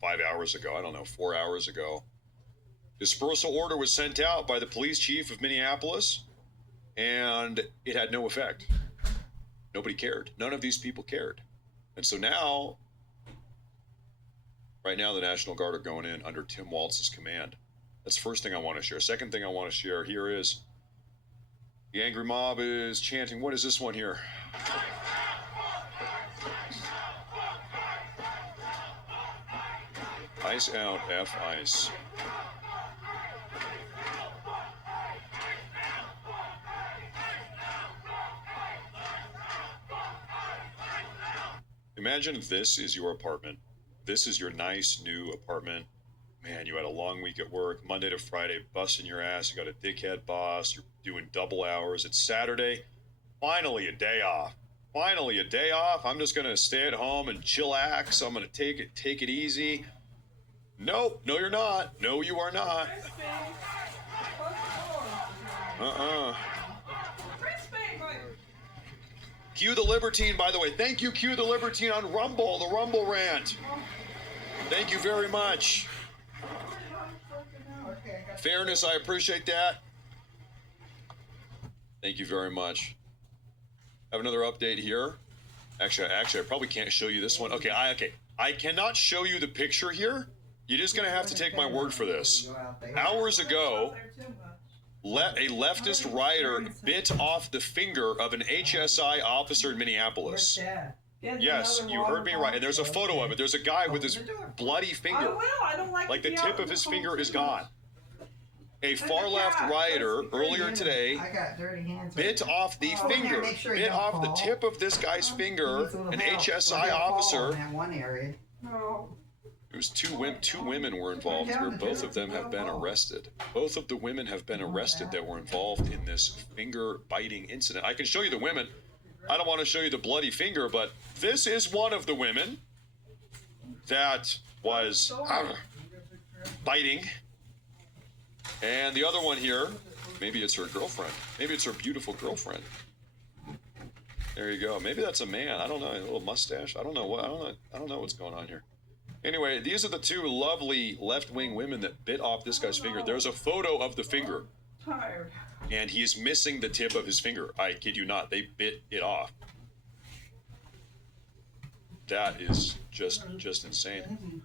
5 hours ago, I don't know, 4 hours ago. Dispersal order was sent out by the police chief of Minneapolis, and it had no effect. Nobody cared. None of these people cared. And so now, right now, the National Guard are going in under Tim Walz's command. That's the first thing I want to share. Second thing I want to share here is the angry mob is chanting. What is this one here? Ice out, F ice. Imagine if this is your apartment. This is your nice new apartment. Man, you had a long week at work, Monday to Friday, busting your ass. You got a dickhead boss. You're doing double hours. It's Saturday. Finally, a day off. Finally, a day off. I'm just going to stay at home and chillax. I'm going to take it easy. Nope. No, you're not. No, you are not. Q the Libertine, by the way. Thank you, Q the Libertine on Rumble, the Rumble rant. Thank you very much. Fairness, I appreciate that. Thank you very much. I have another update here. Actually, I probably can't show you this one. Okay. I cannot show you the picture here. You're just going to have to take my word for this. Hours ago, a leftist rioter bit off the finger of an HSI officer in Minneapolis. Yes, you heard me right. And there's a photo of it. There's a guy with his bloody finger. I don't like the tip of his finger is gone. A far-left rioter earlier today bit off the finger, bit off the tip of this guy's finger, an HSI officer. It was two women were involved here. Both of them have been arrested. Both of the women have been arrested that were involved in this finger-biting incident. I can show you the women. I don't want to show you the bloody finger, but this is one of the women that was biting. And the other one here, maybe it's her girlfriend. Maybe it's her beautiful girlfriend. There you go. Maybe that's a man. I don't know. A little mustache. I don't know what's going on here. Anyway, these are the two lovely left-wing women that bit off this guy's finger. There's a photo of the finger. Tired. And he's missing the tip of his finger. I kid you not. They bit it off. That is just insane.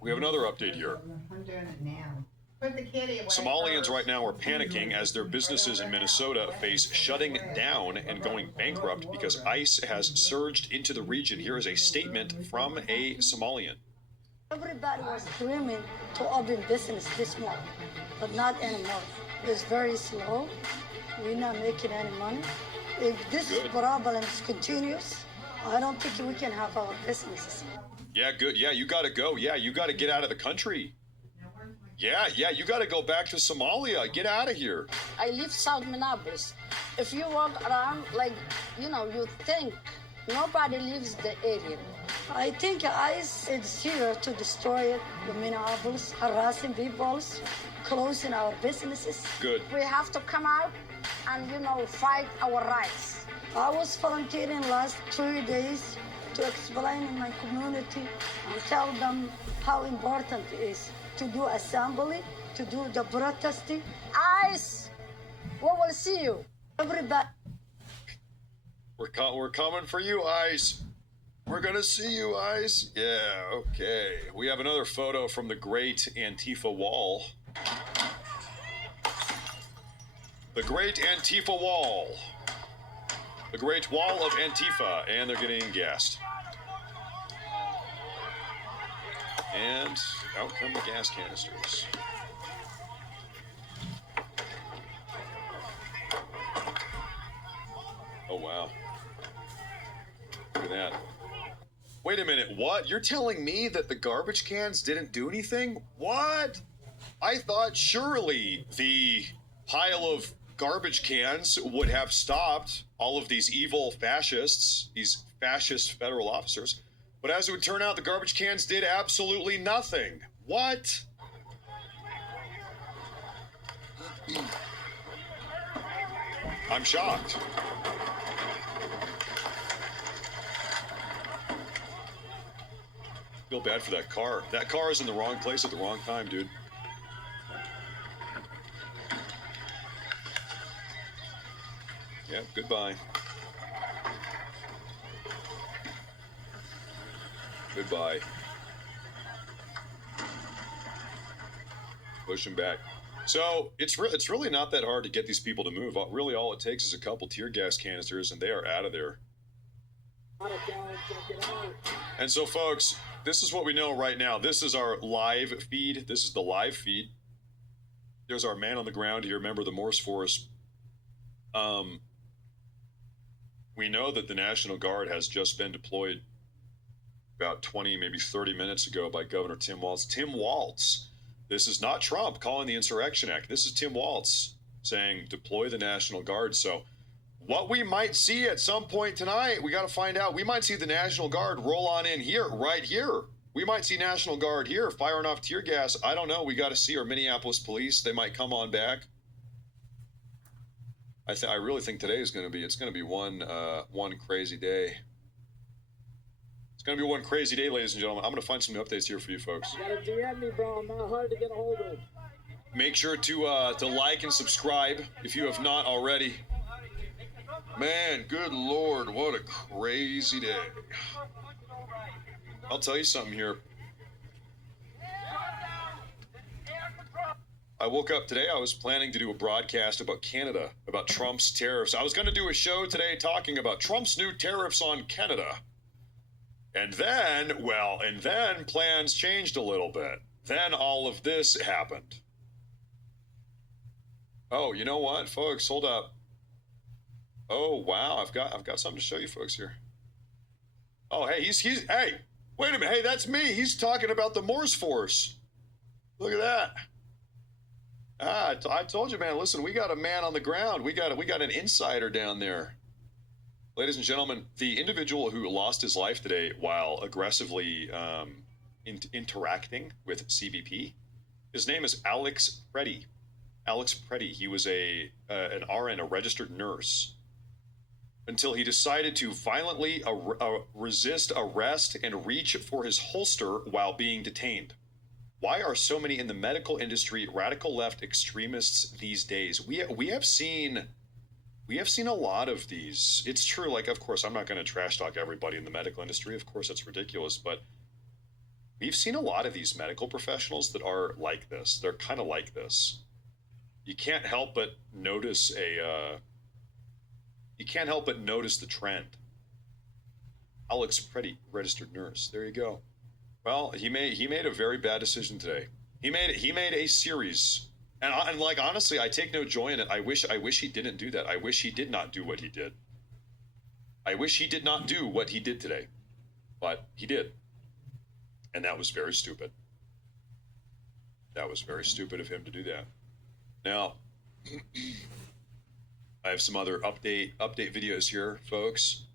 We have another update here. I'm doing it now. Put the kitty away Somalians first. right now are panicking as their businesses in Minnesota face shutting down and going bankrupt because ICE has surged into the region. Here is a statement from a Somalian. Everybody was dreaming to open business this month, but not anymore. It's very slow. We're not making any money. If this problem continues, I don't think we can have our businesses. Yeah, good. Yeah, you got to go. Yeah, you got to get out of the country. Yeah, you got to go back to Somalia. Get out of here. I live South Minneapolis. If you walk around, you think nobody lives the area. I think ICE is here to destroy the Minneapolis, harassing people, closing our businesses. Good. We have to come out and, fight our rights. I was volunteering last 3 days to explain in my community and tell them how important it is to do assembly, to do the protesting. ICE, we will see you. Everybody. We're coming for you, ICE. We're gonna see you, ICE. Yeah, okay. We have another photo from the great Antifa wall. The great Antifa wall. The great wall of Antifa, and they're getting gassed. And out come the gas canisters. Oh, wow. Look at that. Wait a minute, what? You're telling me that the garbage cans didn't do anything? What? I thought surely the pile of garbage cans would have stopped all of these evil fascists, these fascist federal officers. But as it would turn out, the garbage cans did absolutely nothing. What? I'm shocked. Feel bad for that car. That car is in the wrong place at the wrong time, dude. Yep, goodbye. Goodbye. Push him back. So it's really not that hard to get these people to move. Really, all it takes is a couple tear gas canisters, and they are out of there. And so, folks, this is what we know right now. This is our live feed. This is the live feed. There's our man on the ground here, member of the Morse Force. We know that the National Guard has just been deployed about 20, maybe 30 minutes ago by Governor Tim Walz. Tim Walz. This is not Trump calling the Insurrection Act. This is Tim Walz saying deploy the National Guard. So what we might see at some point tonight, we got to find out. We might see the National Guard roll on in here, right here. We might see National Guard here firing off tear gas. I don't know. We got to see our Minneapolis police. They might come on back. I really think today is going to be, it's going to be one crazy day. It's going to be one crazy day, ladies and gentlemen. I'm going to find some updates here for you folks. You gotta DM me, bro. I'm not hard to get a hold of. Make sure to like and subscribe if you have not already. Man, good Lord, what a crazy day. I'll tell you something here. I woke up today, I was planning to do a broadcast about Canada, about Trump's tariffs. I was going to do a show today talking about Trump's new tariffs on Canada. And then plans changed a little bit. Then all of this happened. Oh, you know what, folks? Hold up. Oh, wow, I've got something to show you folks here. Oh, hey, hey, wait a minute. Hey, that's me. He's talking about the Morse Force. Look at that. I told you, man, listen, we got a man on the ground. We got an insider down there. Ladies and gentlemen, the individual who lost his life today while aggressively interacting with CBP, his name is Alex Preddy. Alex Preddy. He was an RN, a registered nurse, until he decided to violently resist arrest and reach for his holster while being detained. Why are so many in the medical industry radical left extremists these days? We have seen a lot of these. It's true, like, of course, I'm not going to trash talk everybody in the medical industry. Of course, that's ridiculous. But we've seen a lot of these medical professionals that are like this. They're kind of like this. You can't help but notice the trend. Alex Preddy, registered nurse. There you go. Well, he made a very bad decision today. He made a series. And like, honestly, I take no joy in it. I wish he didn't do that. I wish he did not do what he did. I wish he did not do what he did today. But he did. And that was very stupid. That was very stupid of him to do that. Now, I have some other update videos here, folks.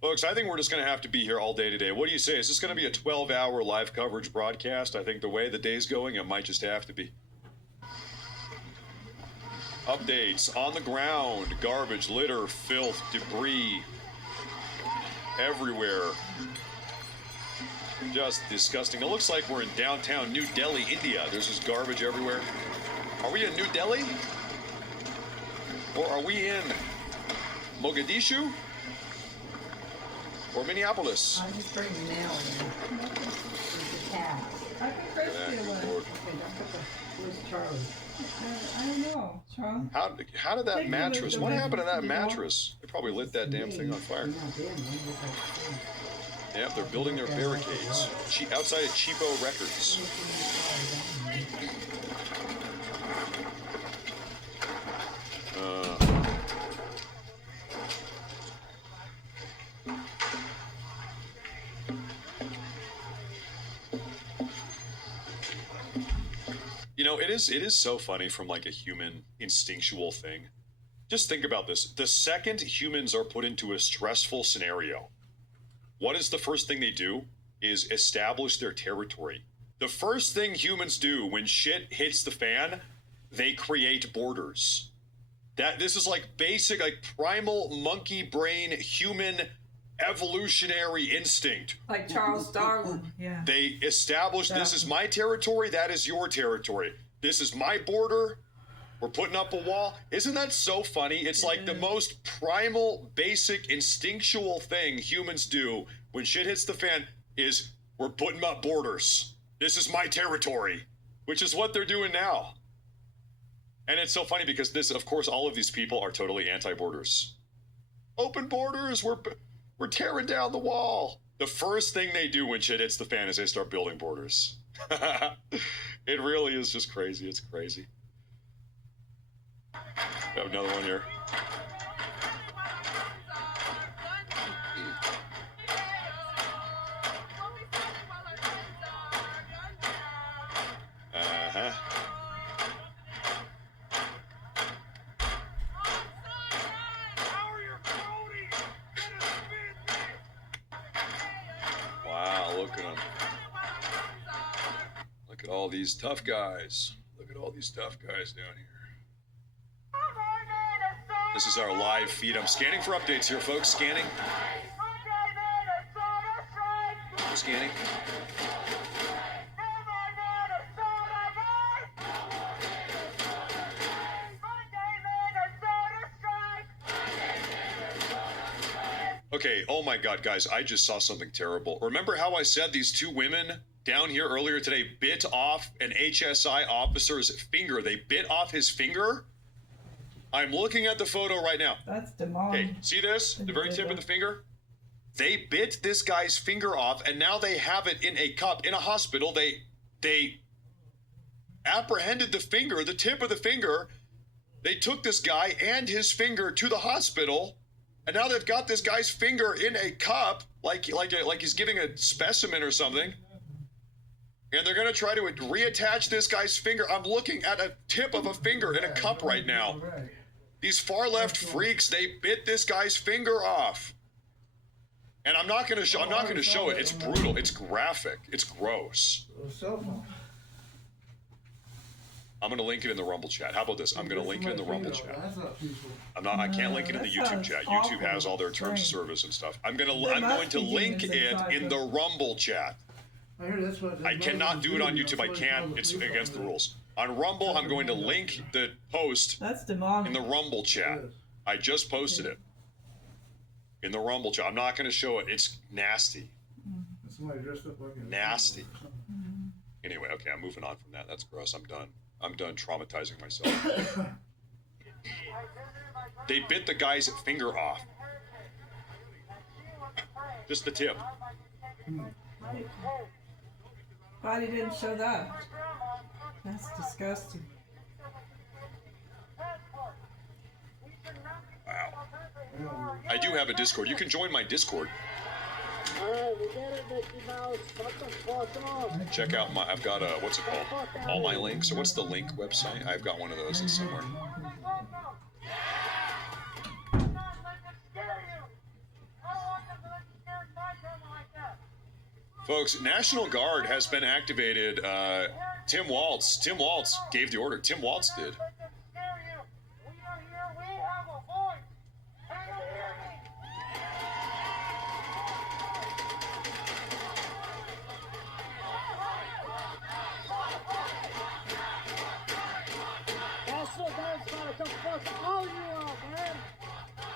Folks, I think we're just going to have to be here all day today. What do you say? Is this going to be a 12-hour live coverage broadcast? I think the way the day's going, it might just have to be. Updates on the ground, garbage, litter, filth, debris everywhere. Just disgusting. It looks like we're in downtown New Delhi, India. There's just garbage everywhere. Are we in New Delhi? Or are we in Mogadishu? Or Minneapolis? I'm just bringing mail in. With the cat. I think Christy was. Okay, where's Charlie? I don't know, Charles. How did that Take mattress? the What rest happened to that of the dog. mattress? They probably lit that damn thing on fire. You're not there, man. You're like, Yep, they're building their barricades outside of Cheapo Records. You know, it is so funny from like a human instinctual thing. Just think about this. The second humans are put into a stressful scenario, what is the first thing they do? Is establish their territory. The first thing humans do when shit hits the fan, they create borders. This is like basic, like primal monkey brain human evolutionary instinct. Like Charles Darwin. Yeah. They established this is my territory, that is your territory. This is my border. We're putting up a wall. Isn't that so funny? It's like the most primal, basic, instinctual thing humans do when shit hits the fan is we're putting up borders. This is my territory, which is what they're doing now. And it's so funny because this, of course, all of these people are totally anti-borders. Open borders, we're tearing down the wall. The first thing they do when shit hits the fan is they start building borders. It really is just crazy. It's crazy. We have another one here. Uh-huh. Wow, look at them. Look at all these tough guys. Look at all these tough guys down here. This is our live feed. I'm scanning for updates here, folks. Scanning. Scanning. Okay, oh my God, guys, I just saw something terrible. Remember how I said these two women down here earlier today bit off an HSI officer's finger? They bit off his finger? I'm looking at the photo right now. That's demonic. Okay, see this? The very tip of the finger? They bit this guy's finger off, and now they have it in a cup in a hospital. They apprehended the finger, the tip of the finger. They took this guy and his finger to the hospital, and now they've got this guy's finger in a cup, like he's giving a specimen or something. And they're gonna try to reattach this guy's finger. I'm looking at a tip of a finger in a cup right now. These far left freaks, they bit this guy's finger off. And I'm not gonna show it. It's brutal. It's graphic. It's gross. I'm gonna link it in the Rumble chat. How about this? I'm gonna link it in the Rumble chat. I can't link it in the YouTube chat. YouTube has all their terms of service and stuff. I'm going to link it in the Rumble chat. I cannot do it on YouTube. I can't. It's against the rules. On Rumble, I'm going to link the post in the Rumble chat. I just posted it in the Rumble chat. I'm not going to show it. It's nasty. Nasty. Anyway, okay, I'm moving on from that. That's gross. I'm done. I'm done traumatizing myself. They bit the guy's finger off. Just the tip. Body didn't show that. That's disgusting. Wow. I do have a Discord. You can join my Discord. Check out my, I've got a, what's it called? All my links, or what's the link website? I've got one of those in somewhere. Folks, National Guard has been activated. Tim Waltz gave the order. Tim Waltz did.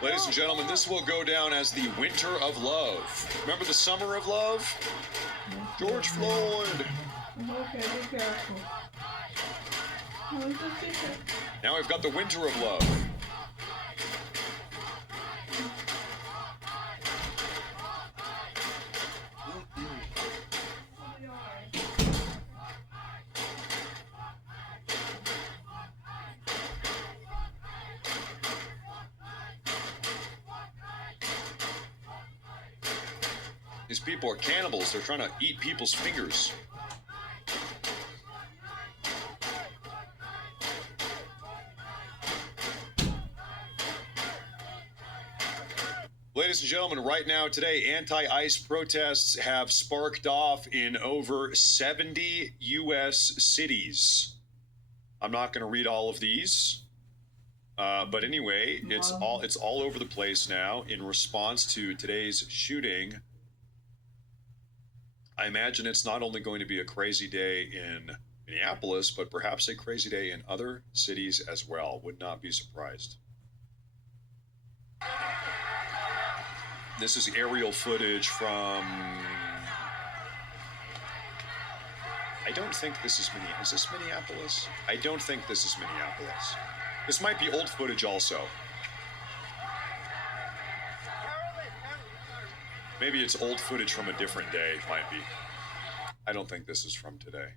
Ladies and gentlemen, this will go down as the Winter of Love. Remember the Summer of Love? George Floyd. Okay, be careful. Now we've got the Winter of Love. These people are cannibals. They're trying to eat people's fingers. Ladies and gentlemen, right now, today, anti-ICE protests have sparked off in over 70 U.S. cities. I'm not going to read all of these. But anyway, it's all over the place now in response to today's shooting. I imagine it's not only going to be a crazy day in Minneapolis, but perhaps a crazy day in other cities as well. Would not be surprised. This is aerial footage from... I don't think this is Minneapolis. Is this Minneapolis? I don't think this is Minneapolis. This might be old footage also. Maybe it's old footage from a different day. Might be. I don't think this is from today.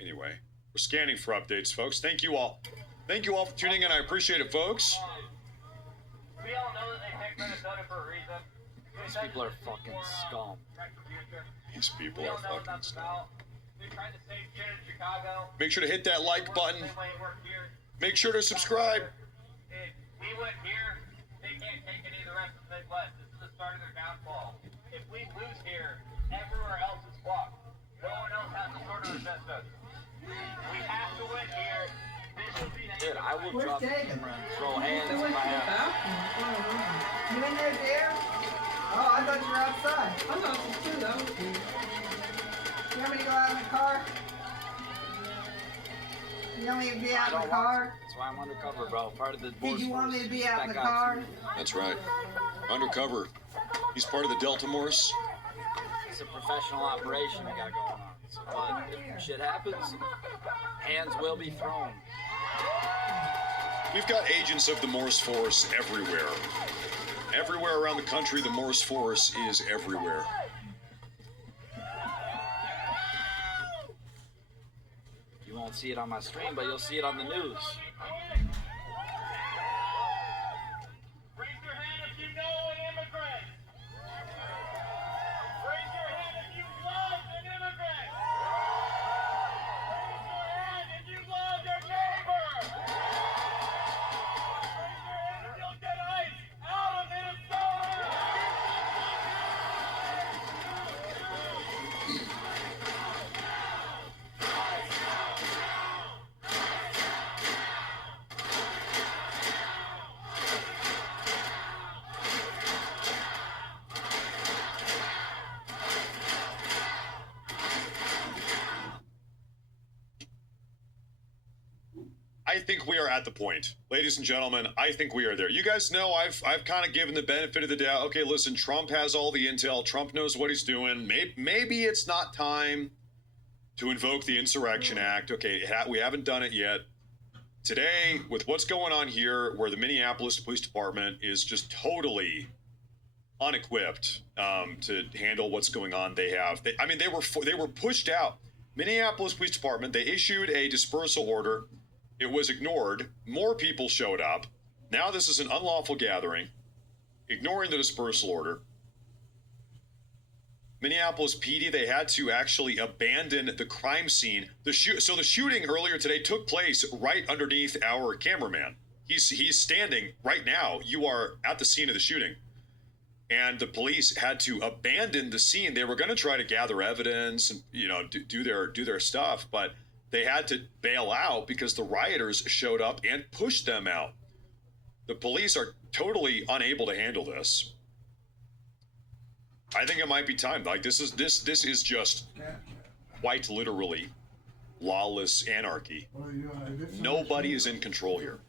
Anyway, we're scanning for updates, folks. Thank you all. Thank you all for tuning in. I appreciate it, folks. We all know that they picked Minnesota for a reason. These people are fucking scum. These people are fucking scum. They tried the same shit in Chicago. Make sure to hit that like button. Make sure to subscribe. If we went here, they can't take any of the rest of the Midwest. This is the start of their downfall. If we lose here, everywhere else is fucked. No one else has to sort of resist us. We have to win here. This will be the Dude, I will Where's drop Dagan? throw hands He if went to I the have. bathroom. You in there, dear? Oh, I thought you were outside. I thought you too. That was good. You want me to go out in the car? You want me to be out in the car? That's why I'm undercover, bro. Part of the Did you want me to be out in the That guy's- car? That's right. Undercover. He's part of the Delta Morse. It's a professional operation we got going on. So, but if shit happens, hands will be thrown. We've got agents of the Morse Force everywhere. Everywhere around the country, the Morse Force is everywhere. You won't see it on my stream, but you'll see it on the news. Raise your hand if you know an immigrant. Raise your hand if you love an immigrant. Raise your hand if you love your neighbor. Raise your hand if you'll get ice out of Minnesota. I think we are at the point, ladies and gentlemen. I think we are there. You guys know I've kind of given the benefit of the doubt. Okay, listen, Trump has all the intel. Trump knows what he's doing. Maybe it's not time to invoke the Insurrection Act. Okay, we haven't done it yet. Today, with what's going on here, where the Minneapolis Police Department is just totally unequipped to handle what's going on, they were pushed out. Minneapolis Police Department, they issued a dispersal order. It was ignored. More people showed up. Now this is an unlawful gathering, ignoring the dispersal order. Minneapolis PD, they had to actually abandon the crime scene. So the shooting earlier today took place right underneath our cameraman. He's standing right now. You are at the scene of the shooting. And the police had to abandon the scene. They were going to try to gather evidence and, do their stuff, but they had to bail out because the rioters showed up and pushed them out. The police are totally unable to handle this. I think it might be time. Like this is just quite literally lawless anarchy. Nobody is in control here.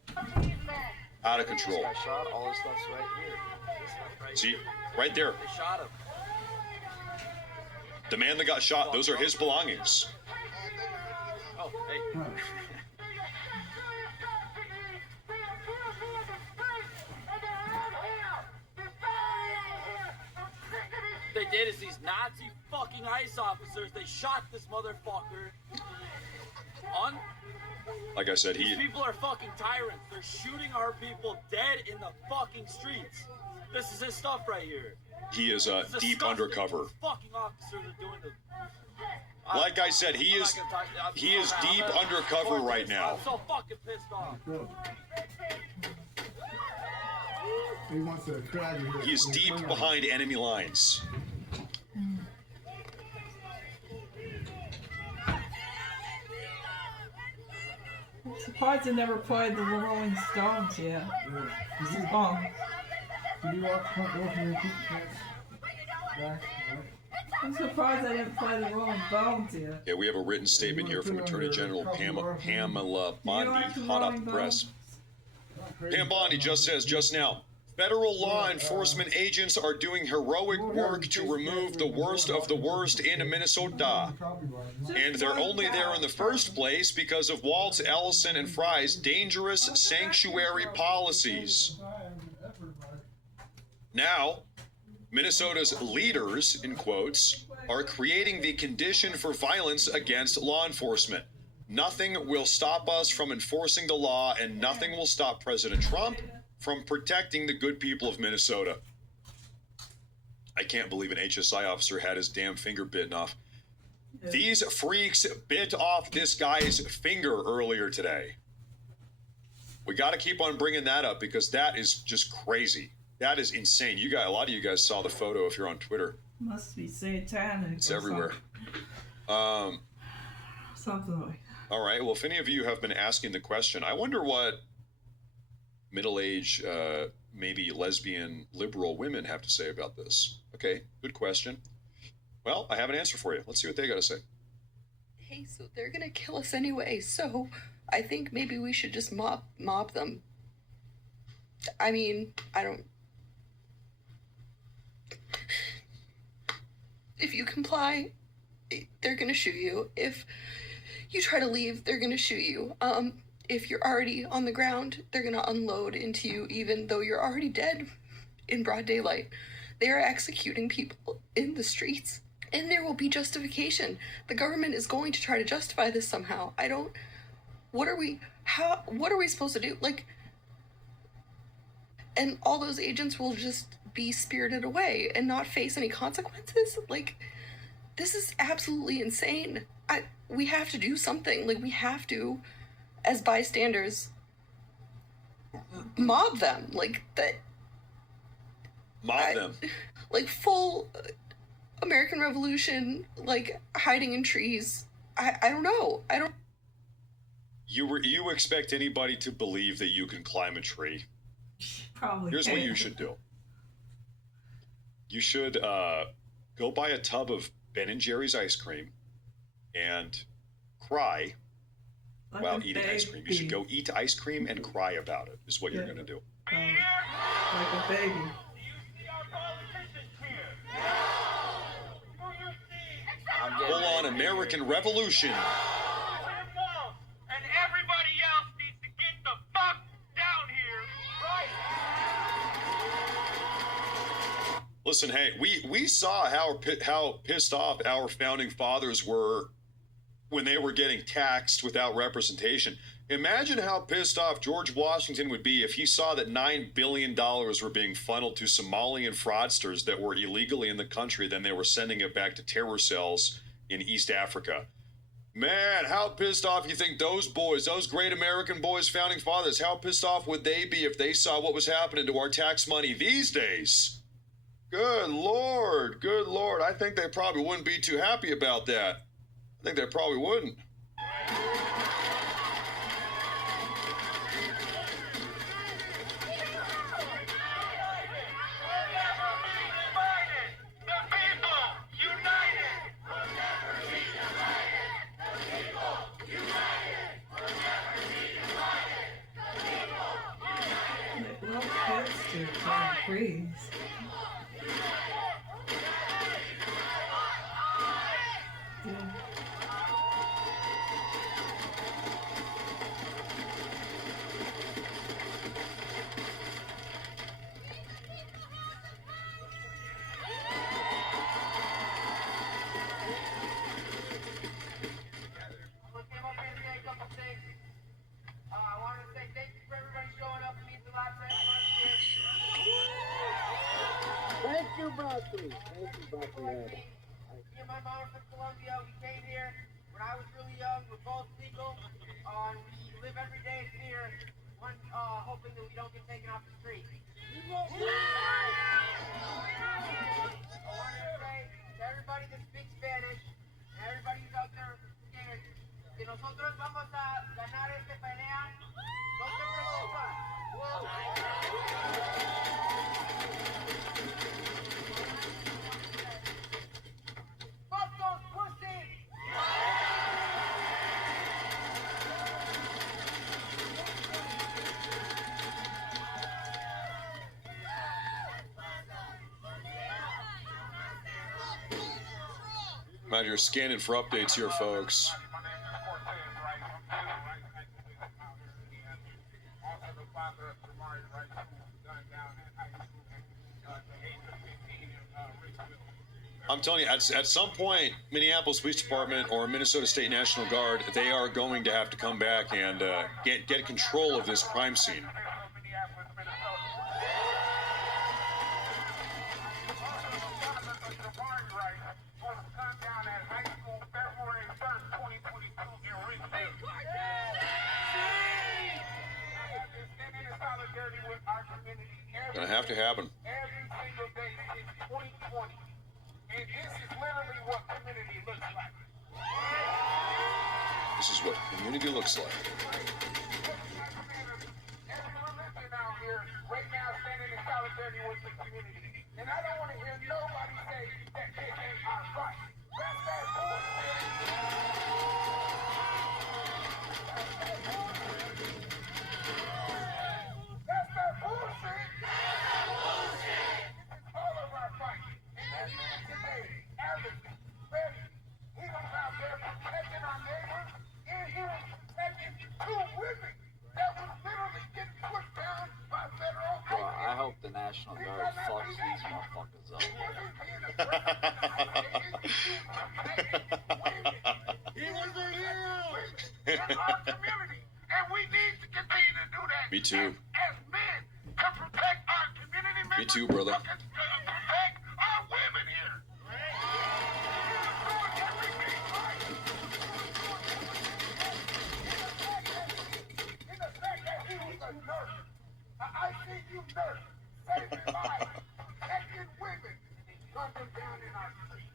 Out of control. Got shot. All this stuff's right here. This stuff right See, here. right there. They shot him. The man that got shot, those are his belongings. Oh, hey. They did is these Nazi fucking ICE officers, they shot this motherfucker. Like I said, These people are fucking tyrants. They're shooting our people dead in the fucking streets. This is his stuff right here. he is This is deep disgusting. undercover. These fucking officers are doing the... Like I said, he is deep undercover right now. I'm so fucking pissed off. He wants to crowd you here. He is deep behind enemy lines. surprised they never played the Rolling Stones yet. This is bomb. Did you walk front door from your pizza pants? Back, right? I'm surprised they didn't play the Rolling Stones yet. Yeah, we have a written statement here from Attorney General Pamela Bondi, hot off the press. Pam Bondi just says just now, federal law enforcement agents are doing heroic work to remove the worst of the worst in Minnesota. And they're only there in the first place because of Waltz, Ellison, and Fry's dangerous sanctuary policies. Now, Minnesota's leaders, in quotes, are creating the condition for violence against law enforcement. Nothing will stop us from enforcing the law, and nothing will stop President Trump from protecting the good people of Minnesota. I can't believe an HSI officer had his damn finger bitten off. These freaks bit off this guy's finger earlier today. We got to keep on bringing that up because that is just crazy. That is insane. A lot of you guys saw the photo if you're on Twitter. Must be satanic. It's everywhere. Something like that. All right. Well, if any of you have been asking the question, I wonder what middle-aged, maybe lesbian, liberal women have to say about this. Okay, good question. Well, I have an answer for you. Let's see what they got to say. Hey, so they're gonna kill us anyway, so I think maybe we should just mob them. I mean, I don't... If you comply, they're gonna shoot you. If you try to leave, they're gonna shoot you. If you're already on the ground, they're gonna unload into you even though you're already dead in broad daylight. They are executing people in the streets, and there will be justification. The government is going to try to justify this somehow. What are we supposed to do? Like, and all those agents will just be spirited away and not face any consequences? Like, this is absolutely insane. We have to do something. Like, we have to, as bystanders, mob them. Like, that... Mob them? Like, full American Revolution, like, hiding in trees. I don't know. I don't... You expect anybody to believe that you can climb a tree? Probably. Here's what you should do. You should go buy a tub of Ben & Jerry's ice cream and cry Like while a eating ice cream. You should baby. go eat ice cream and cry about it, is what you're going to do. Like a baby. Do you see our politicians here? Do you see I'm getting Full on American Revolution. Jim Walz and everybody else needs to get the fuck down here right Listen, hey, we saw how pissed off our founding fathers were when they were getting taxed without representation. Imagine how pissed off George Washington would be if he saw that $9 billion were being funneled to Somalian fraudsters that were illegally in the country, then they were sending it back to terror cells in East Africa. Man, how pissed off you think those boys, those great American boys, founding fathers, how pissed off would they be if they saw what was happening to our tax money these days? Good Lord, good Lord. I think they probably wouldn't be too happy about that. I think they probably wouldn't. They love pets to climb trees. Yeah. came up here to say a couple things. I wanted to say thank you for everybody showing up. It means a lot to everybody here. Thank you, Broccoli. Thank you, Broccoli. Me and my mom are from Colombia. We came here when I was really young. We're both legal. We live every day in fear, hoping that we don't get taken off the street. I wanted to say to everybody that speaks Spanish and everybody who's out there scared, que nosotros vamos a ganar esta pelea. No se preocupen. Fuck those pussies! Matt, you're scanning for updates here, folks. I'm telling you, at some point, Minneapolis Police Department or Minnesota State National Guard, they are going to have to come back and get control of this crime scene. Gonna have to happen. Every single day since 2020. And this is literally what community looks like. This is what community looks like. Every religion out here right now standing in solidarity with the community. And I don't want to hear nobody say that this ain't our fight. That's that bullshit. That's that bullshit. This is all of our fight. And that man today, arrogant, ready, he was out there protecting our neighbors, and he was protecting two women that was literally getting pushed down by federal Well, agents. I hope the National Guard fucks these motherfuckers up. He wasn't being aggressive. He was a hero. In our community, and we need to continue to do that. Me too. As men, to protect our community members. Me too, brother. To protect our women here. In the fact that he was a nurse, an ICU nurse, saving lives, protecting women, gunned them down in our streets.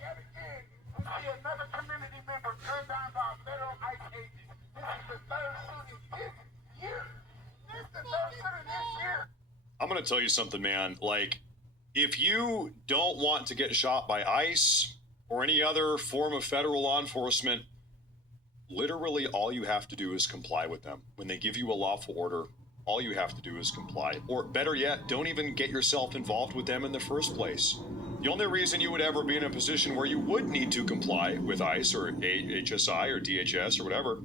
Yet again, we see another community member turned down by a federal ICE agent. This is the third shooting this year. This is the third shooting this year. I'm gonna tell you something, man. Like, if you don't want to get shot by ICE or any other form of federal law enforcement, literally all you have to do is comply with them. When they give you a lawful order, all you have to do is comply. Or better yet, don't even get yourself involved with them in the first place. The only reason you would ever be in a position where you would need to comply with ICE or HSI or DHS or whatever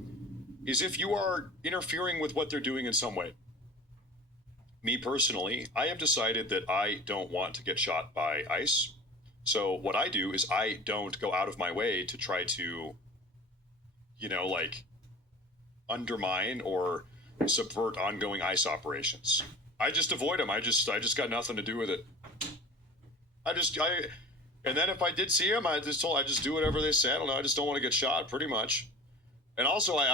is if you are interfering with what they're doing in some way. Me personally, I have decided that I don't want to get shot by ICE. So what I do is I don't go out of my way to try to, like undermine or subvert ongoing ICE operations. I just avoid them. I just got nothing to do with it. And then if I did see him, I just do whatever they say. I don't know. I just don't want to get shot, pretty much. And also, I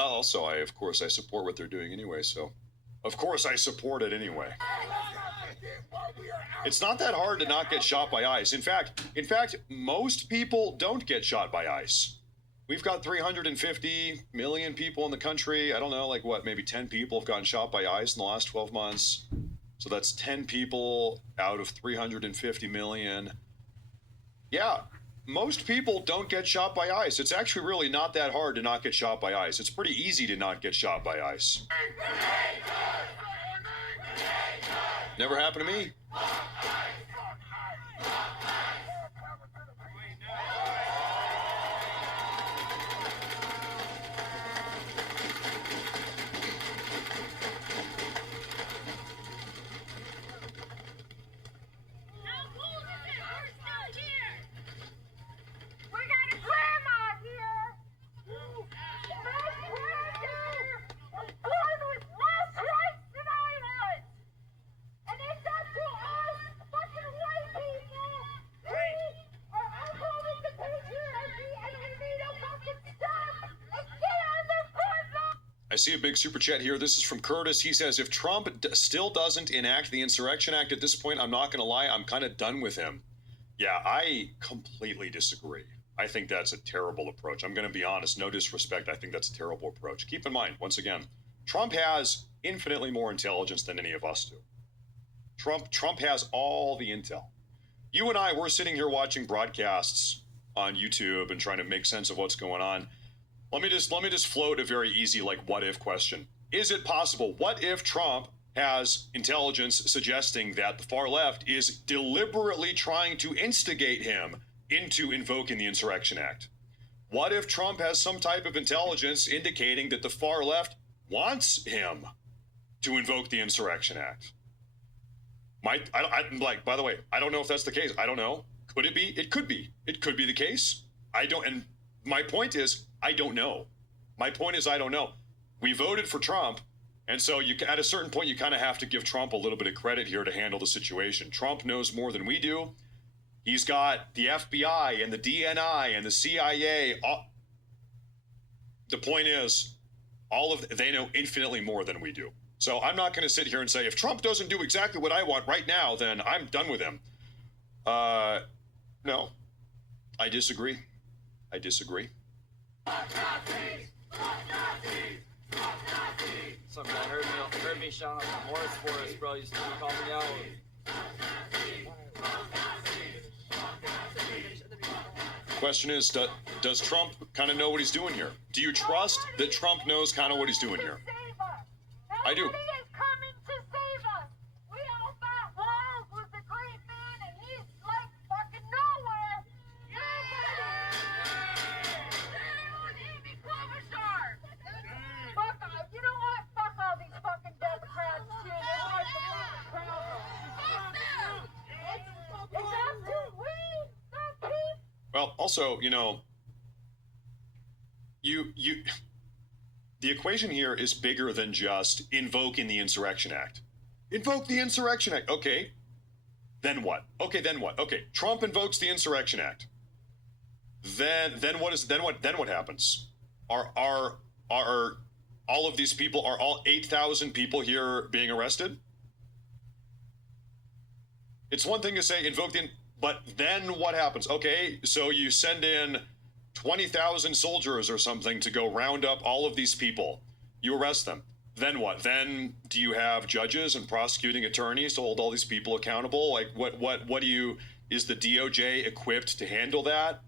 of course, I support what they're doing anyway. So, of course, I support it anyway. It's not that hard to not get shot by ICE. In fact, most people don't get shot by ICE. We've got 350 million people in the country. I don't know, like what, maybe 10 people have gotten shot by ICE in the last 12 months. So that's 10 people out of 350 million. Yeah, most people don't get shot by ICE. It's actually really not that hard to not get shot by ICE. It's pretty easy to not get shot by ICE. Never happened to me. I see a big super chat here. This is from Curtis. He says, if Trump still doesn't enact the Insurrection Act at this point, I'm not going to lie, I'm kind of done with him. Yeah, I completely disagree. I think that's a terrible approach. I'm going to be honest, no disrespect. I think that's a terrible approach. Keep in mind, once again, Trump has infinitely more intelligence than any of us do. Trump has all the intel. You and I, we're sitting here watching broadcasts on YouTube and trying to make sense of what's going on. Let me just float a very easy, like, what if question. Is it possible? What if Trump has intelligence suggesting that the far left is deliberately trying to instigate him into invoking the Insurrection Act? What if Trump has some type of intelligence indicating that the far left wants him to invoke the Insurrection Act? By the way, I don't know if that's the case. I don't know. Could it be? It could be. It could be the case. And my point is, I don't know. My point is, I don't know. We voted for Trump, and so at a certain point, you kind of have to give Trump a little bit of credit here to handle the situation. Trump knows more than we do. He's got the FBI and the DNI and the CIA. The point is, they know infinitely more than we do. So I'm not going to sit here and say, if Trump doesn't do exactly what I want right now, then I'm done with him. No, I disagree. I disagree. Some guy heard me shouting out the Morris Forest, bro. Used to call me out. Question is, does Trump kind of know what he's doing here? Do you trust that Trump knows kind of what he's doing here? I do. Nobody is coming to save us. We all thought Walls was a great man, and he's like fucking nowhere. Amy Klobuchar. Fuck off. You know what? Fuck all these fucking Democrats too. They're like the fucking crowd. It's up to we the people. Well, also, the equation here is bigger than just invoking the Insurrection Act. Invoke the Insurrection Act. Okay. Then what? Okay, Trump invokes the Insurrection Act. Then what happens? Are all of these people, are all 8,000 people here being arrested? It's one thing to say but then what happens? Okay, so you send in 20,000 soldiers or something to go round up all of these people. You arrest them. Then what? Then do you have judges and prosecuting attorneys to hold all these people accountable? Like is the DOJ equipped to handle that?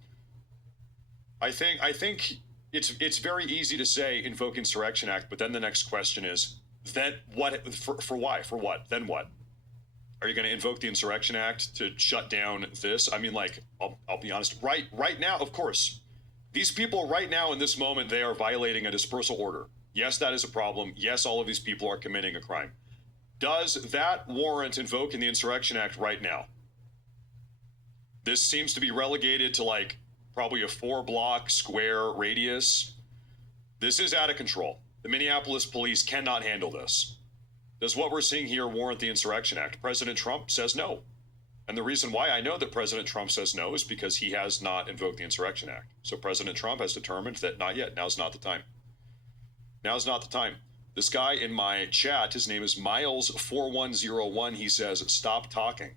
I think it's very easy to say invoke Insurrection Act, but then the next question is, then what? For why? For what? Then what? Are you going to invoke the Insurrection Act to shut down this? I mean, like, I'll be honest. Right now, of course, these people right now in this moment, they are violating a dispersal order. Yes, that is a problem. Yes, all of these people are committing a crime. Does that warrant invoking the Insurrection Act right now? This seems to be relegated to like probably a 4-block square radius. This is out of control. The Minneapolis police cannot handle this. Does what we're seeing here warrant the Insurrection Act? President Trump says no. And the reason why I know that President Trump says no is because he has not invoked the Insurrection Act. So President Trump has determined that not yet. Now's not the time. Now's not the time. This guy in my chat, his name is Miles4101. He says, stop talking.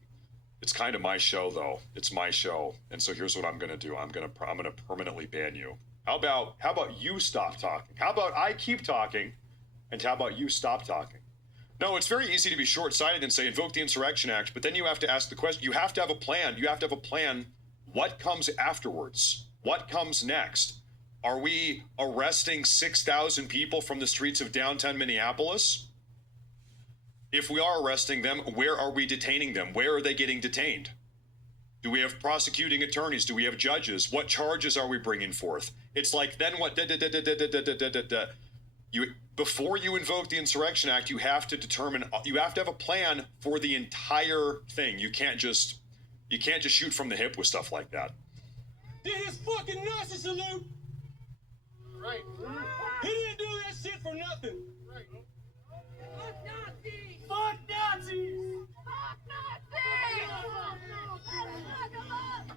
It's kind of my show, though. It's my show. And so here's what I'm going to do. I'm going to permanently ban you. How about you stop talking? How about I keep talking? And how about you stop talking? No, it's very easy to be short-sighted and say invoke the Insurrection Act, but then you have to ask the question. You have to have a plan. You have to have a plan. What comes afterwards? What comes next? Are we arresting 6,000 people from the streets of downtown Minneapolis? If we are arresting them, where are we detaining them? Where are they getting detained? Do we have prosecuting attorneys? Do we have judges? What charges are we bringing forth? It's like, then what? Before you invoke the Insurrection Act, you have to have a plan for the entire thing. You can't just shoot from the hip with stuff like that. Did his fucking Nazi salute? Right. He didn't do that shit for nothing. Right. Fuck Nazis! Fuck Nazis! Fuck Nazis!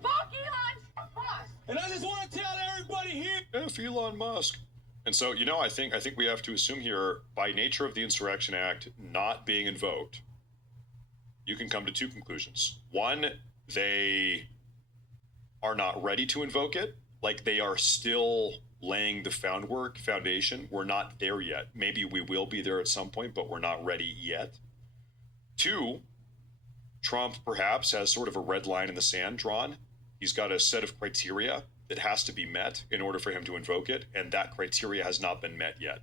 Fuck Elon Musk! And I just want to tell everybody here. F Elon Musk. And And so, you know, I think we have to assume here, by nature of the Insurrection Act not being invoked, you can come to two conclusions. One, they are not ready to invoke it. Like, they are still laying the foundation. We're not there yet. Maybe we will be there at some point, but we're not ready yet. Two, Trump perhaps has sort of a red line in the sand drawn. He's got a set of criteria that has to be met in order for him to invoke it, and that criteria has not been met yet.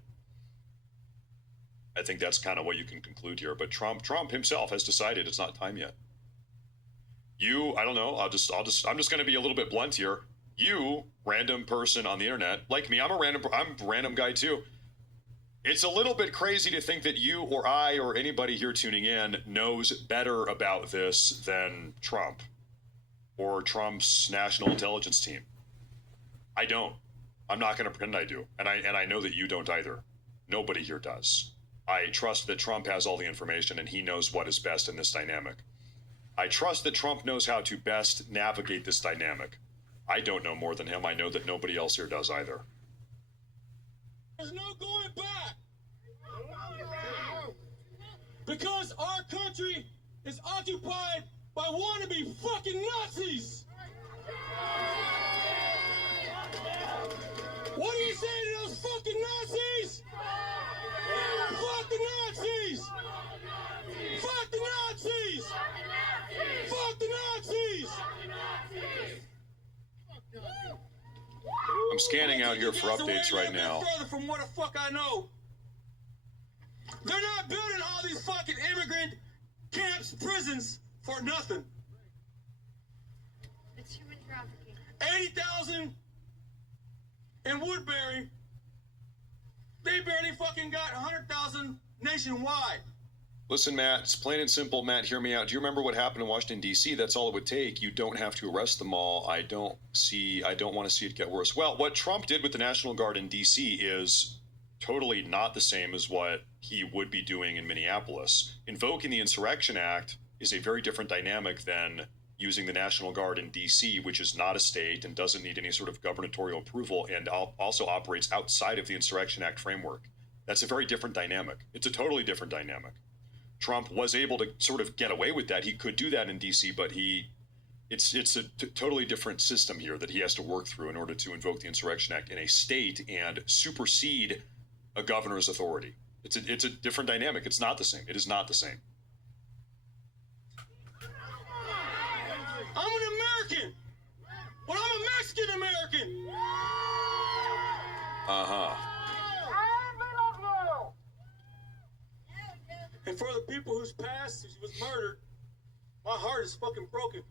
I think that's kind of what you can conclude here. But Trump himself has decided it's not time yet. I don't know. I'm just going to be a little bit blunt here. You, random person on the internet, like me, I'm a random guy too. It's a little bit crazy to think that you or I or anybody here tuning in knows better about this than Trump or Trump's national intelligence team. I don't. I'm not going to pretend I do. And I know that you don't either. Nobody here does. I trust that Trump has all the information and he knows what is best in this dynamic. I trust that Trump knows how to best navigate this dynamic. I don't know more than him. I know that nobody else here does either. There's no going back. Because our country is occupied by wannabe fucking Nazis. What do you say to those fucking Nazis? Fuck the Nazis! Fuck the Nazis! Fuck the Nazis! I'm scanning out here for updates right now. Further from what the fuck I know. They're not building all these fucking immigrant camps, prisons for nothing. It's human trafficking. 80,000 in Woodbury. They barely fucking got 100,000 nationwide. Listen, Matt, it's plain and simple. Matt, hear me out. Do you remember what happened in Washington, D.C.? That's all it would take. You don't have to arrest them all. I don't want to see it get worse. Well, what Trump did with the National Guard in D.C. is totally not the same as what he would be doing in Minneapolis. Invoking the Insurrection Act is a very different dynamic than using the National Guard in D.C., which is not a state and doesn't need any sort of gubernatorial approval and also operates outside of the Insurrection Act framework. That's a very different dynamic. It's a totally different dynamic. Trump was able to sort of get away with that. He could do that in D.C., but it's a totally different system here that he has to work through in order to invoke the Insurrection Act in a state and supersede a governor's authority. It's a different dynamic. It's not the same. It is not the same. I'm an American, but I'm a Mexican American. Uh-huh. And for the people whose past was murdered, my heart is fucking broken.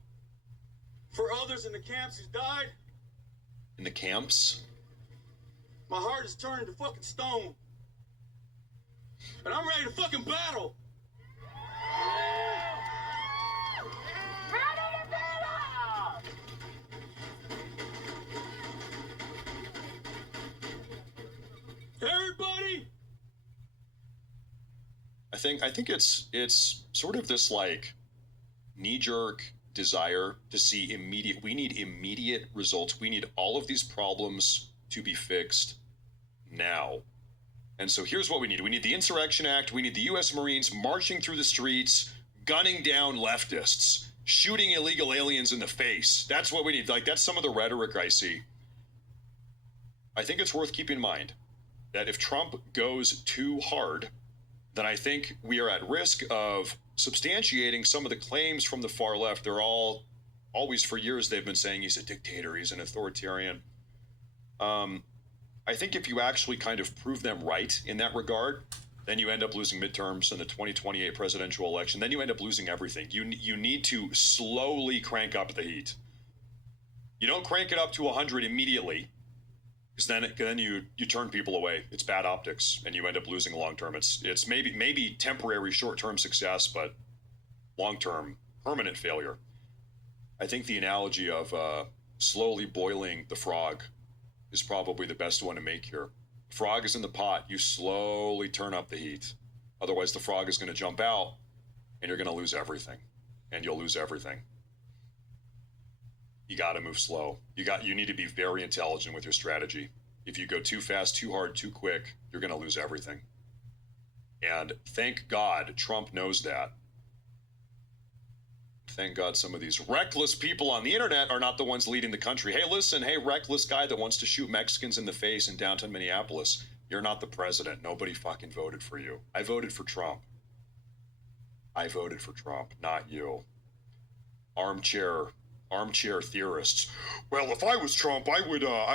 For others in the camps who's died, In the camps? my heart is turned to fucking stone. And I'm ready to fucking battle. Everybody! I think it's sort of this like knee-jerk desire to see we need immediate results. We need all of these problems to be fixed now. And so here's what we need. We need the Insurrection Act. We need the U.S. Marines marching through the streets, gunning down leftists, shooting illegal aliens in the face. That's what we need. Like, that's some of the rhetoric I see. I think it's worth keeping in mind that if Trump goes too hard, then I think we are at risk of substantiating some of the claims from the far left. They're always for years they've been saying he's a dictator, he's an authoritarian. I think if you actually kind of prove them right in that regard, then you end up losing midterms in the 2028 presidential election. Then you end up losing everything. You need to slowly crank up the heat. You don't crank it up to 100 immediately, because then you turn people away. It's bad optics, and you end up losing long term. It's maybe temporary short term success, but long term permanent failure. I think the analogy of slowly boiling the frog is probably the best one to make here. Frog is in the pot. You slowly turn up the heat. Otherwise, the frog is going to jump out, and you're going to lose everything, and you'll lose everything. You got to move slow. You need to be very intelligent with your strategy. If you go too fast, too hard, too quick, you're going to lose everything. And thank God Trump knows that. Thank God some of these reckless people on the internet are not the ones leading the country. Hey, listen, hey, reckless guy that wants to shoot Mexicans in the face in downtown Minneapolis. You're not the president. Nobody fucking voted for you. I voted for Trump. I voted for Trump, not you. Armchair theorists. Well, if I was Trump, I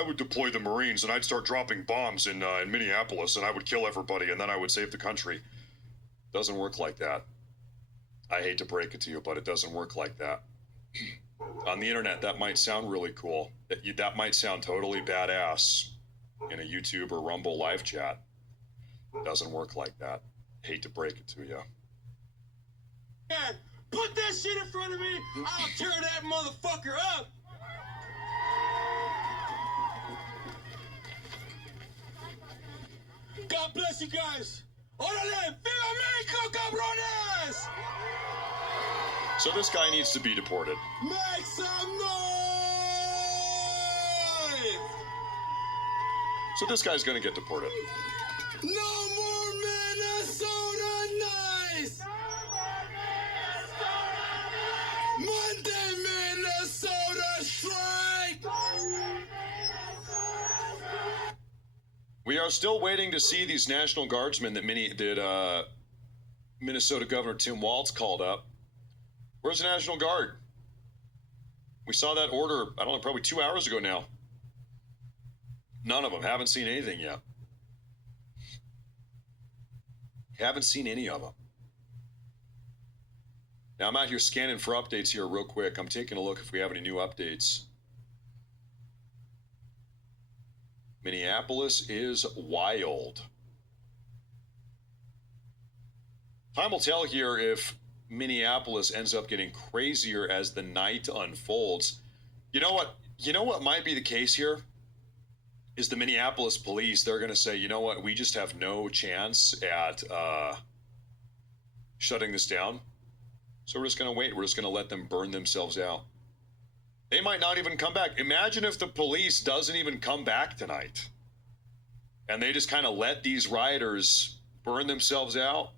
would deploy the Marines and I'd start dropping bombs in Minneapolis and I would kill everybody and then I would save the country. Doesn't work like that. I hate to break it to you, but it doesn't work like that. On the internet, that might sound really cool. That might sound totally badass in a YouTube or Rumble live chat. It doesn't work like that. Hate to break it to you. Put that shit in front of me, I'll tear that motherfucker up. God bless you guys. Órale, viva México, cabrones! So this guy needs to be deported. Make some noise! So this guy's gonna get deported. No more Minnesota nice! Monday, Minnesota strike! We are still waiting to see these National Guardsmen that Minnesota Governor Tim Walz called up. Where's the National Guard? We saw that order, I don't know, probably 2 hours ago now. None of them. Haven't seen anything yet. Haven't seen any of them. Now, I'm out here scanning for updates here real quick. I'm taking a look if we have any new updates. Minneapolis is wild. Time will tell here if Minneapolis ends up getting crazier as the night unfolds. You know what? You know what might be the case here? Is the Minneapolis police, they're going to say, you know what? We just have no chance at shutting this down. So we're just going to wait. We're just going to let them burn themselves out. They might not even come back. Imagine if the police doesn't even come back tonight. And they just kind of let these rioters burn themselves out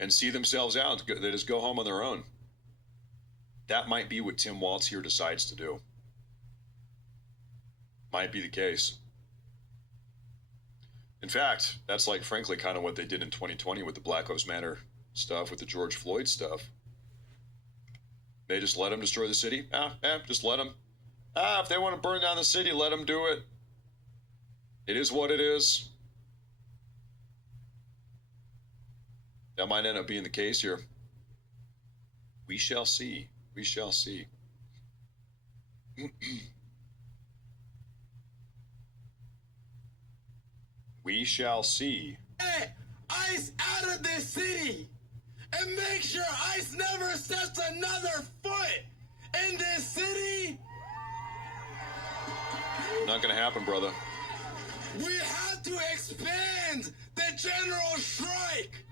and see themselves out. They just go home on their own. That might be what Tim Walz here decides to do. Might be the case. In fact, that's like, frankly, kind of what they did in 2020 with the Black Lives Matter stuff, with the George Floyd stuff. They just let them destroy the city. Just let them. If they want to burn down the city, let them do it. It is what it is. That might end up being the case here. We shall see. We shall see. We shall see. Hey, ICE out of this city! And make sure ICE never sets another foot in this city! Not gonna happen, brother. We have to expand the general strike!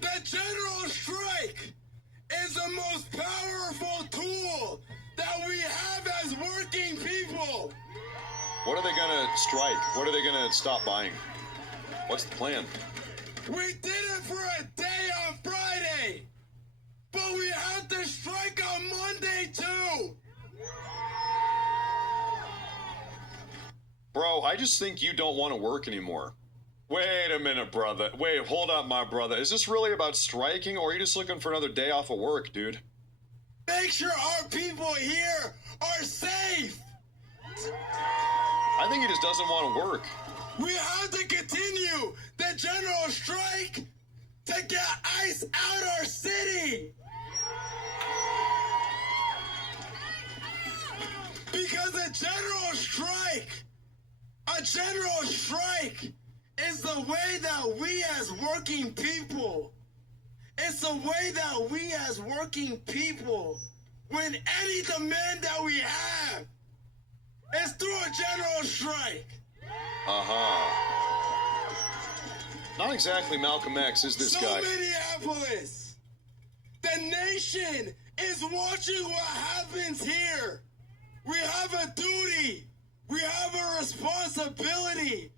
The general strike is the most powerful tool that we have as working people! What are they gonna strike? What are they gonna stop buying? What's the plan? We did it for a day on Friday, but we have to strike on Monday too! Bro, I just think you don't want to work anymore. Wait a minute, brother. Wait, hold up, my brother. Is this really about striking, or are you just looking for another day off of work, dude? Make sure our people here are safe! I think he just doesn't want to work. We have to continue the general strike to get ICE out our city! Because a general strike is the way that we as working people, it's the way that we as working people, when any demand that we have is through a general strike. Not exactly Malcolm X, is this guy? So Minneapolis, the nation is watching what happens here. We have a duty, we have a responsibility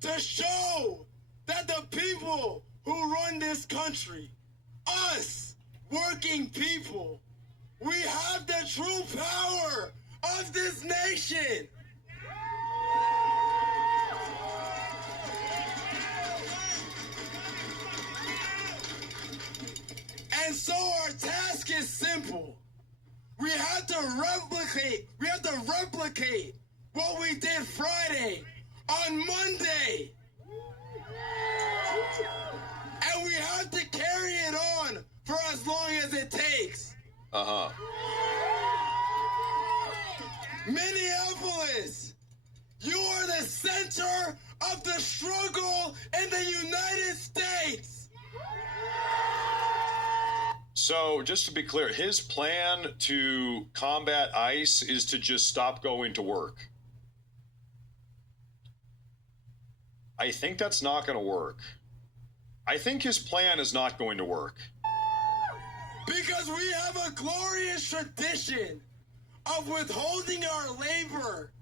to show that the people who run this country, us, working people, we have the true power of this nation. And so our task is simple. We have to replicate what we did Friday on Monday. And we have to carry it on for as long as it takes. Minneapolis, you are the center of the struggle in the United States. So, just to be clear, his plan to combat ICE is to just stop going to work. I think that's not going to work. I think his plan is not going to work. Because we have a glorious tradition of withholding our labor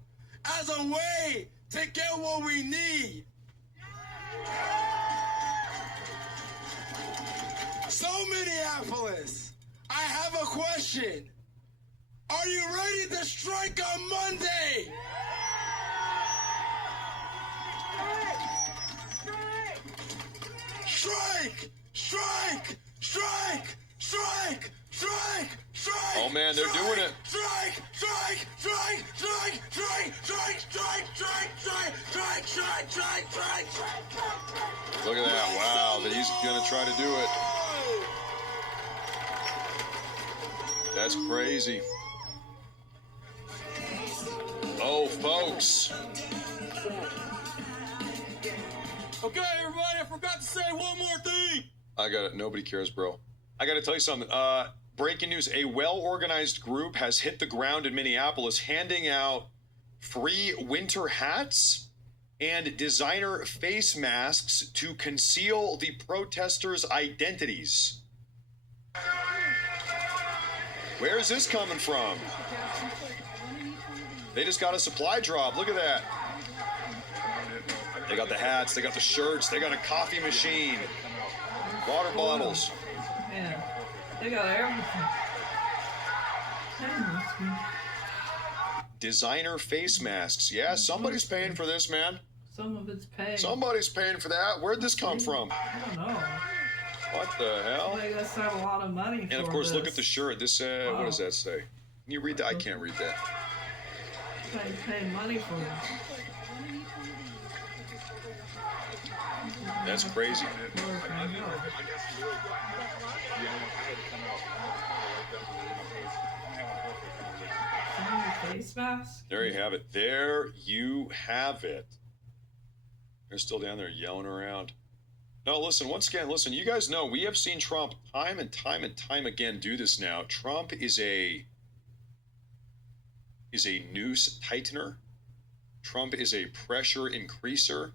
as a way to get what we need. So, Minneapolis, I have a question. Are you ready to strike on Monday? Strike! Strike! Strike! Strike! Strike! Strike! Oh man, they're doing it. Strike! Strike! Strike! Strike! Strike! Strike! Strike! Strike! Strike! Strike! Strike! Strike! Strike! Strike! Look at that. Wow, that he's going to try to do it. That's crazy. Oh, folks. Okay, everybody, I forgot to say one more thing. I got it. Nobody cares, bro. I got to tell you something. Breaking news. A well-organized group has hit the ground in Minneapolis handing out free winter hats and designer face masks to conceal the protesters' identities. Where is this coming from? They just got a supply drop. Look at that. They got the hats, they got the shirts, they got a coffee machine, water bottles. Yeah, they got everything. Designer face masks. Yeah, somebody's paying for this, man. Some of it's paid. Somebody's paying for that. Where'd this come from? I don't know. What the hell? They must have a lot of money for And of course, this. look at the shirt. This, what does that say? Can you read that? I can't read that. They pay money for it. That's crazy. Face mask? There you have it. There you have it. They're still down there yelling around. No, listen, once again, listen, you guys know we have seen Trump time and time and time again do this now. Trump is a noose tightener. Trump is a pressure increaser.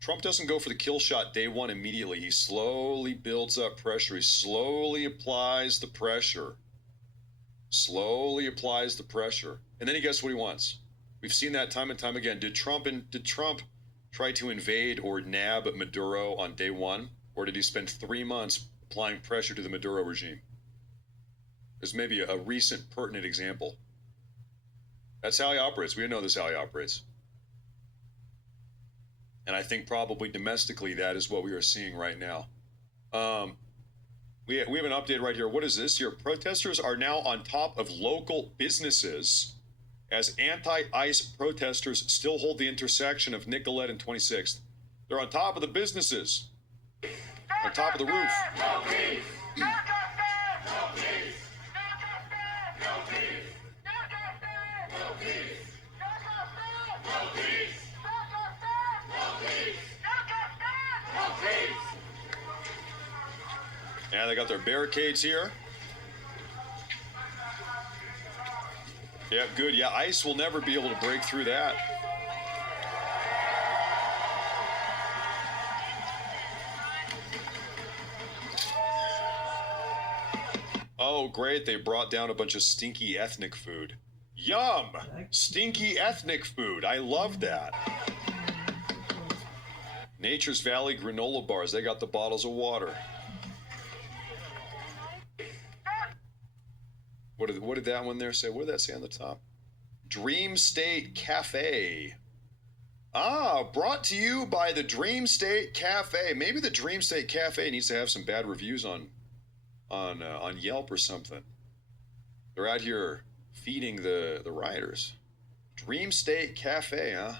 Trump doesn't go for the kill shot day one immediately. He slowly builds up pressure. He slowly applies the pressure. Slowly applies the pressure. And then he gets what he wants. We've seen that time and time again. Did Trump try to invade or nab Maduro on day one? Or did he spend 3 months applying pressure to the Maduro regime? There's maybe a recent pertinent example. That's how he operates. We know this is how he operates. And I think probably domestically that is what we are seeing right now. We have an update right here. What is this here? Protesters are now on top of local businesses as anti-ICE protesters still hold the intersection of Nicollet and 26th. They're on top of the businesses. On top of the roof. No peace! No justice! No peace! No justice! No peace! No justice! No peace! No justice! No peace! No justice! No peace! No justice! No peace! Yeah, they got their barricades here. Yeah, good. Yeah, ICE will never be able to break through that. Oh, great, they brought down a bunch of stinky ethnic food. Yum! Stinky ethnic food. I love that. Nature's Valley granola bars. They got the bottles of water. What did that one there say? What did that say on the top? Dream State Cafe. Ah, brought to you by the Dream State Cafe. Maybe the Dream State Cafe needs to have some bad reviews on Yelp or something. They're out here feeding the rioters. Dream State Cafe, huh?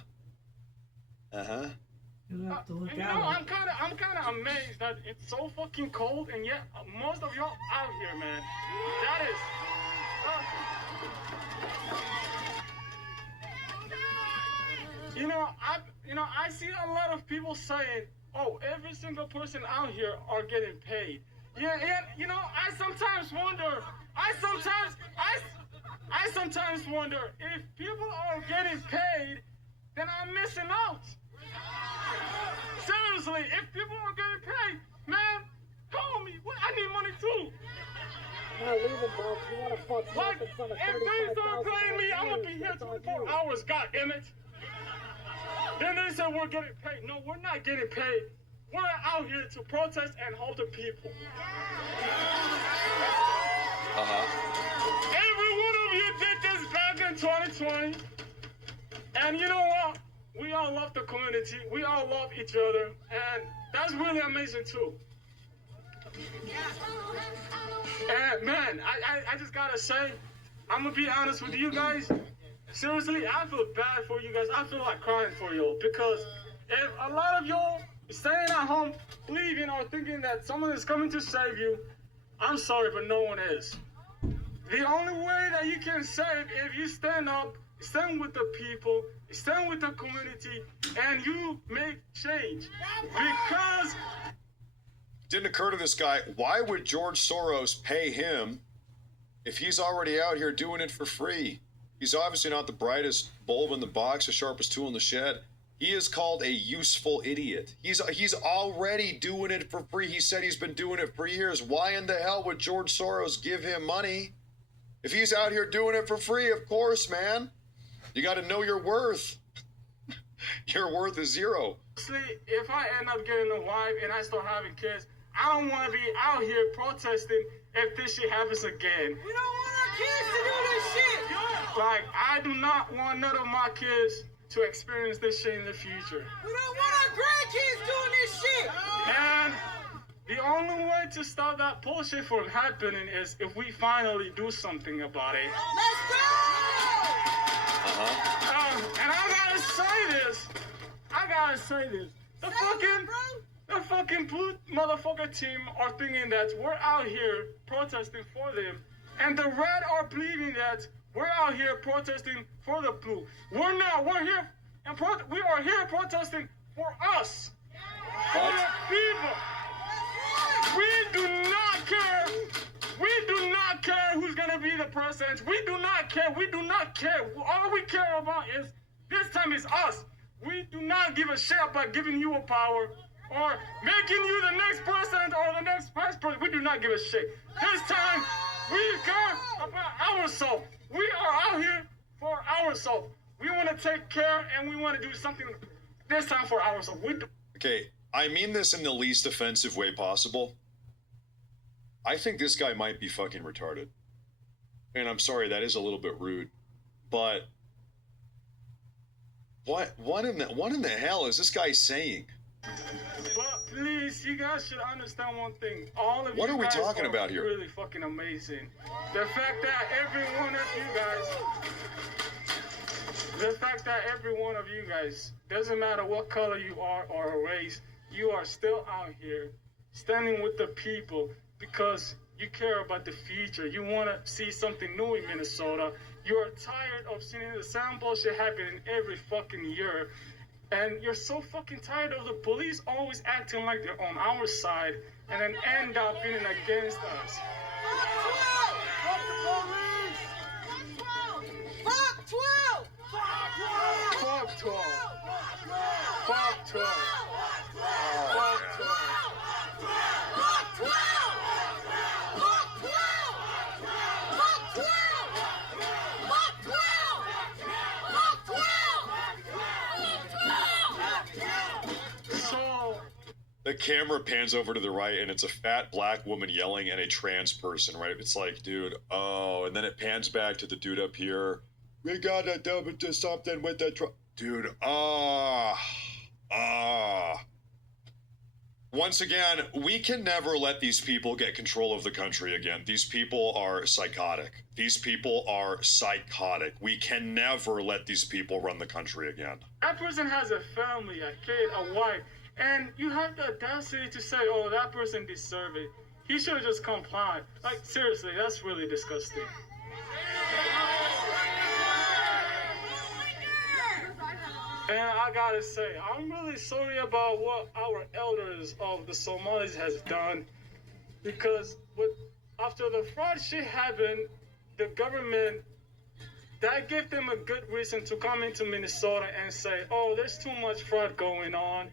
Uh-huh. You'll have to look And out. I'm kind of amazed that it's so fucking cold, and yet most of y'all out here, man. That is. I see a lot of people saying, "Oh, every single person out here are getting paid." Yeah, and I sometimes wonder. I sometimes wonder if people are getting paid, then I'm missing out. Seriously, if people are getting paid, man, call me. I need money too. Now leave him, bro. You want to fuck me Like, up in front of if they start 35,000 paying me, I'm gonna be here 24 hours. God damn it! Then they say we're getting paid. No, we're not getting paid. We're out here to protest and help the people. Every one of you did this back in 2020, and you know what? We all love the community. We all love each other, and that's really amazing too. And man, I just gotta say, I'm gonna be honest with you guys. Seriously, I feel bad for you guys. I feel like crying for y'all, because if a lot of y'all staying at home, believing or thinking that someone is coming to save you, I'm sorry, but no one is. The only way that you can save if you stand up, stand with the people, stand with the community, and you make change. Because Didn't occur to this guy, why would George Soros pay him if he's already out here doing it for free? He's obviously not the brightest bulb in the box, the sharpest tool in the shed. He is called a useful idiot. He's already doing it for free. He said he's been doing it for years. Why in the hell would George Soros give him money? If he's out here doing it for free, of course, man. You got to know your worth. Your worth is zero. if I end up getting a wife and I start having kids, I don't want to be out here protesting if this shit happens again. We don't want our kids to do this shit. Like, I do not want none of my kids to experience this shit in the future. We don't want our grandkids doing this shit. And the only way to stop that bullshit from happening is if we finally do something about it. Let's go! And I gotta say this. The fucking blue motherfucker team are thinking that we're out here protesting for them, and the red are believing that we're out here protesting for the blue. We're not. We're here, and we are here protesting for us, for the people. We do not care. We do not care who's gonna be the president. We do not care. We do not care. All we care about is this time is us. We do not give a shit about giving you a power or making you the next president or the next vice president. We do not give a shit. This time, we care about ourselves. We are out here for ourselves. We want to take care and we want to do something this time for ourselves. Okay, I mean this in the least offensive way possible. I think this guy might be fucking retarded. And I'm sorry, that is a little bit rude. But what in the hell is this guy saying? But please, you guys should understand one thing. All of What you are we guys talking about here? Really fucking amazing. The fact that every one of you guys, doesn't matter what color you are or race, you are still out here standing with the people because you care about the future. You want to see something new in Minnesota. You are tired of seeing the same bullshit happening every fucking year. And you're so fucking tired of the police always acting like they're on our side and then end up being against us. Fuck the police! Fuck 12! Fuck 12! Fuck 12! Fuck 12! The camera pans over to the right, and it's a fat black woman yelling and a trans person, right? It's like, dude, oh, and then it pans back to the dude up here. We gotta do something with the dude. Once again, we can never let these people get control of the country again. These people are psychotic. These people are psychotic. We can never let these people run the country again. That person has a family, a kid, a wife, and you have the audacity to say, oh, that person deserves it. He should have just complied. Like, seriously, that's really disgusting. And I gotta say, I'm really sorry about what our elders of the Somalis has done, because after the fraud shit happened, the government, that gave them a good reason to come into Minnesota and say, oh, there's too much fraud going on.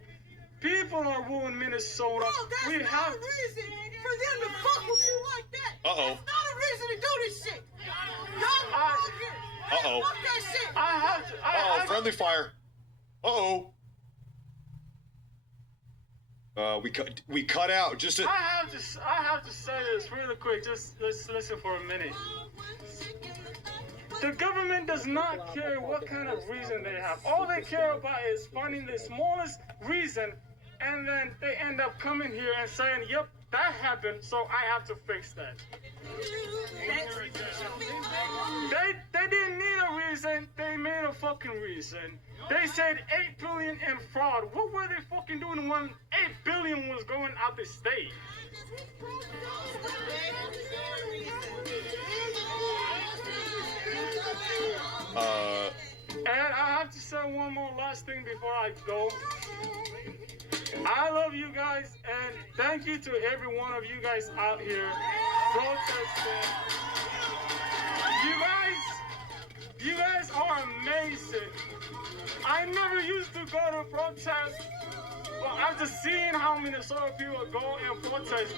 People are ruining Minnesota. No, that's not a reason for them to fuck with you like that. Uh-oh. That's not a reason to do this shit. Y'all fuck it. Uh-oh. Fuck that shit. I have to. Uh-oh, friendly fire. Uh-oh. We cut out just a... I have to say this really quick. Just let's listen for a minute. The government does not care what kind of reason they have. All they care about is finding the smallest reason, and then they end up coming here and saying, yep, that happened, so I have to fix that. They didn't need a reason, they made a fucking reason. They said 8 billion in fraud. What were they fucking doing when 8 billion was going out the state? And I have to say one more last thing before I go. I love you guys, and thank you to every one of you guys out here protesting. You guys are amazing. I never used to go to protest, but after seeing how Minnesota people go and protest,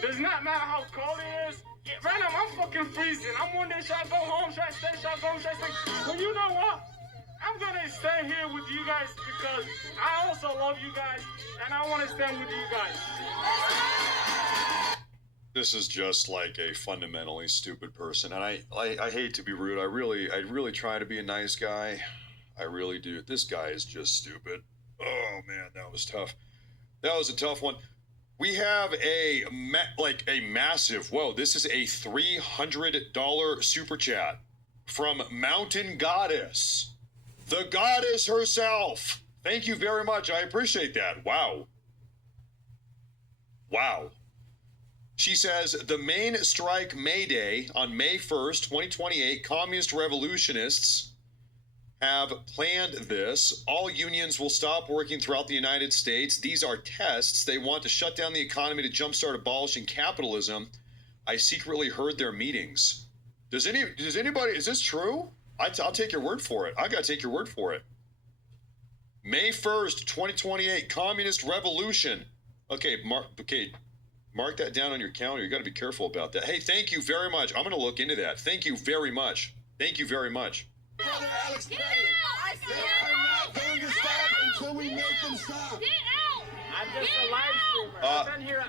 does not matter how cold it is. Right now, I'm fucking freezing. I'm wondering, should I go home? Should I stay? Should I go? Should I stay? But you know what? I'm gonna stay here with you guys because I also love you guys, and I want to stand with you guys. This is just like a fundamentally stupid person, and I hate to be rude. I really try to be a nice guy. I really do. This guy is just stupid. Oh man, that was tough. That was a tough one. We have a massive. Whoa, this is a $300 super chat from Mountain Goddess, the goddess herself. Thank you very much. I appreciate that. Wow. Wow. She says, the main strike May Day on May 1st, 2028, communist revolutionists have planned this. All unions will stop working throughout the United States. These are tests. They want to shut down the economy to jumpstart abolishing capitalism. I secretly heard their meetings. Does anybody, is this true? I'll take your word for it. I gotta take your word for it. May 1st, 2028, communist revolution. Okay, mark that down on your calendar. You got to be careful about that. Hey, thank you very much. I'm going to look into that. Thank you very much. Thank you very much. Brother Alex, they are not going to stop until we make them stop. I'm just a live streamer. I've been here.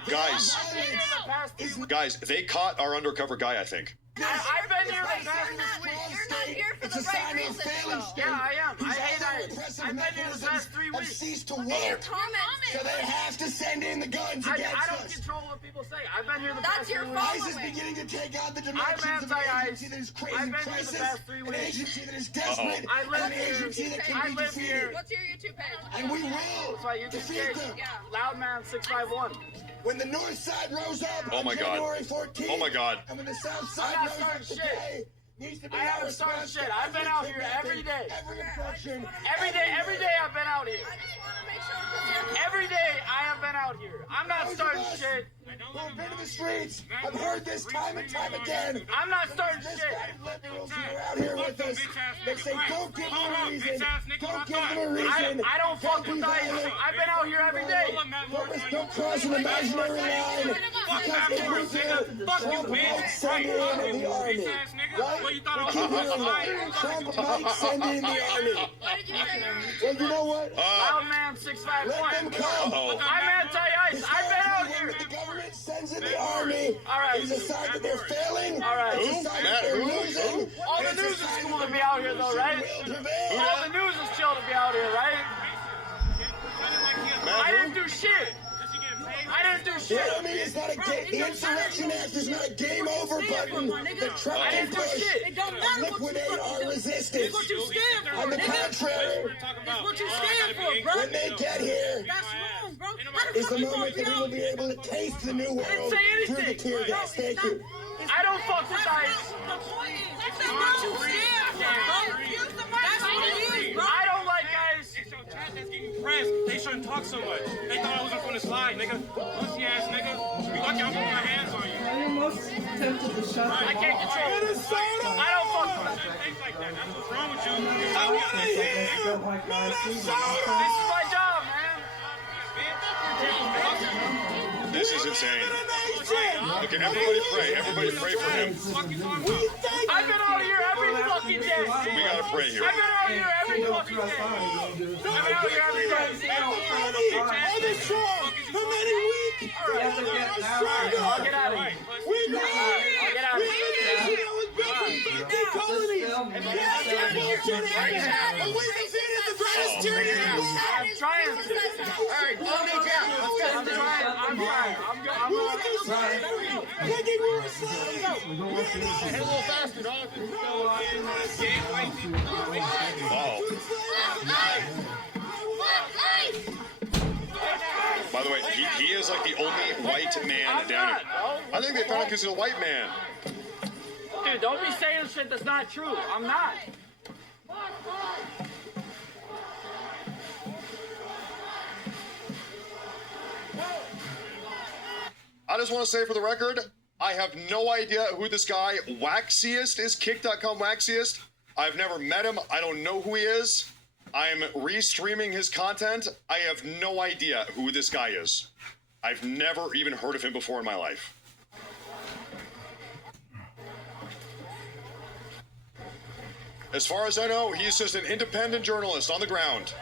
Guys, they caught our undercover guy, I think. I've been here the past 3 weeks. You're not here for It's a the sign right of reason. failing though. state. Yeah, I am. I These hate other it. repressive I've been here the past 3 have weeks. ceased to Look at your work. comments. So they have to send in the guns I against don't us. control what people say. I've been here the That's past your 3 weeks. fault. ICE is beginning to take out the I'm dimensions of an anti-ICE. agency that is crazy I've been here the crisis, past 3 an weeks. agency that is desperate, I live an here. agency that I can be live here. defeated. What's your YouTube page? And we will That's why you can defeat see them. Loudman651. When the north side rose up Oh on my God. January 14th, Oh my God. and when the south side I'm not rose up starting today, needs to be I our haven't started response shit. to I've been out here kidnapping, every day. every abduction, Every day I've been out here. I just want to make sure because Every day I have been out here. I'm not starting shit. who have been to the streets. I've heard this time and time again. I'm not starting This shit. guy liberals who are out here with us. They say, don't give them a reason. Don't give them a reason. I don't fuck with ICE. I've been out here every day. Don't cross an imaginary line. Because if we do, Trump might send in the army. Right? Keep hearing that. Trump might send in the army. Well, you know what? Loud man 651. Let them come. I'm anti-ICE. I've been out here. The government sends in the army. All right. It's a sign that they're failing. All right. It's a sign that they're losing. All the news is cool to be out here, though, right? All the news is chill to be out here, right? I didn't do shit. I didn't do shit. The army is not a game. The Insurrection Act is not a game over button that Trump can push and liquidate our resistance. It's what you stand for, On the nigga. contrary, It's what you stand for, bro. when they get here, That's wrong, bro. How the is the fuck you moment that we will be able to taste the new world say through the anything. tear gas. Thank you. I don't fuck with ICE. The point is, that's what you stand for, bro. That's what it is, bro. I don't like ICE. It's your chat that's getting pressed. They shouldn't talk so much. They thought I wasn't going to slide, nigga. Pussy ass nigga. You lucky I'm putting my hands on you. I almost tempted to shut them I can't control it. I don't fuck with it. Things like that. That's what's wrong with you. I don't like This is my job, man. This is insane. Okay, everybody pray. Everybody pray for him. I've been out here every fucking day. We gotta pray here. I've been out here every fucking day. I've been out here every day. How many weeks? I'll get out of here. I'll get out of here. I'm trying to. Alright, go to jail. I'm trying. I'm Hit a little faster, dog. By the way, he is like the only white man down here. I think they found him because he's a white man. Dude, don't be saying shit that's not true. I'm not. I just want to say for the record, I have no idea who this guy Waxiest is. Kick.com Waxiest. I've never met him. I don't know who he is. I am restreaming his content. I have no idea who this guy is. I've never even heard of him before in my life. As far as I know, he's just an independent journalist on the ground.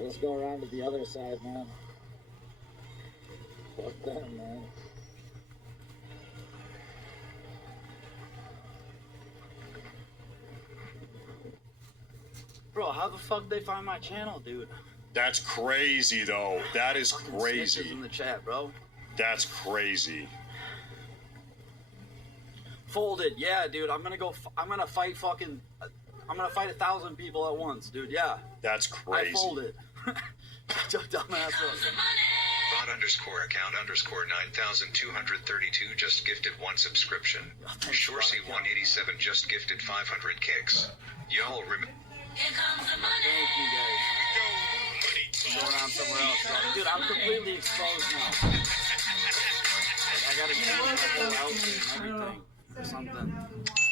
Let's go around to the other side, man. Fuck them, man. Bro, how the fuck they find my channel, dude? That's crazy, though. That is Fucking snitches crazy. in the chat, bro. That's crazy. Folded, yeah, dude. I'm gonna fight fucking. I'm gonna fight 1,000 people at once, dude. Yeah. That's crazy. I folded. Dumbass. Bot_account_9,232 just gifted 1 subscription. Shorsey187 just gifted 500 kicks. Y'all remember. Thank you guys. Go around somewhere else. Dude, I'm completely exposed now. I gotta change my whole outfit and everything. Or something.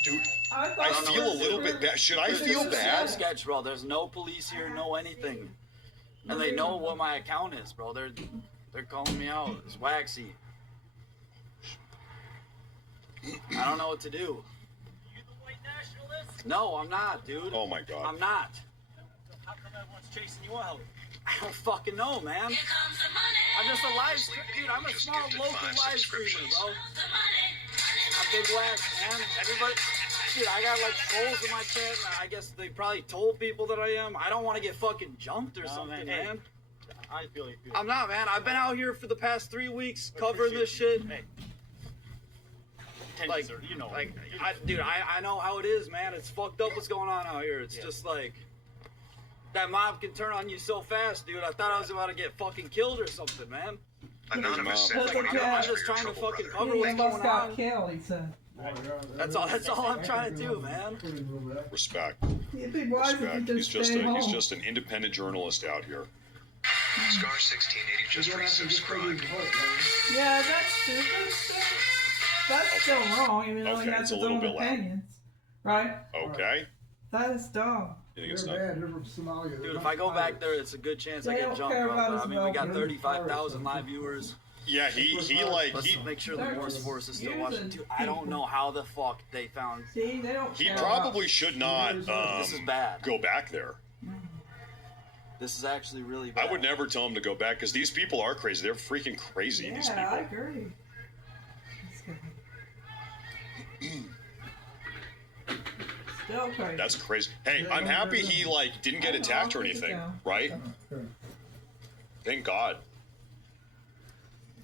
Dude, I feel a little bit bad. Should I feel bad? Sketch, bro. There's no police here, no anything. And they know what my account is, bro. They're calling me out. It's waxy. I don't know what to do. You the white nationalist? No, I'm not, dude. Oh my god. I'm not. How come everyone's chasing you out? I don't fucking know, man. I'm just a live streamer. Dude, I'm a small local live streamer, bro. I'm big wax, man. Everybody, dude, I got like trolls in my chat. I guess they probably told people that I am. I don't want to get fucking jumped or something, man. I feel you. I'm not, man. I've been out here for the past 3 weeks covering this shit. Like, you know, like, dude, I know how it is, man. It's fucked up what's going on out here. It's just like, that mob can turn on you so fast, dude. I thought I was about to get fucking killed or something, man. Anonymous said Look at $20 that. I'm for just your trying to trouble, fucking brother. cover He what's almost going got on. killed, he said. That's all I'm trying to do, man. Respect. It'd be wise if you Respect. just He's stay home. just an independent journalist out here. Scar 1680 just resubscribed. Yeah, that's still wrong, even though he Okay, has it's his a little own bit loud. opinions. Right? Okay. That is dumb. You think it's They're not? bad. They're from Somalia. Dude, if I go back there, it's a good chance I They get don't jumped, care bro. about But, his I mean, we got welfare. 35,000 live viewers. Yeah, he Let's make sure the Morse Force is still using watching. Dude, I don't know how the fuck they found. See, they don't he care probably should not This is bad. go back there. This is actually really bad. I would never tell him to go back because these people are crazy. They're freaking crazy. Yeah, These people. I agree. Still crazy. That's crazy. Hey, I'm happy he like didn't get attacked or anything, right? Thank God.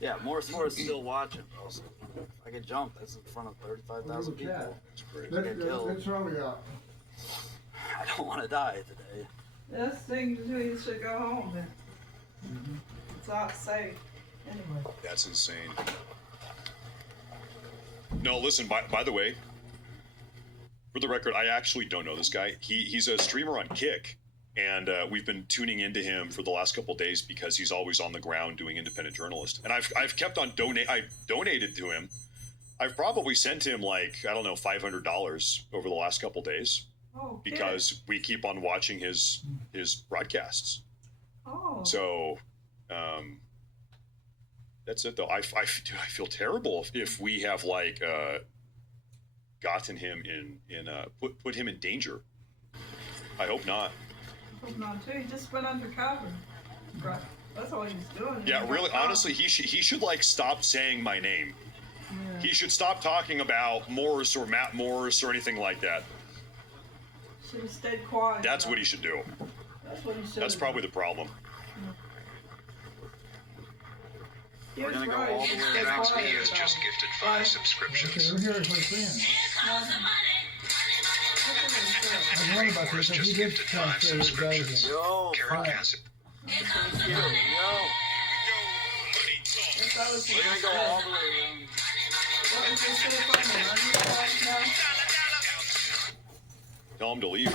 Yeah, Morse Force is still watching, bro. So if I get jumped, that's in front of 35,000 people. It's crazy. Let's Charlie out. I don't want to die today. This thing to do, you should go home then. It's not safe. Anyway. That's insane. No, listen. By the way, for the record, I actually don't know this guy. He's a streamer on Kick, and we've been tuning into him for the last couple of days because he's always on the ground doing independent journalist. And I've kept on I donated to him. I've probably sent him like I don't know $500 over the last couple of days because we keep on watching his broadcasts. Oh. So. That's it, though. I feel terrible if we have like gotten him put him in danger. I hope not. Hope not too. He just went undercover. Right. That's all he's doing. Yeah, really. Honestly, he should like stop saying my name. Yeah. He should stop talking about Morris or Matt Morris or anything like that. Should have stayed quiet. That's what he should do. That's what he should. That's probably the problem. We're gonna go all the way around. NXP has just gifted 5 subscriptions. Okay, we're here. What I'm saying. I wonder about this. Just He did gifted kind of 5 say it was subscriptions. Yo, Carrot Cassidy. yo. We're gonna go all the way around. Tell him to leave.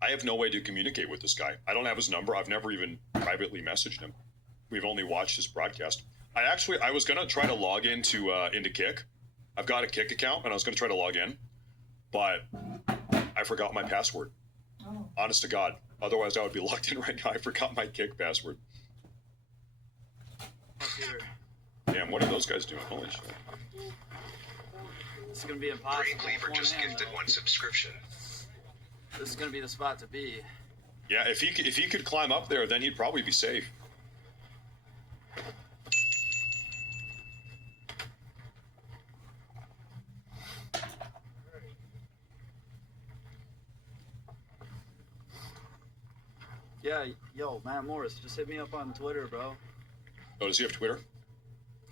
I have no way to communicate with this guy. I don't have his number. I've never even privately messaged him. We've only watched his broadcast. I was gonna try to log into Kick. I've got a Kick account, and I was gonna try to log in, but I forgot my password. Oh. Honest to God. Otherwise, I would be logged in right now. I forgot my Kick password. Damn, what are those guys doing? Holy shit. It's gonna be impossible. Brain Cleaver just gifted 1 subscription. This is gonna be the spot to be. Yeah, if he could climb up there, then he'd probably be safe. Yeah, yo, Matt Morris, just hit me up on Twitter, bro. Oh, does he have Twitter?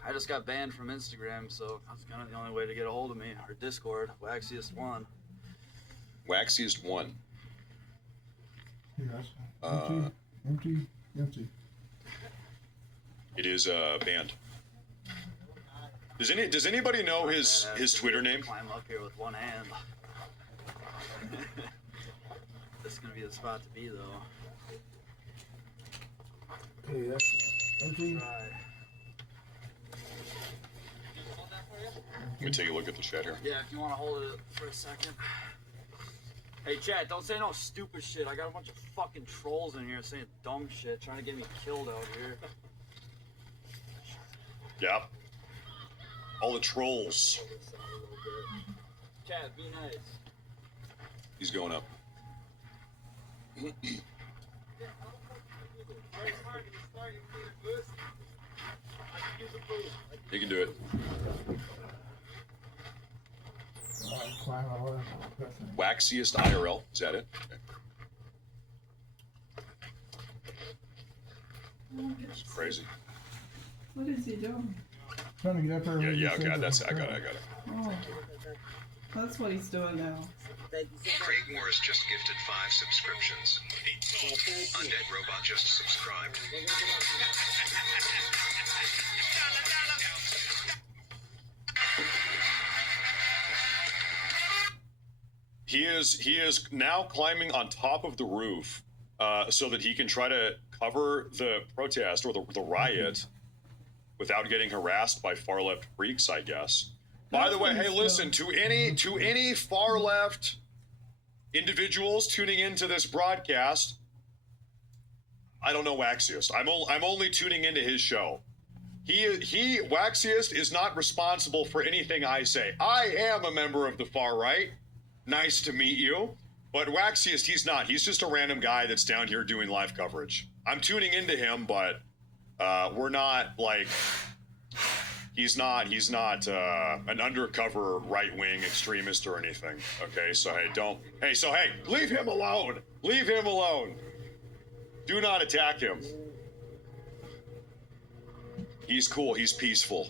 I just got banned from Instagram, so that's kind of the only way to get a hold of me. Or Discord, Waxiest1. Waxiest one. Yes. Empty. It is banned. Does anybody know his Twitter name? Climb up here with one hand. This is gonna be the spot to be, though. Okay, that's empty. Try. Let me take a look at the chat here. Yeah, if you want to hold it for a second. Hey, chat, don't say no stupid shit. I got a bunch of fucking trolls in here saying dumb shit, trying to get me killed out here. Yeah. All the trolls. Chat, be nice. He's going up. He can do it. Waxiest IRL. Is that it? Okay. It's crazy. What is he doing? Trying to get up there. Yeah, okay, I got it. Oh. That's what he's doing now. Craig Morris just gifted 5 subscriptions. Undead Robot just subscribed. He is now climbing on top of the roof so that he can try to cover the protest or the riot without getting harassed by far left freaks, I guess. By the way, hey, listen, to any far left individuals tuning into this broadcast, I don't know Waxiest. I'm only tuning into his show. Waxiest is not responsible for anything I say. I am a member of the far right. Nice to meet you. But Waxiest, he's not. He's just a random guy that's down here doing live coverage. I'm tuning into him, but we're not like, he's not an undercover right-wing extremist or anything. Okay, so hey, leave him alone. Leave him alone. Do not attack him. He's cool. He's peaceful.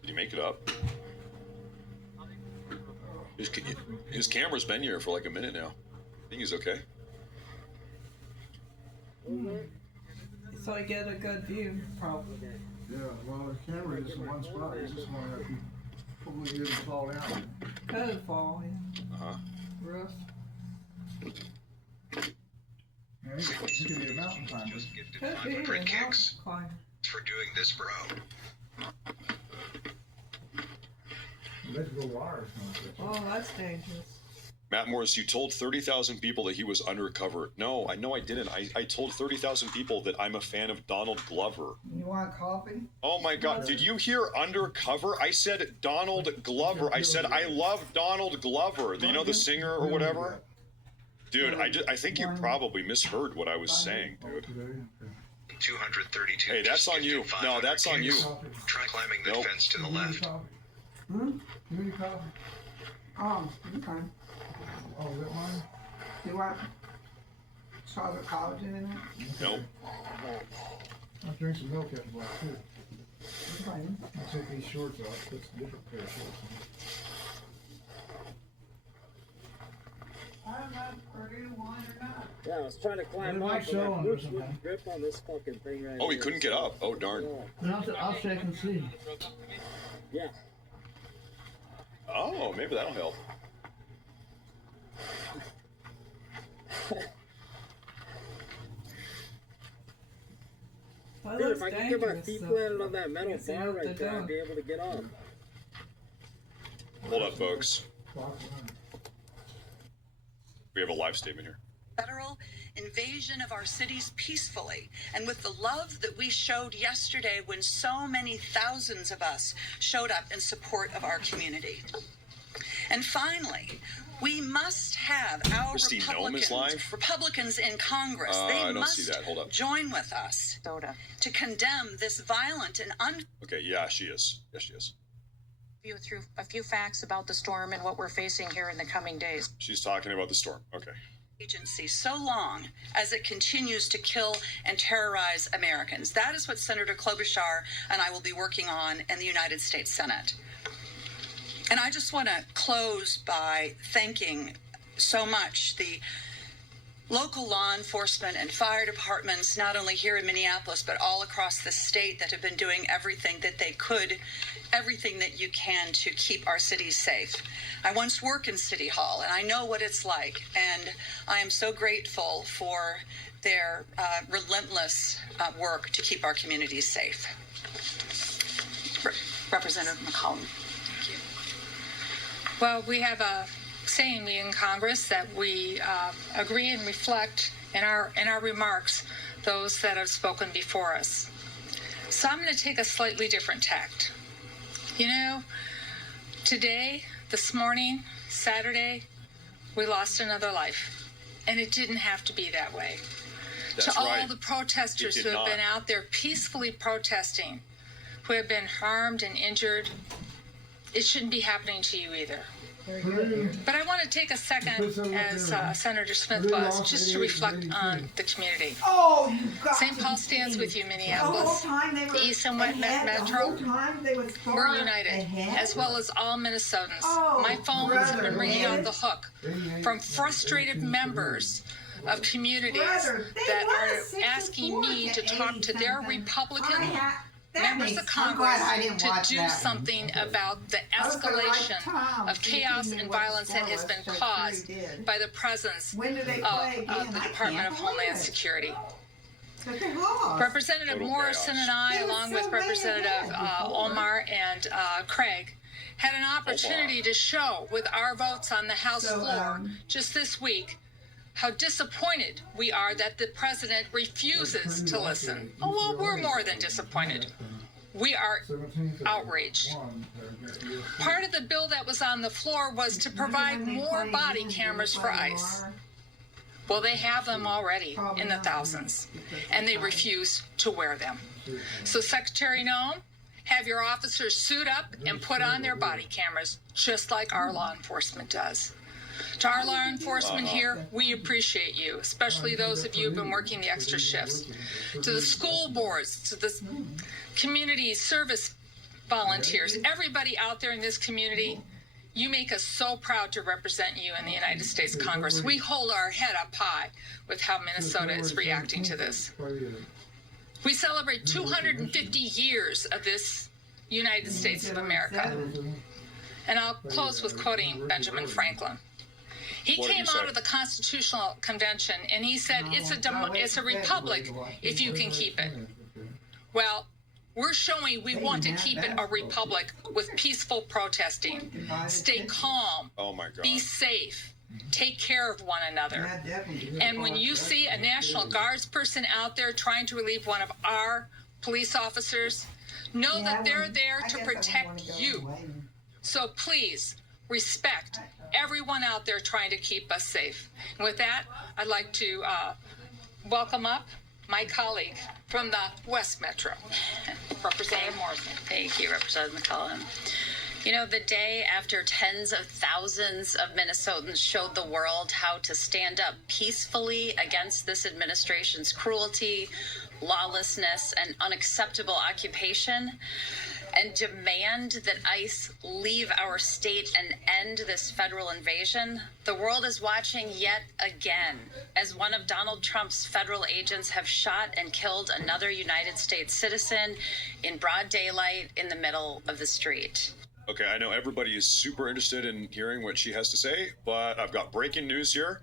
Did he make it up? His camera's been here for like a minute now. I think he's okay. So I get a good view, probably. Yeah, well, the camera is in one spot. It's just one that probably didn't fall down. Could fall, yeah. Uh-huh. Roof. Yeah, he could be a mountain climber. Just gifted Could be 500 a kicks climb. for doing this, bro. Electrical wires. Oh, that's dangerous. Matt Morris, you told 30,000 people that he was undercover. No, I didn't. I told 30,000 people that I'm a fan of Donald Glover. You want coffee? Oh my God, did you hear undercover? I said Donald Glover. I said I love Donald Glover. You know, the singer or whatever? Dude, I think you probably misheard what I was saying, dude. 232. Hey, that's on you. No, that's on you. Try climbing the Nope. fence to the left. Hmm? You need coffee? Oh, okay. Oh, is that mine? You want chocolate collagen in it? Nope. I'll drink some milk after black too. Okay. I'll take these shorts off. Put a different pair of shorts I don't know if Purdue won or not. Yeah, I was trying to climb They're up, not but I showing pushed or with something. grip on this fucking thing right Oh, he here. couldn't get up. Oh, darn. on. I'll check and see. Yeah. Oh, maybe that'll help. That Dude, looks if I could get my dangerous, feet so- planted on that metal You see bar what right they're there, I'd be doing. able to get up. Hold up, folks. We have a live statement here. Federal invasion of our cities peacefully and with the love that we showed yesterday when so many thousands of us showed up in support of our community. And finally, we must have our Christine Nome is live? Republicans in Congress. I They don't must see that. Hold up. join with us to condemn this violent and Okay, yeah, she is. Yes, she is. you through a few facts about the storm and what we're facing here in the coming days. She's talking about the storm. Okay. agency so long as it continues to kill and terrorize Americans. That is what Senator Klobuchar and I will be working on in the United States Senate. And I just want to close by thanking so much the local law enforcement and fire departments, not only here in Minneapolis, but all across the state that have been doing everything that they could, everything that you can to keep our cities safe. I once worked in City Hall, and I know what it's like, and I am so grateful for their relentless work to keep our communities safe. Representative McCollum. Thank you. Well, we have a saying in Congress that we agree and reflect in our remarks those that have spoken before us. So I'm going to take a slightly different tact. You know, today, this morning, Saturday, we lost another life. And it didn't have to be that way. That's to all right. the protesters It who did have not. been out there peacefully protesting, who have been harmed and injured, it shouldn't be happening to you either. But I want to take a second, as Senator Smith was, just to reflect on the community. Oh, you got St. Paul stands with you, Minneapolis. The whole time they were The East and West ahead, the Metro, whole time they was we're far united, ahead. as well as all Minnesotans. Oh, My phone has been ringing brother. on the hook from frustrated members of communities Brother, they that won are asking me to talk to their 80-something. Republican I members of Congress to do something about the escalation of chaos and violence that has been caused by the presence of the Department of Homeland Security. Representative Morrison and I, along with Representative Omar and Craig, had an opportunity to show with our votes on the House floor just this week how disappointed we are that the president refuses to listen. Oh, well, we're more than disappointed. We are outraged. Part of the bill that was on the floor was to provide more body cameras for ICE. Well, they have them already in the thousands, and they refuse to wear them. So, Secretary Noem, have your officers suit up and put on their body cameras, just like our law enforcement does. To our law enforcement here, we appreciate you, especially those of you who've been working the extra shifts. To the school boards, to the community service volunteers, everybody out there in this community, you make us so proud to represent you in the United States Congress. We hold our head up high with how Minnesota is reacting to this. We celebrate 250 years of this United States of America. And I'll close with quoting Benjamin Franklin. He came out of the Constitutional Convention and he said, it's a republic if you can keep it. Well, we're showing we want to keep it a republic with peaceful protesting. Stay calm. Oh my God. Be safe. Take care of one another. And when you see a National Guards person out there trying to relieve one of our police officers, know that they're there to protect you. So please respect everyone out there trying to keep us safe. And with that, I'd like to welcome up my colleague from the West Metro, Representative Morrison. Thank you, Representative McCollum. You know, the day after tens of thousands of Minnesotans showed the world how to stand up peacefully against this administration's cruelty, lawlessness, and unacceptable occupation, and demand that ICE leave our state and end this federal invasion, the world is watching yet again as one of Donald Trump's federal agents have shot and killed another United States citizen in broad daylight in the middle of the street. Okay, I know everybody is super interested in hearing what she has to say, but I've got breaking news here.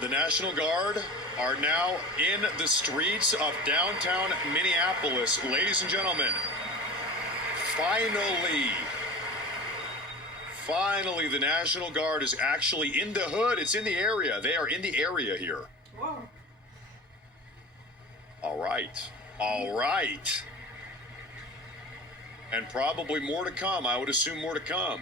The National Guard are now in the streets of downtown Minneapolis. Ladies and gentlemen, finally, the National Guard is actually in the hood. It's in the area. They are in the area here. Whoa. All right. And probably more to come. I would assume more to come.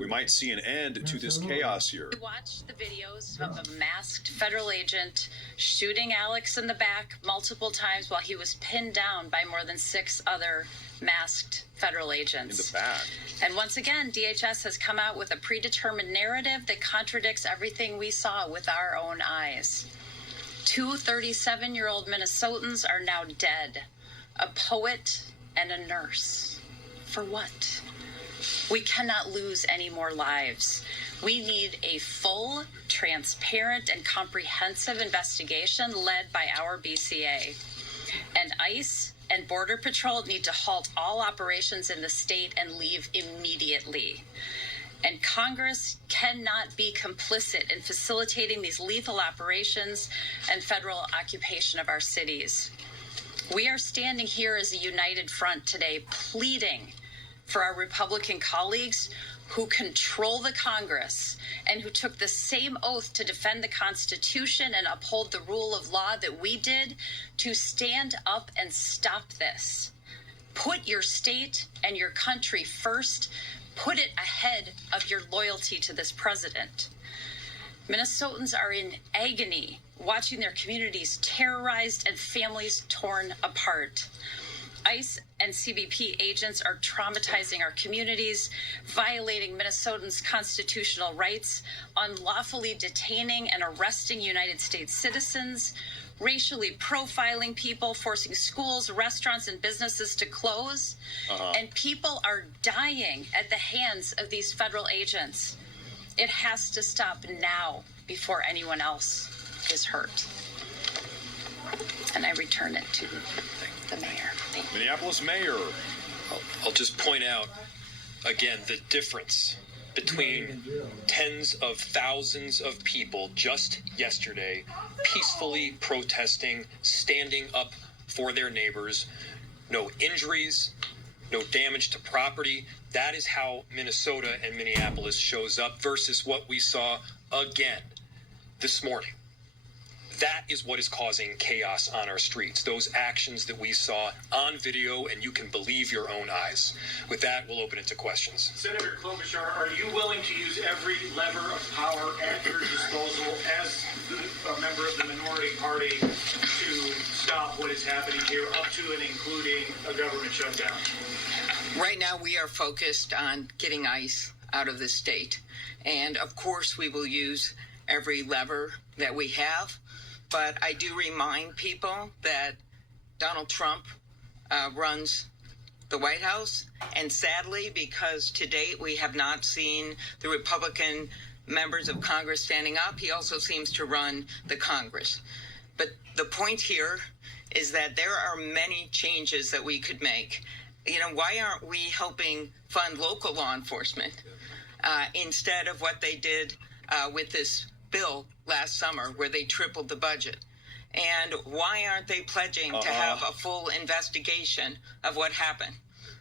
We might see an end to this chaos here. We watched the videos of a masked federal agent shooting Alex in the back multiple times while he was pinned down by more than 6 other masked federal agents. In the back. And once again, DHS has come out with a predetermined narrative that contradicts everything we saw with our own eyes. 2 37-year-old Minnesotans are now dead. A poet and a nurse. For what? We cannot lose any more lives. We need a full, transparent, and comprehensive investigation led by our BCA. And ICE and Border Patrol need to halt all operations in the state and leave immediately. And Congress cannot be complicit in facilitating these lethal operations and federal occupation of our cities. We are standing here as a united front today, pleading for our Republican colleagues who control the Congress and who took the same oath to defend the Constitution and uphold the rule of law that we did, to stand up and stop this. Put your state and your country first. Put it ahead of your loyalty to this president. Minnesotans are in agony, watching their communities terrorized and families torn apart. ICE and CBP agents are traumatizing our communities, violating Minnesotans' constitutional rights, unlawfully detaining and arresting United States citizens, racially profiling people, forcing schools, restaurants, and businesses to close. And people are dying at the hands of these federal agents. It has to stop now before anyone else is hurt. And I return it to the mayor. Thank you. Minneapolis mayor. I'll just point out again the difference between tens of thousands of people just yesterday peacefully protesting, standing up for their neighbors, no injuries, no damage to property. That is how Minnesota and Minneapolis shows up versus what we saw again this morning. That is what is causing chaos on our streets. Those actions that we saw on video, and you can believe your own eyes. With that, we'll open it to questions. Senator Klobuchar, are you willing to use every lever of power at your disposal as a member of the minority party to stop what is happening here, up to and including a government shutdown? Right now, we are focused on getting ICE out of the state. And of course, we will use every lever that we have. But I do remind people that Donald Trump runs the White House. And sadly, because to date we have not seen the Republican members of Congress standing up, he also seems to run the Congress. But the point here is that there are many changes that we could make. You know, why aren't we helping fund local law enforcement instead of what they did with this bill last summer where they tripled the budget? And why aren't they pledging to have a full investigation of what happened?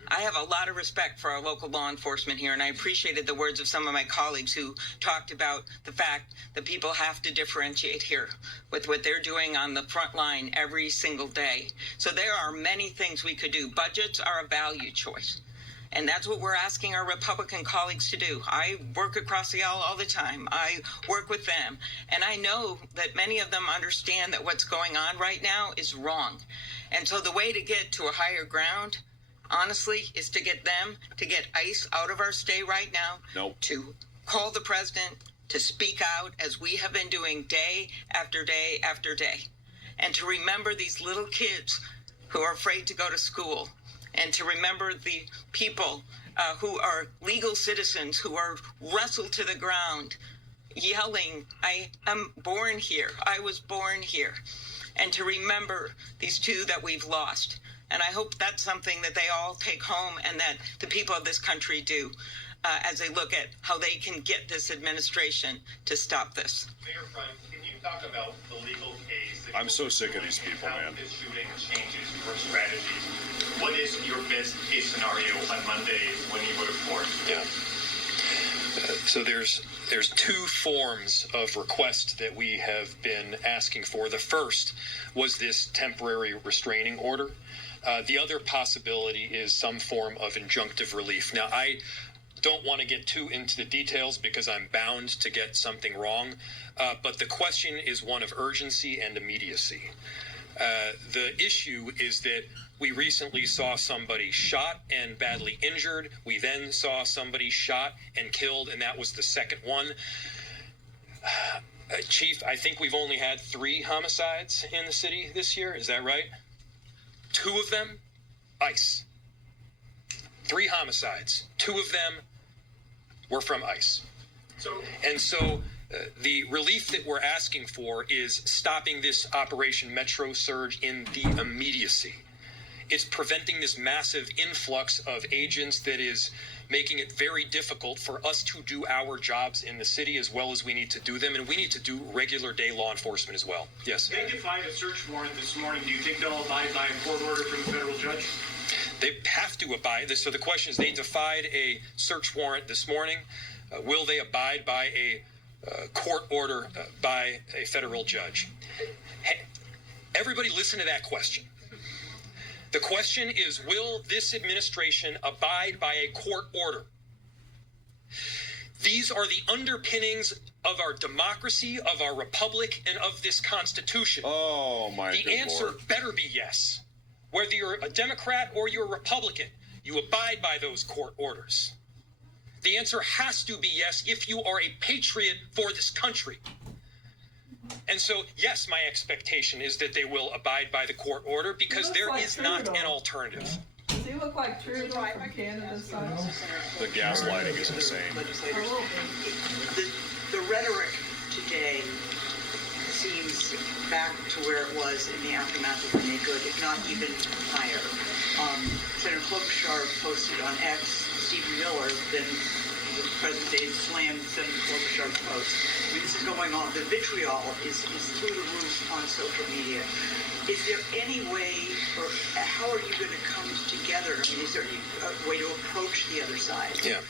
I have a lot of respect for our local law enforcement here, and I appreciated the words of some of my colleagues who talked about the fact that people have to differentiate here with what they're doing on the front line every single day. So there are many things we could do. Budgets are a value choice. And that's what we're asking our Republican colleagues to do. I work across the aisle all the time. I work with them. And I know that many of them understand that what's going on right now is wrong. And so the way to get to a higher ground, honestly, is to get them to get ICE out of our state right now. Nope. To call the president, to speak out as we have been doing day after day after day. And to remember these little kids who are afraid to go to school. And to remember the people who are legal citizens who are wrestled to the ground, yelling, I am born here. I was born here. And to remember these two that we've lost. And I hope that's something that they all take home and that the people of this country do as they look at how they can get this administration to stop this. Mayor Front, can you talk about the legal case? I'm so sick of these people, man. This shooting changes your strategies. What is your best case scenario on Monday when you go to court? Yeah. So there's two forms of request that we have been asking for. The first was this temporary restraining order. The other possibility is some form of injunctive relief. Now, I don't want to get too into the details because I'm bound to get something wrong, but the question is one of urgency and immediacy. The issue is that we recently saw somebody shot and badly injured. We then saw somebody shot and killed, and that was the second one. Chief, I think we've only had 3 homicides in the city this year. Is that right? 2 of them, ICE. 3 homicides. 2 of them were from ICE. So the relief that we're asking for is stopping this Operation Metro Surge in the immediacy. It's preventing this massive influx of agents that is making it very difficult for us to do our jobs in the city as well as we need to do them, and we need to do regular day law enforcement as well. Yes? They defied a search warrant this morning. Do you think they'll abide by a court order from the federal judge? They have to abide. So the question is, they defied a search warrant this morning. Will they abide by a court order by a federal judge? Hey, everybody listen to that question. The question is, will this administration abide by a court order? These are the underpinnings of our democracy, of our republic, and of this Constitution. Oh, my God. The answer better be yes. Whether you're a Democrat or you're a Republican, you abide by those court orders. The answer has to be yes if you are a patriot for this country. And so, yes, my expectation is that they will abide by the court order because there is not an alternative. Does he look like Trudeau from Canada's son? The gaslighting is insane. The rhetoric today seems back to where it was in the aftermath of the Good, if not even higher. Senator Klobuchar posted on X, Stephen Miller, then the present day slammed Senator Klobuchar's post. I mean, this is going on. The vitriol is through the roof on social media. Is there any way, or how are you going to come together? I mean, is there any way to approach the other side? Yeah.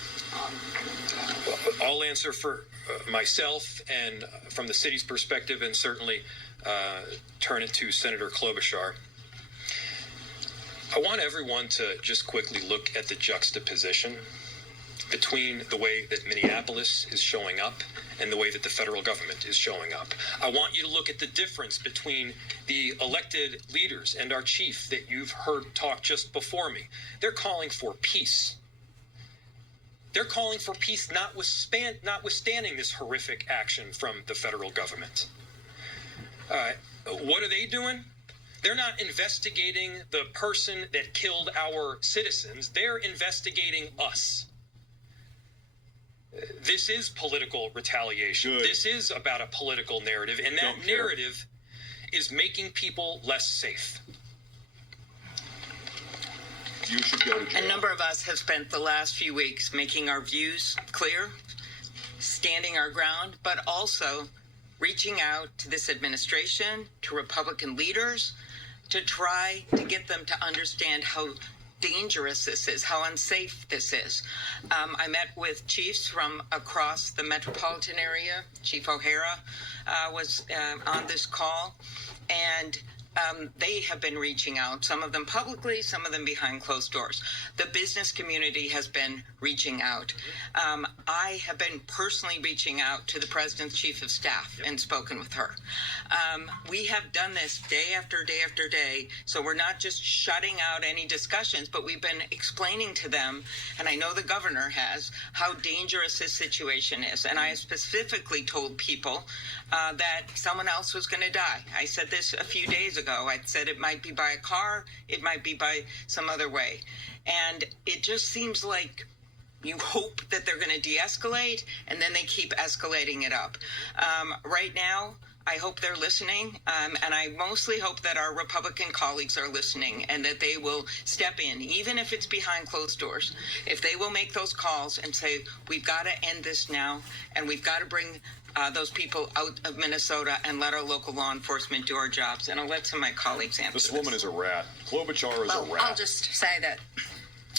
I'll answer for myself and from the city's perspective, and certainly turn it to Senator Klobuchar. I want everyone to just quickly look at the juxtaposition between the way that Minneapolis is showing up and the way that the federal government is showing up. I want you to look at the difference between the elected leaders and our chief that you've heard talk just before me. They're calling for peace. They're calling for peace notwithstanding this horrific action from the federal government. What are they doing? They're not investigating the person that killed our citizens. They're investigating us. This is political retaliation. Good. This is about a political narrative, and that narrative is making people less safe. You should go to jail. A number of us have spent the last few weeks making our views clear, standing our ground, but also reaching out to this administration, to Republican leaders, to try to get them to understand how dangerous this is, how unsafe this is. I met with chiefs from across the metropolitan area. Chief O'Hara was on this call, and they have been reaching out, some of them publicly, some of them behind closed doors. The business community has been reaching out. I have been personally reaching out to the president's chief of staff and spoken with her. We have done this day after day after day, so we're not just shutting out any discussions, but we've been explaining to them, and I know the governor has, how dangerous this situation is. And I specifically told people that someone else was going to die. I said this a few days ago. I said it might be by a car, it might be by some other way. And it just seems like you hope that they're going to de-escalate, and then they keep escalating it up. Right now, I hope they're listening, and I mostly hope that our Republican colleagues are listening and that they will step in, even if it's behind closed doors. If they will make those calls and say, we've got to end this now, and we've got to bring those people out of Minnesota and let our local law enforcement do our jobs. And I'll let some of my colleagues answer this. Woman is a rat. Klobuchar is a rat. I'll just say that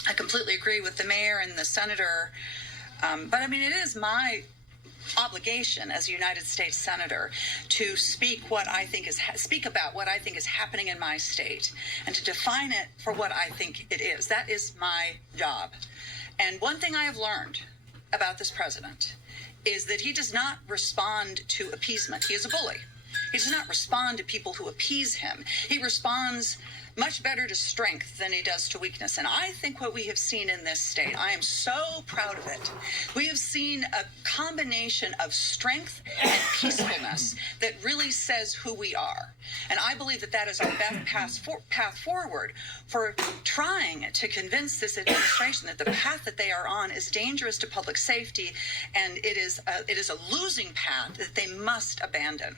I completely agree with the mayor and the senator. But I mean, it is my obligation as a United States senator to speak about what I think is happening in my state and to define it for what I think it is. That is my job. And one thing I have learned about this president is that he does not respond to appeasement. He is a bully. He does not respond to people who appease him. He responds much better to strength than he does to weakness. And I think what we have seen in this state, I am so proud of it. We have seen a combination of strength and peacefulness that really says who we are. And I believe that that is our best path forward for trying to convince this administration that the path that they are on is dangerous to public safety, and it is a losing path that they must abandon.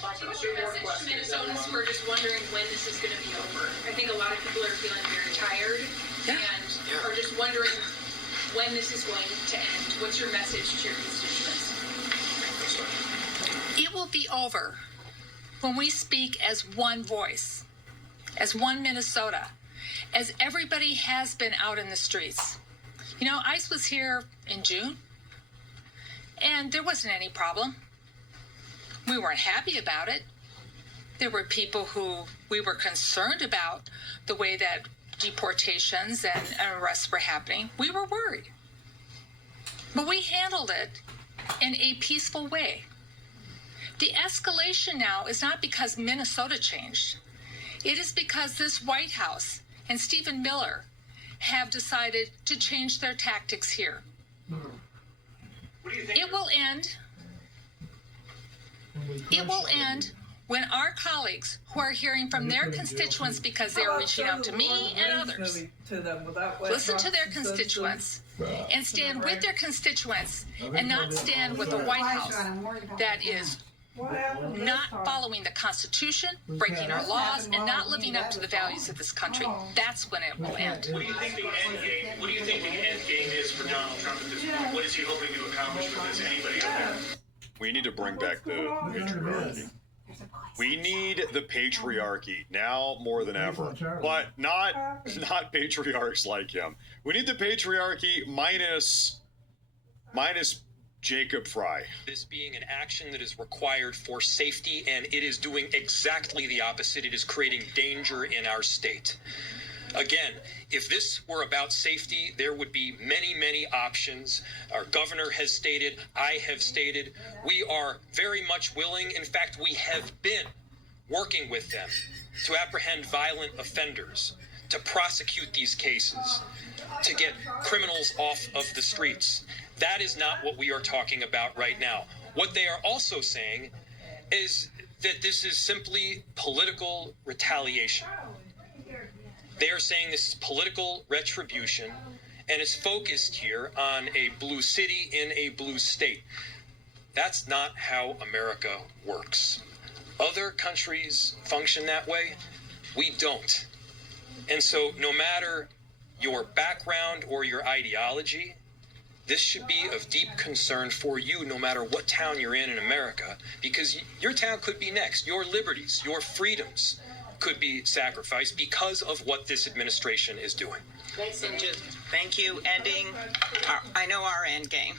What's your message to Minnesotans who are just wondering when this is going to be over? I think a lot of people are feeling very tired and are just wondering when this is going to end. What's your message to your constituents? It will be over when we speak as one voice, as one Minnesota, as everybody has been out in the streets. You know, ICE was here in June, and there wasn't any problem. We weren't happy about it. There were people who we were concerned about the way that deportations and arrests were happening. We were worried. But we handled it in a peaceful way. The escalation now is not because Minnesota changed. It is because this White House and Stephen Miller have decided to change their tactics here. It will end. It will end when our colleagues who are hearing from their constituents, because they're reaching out to me and others, listen to their constituents and stand with their constituents and not stand with a White House that is What happened this not time? following the Constitution, breaking our laws, and not living up to the values of this country. That's when it will end. What do you think the end game? What do you think the end game is for Donald Trump at this point? What is he hoping to accomplish with this? Anybody out there? We need to bring back the patriarchy. We need the patriarchy now more than ever, but not patriarchs like him. We need the patriarchy minus Jacob Fry. This being an action that is required for safety, and it is doing exactly the opposite. It is creating danger in our state. Again, if this were about safety, there would be many, many options. Our governor has stated, I have stated, we are very much willing. In fact, we have been working with them to apprehend violent offenders, to prosecute these cases, to get criminals off of the streets. That is not what we are talking about right now. What they are also saying is that this is simply political retaliation. They are saying this is political retribution, and it's focused here on a blue city in a blue state. That's not how America works. Other countries function that way. We don't. And so no matter your background or your ideology, this should be of deep concern for you no matter what town you're in America, because your town could be next. Your liberties, your freedoms could be sacrificed because of what this administration is doing. Thank you. Ending, I know our end game,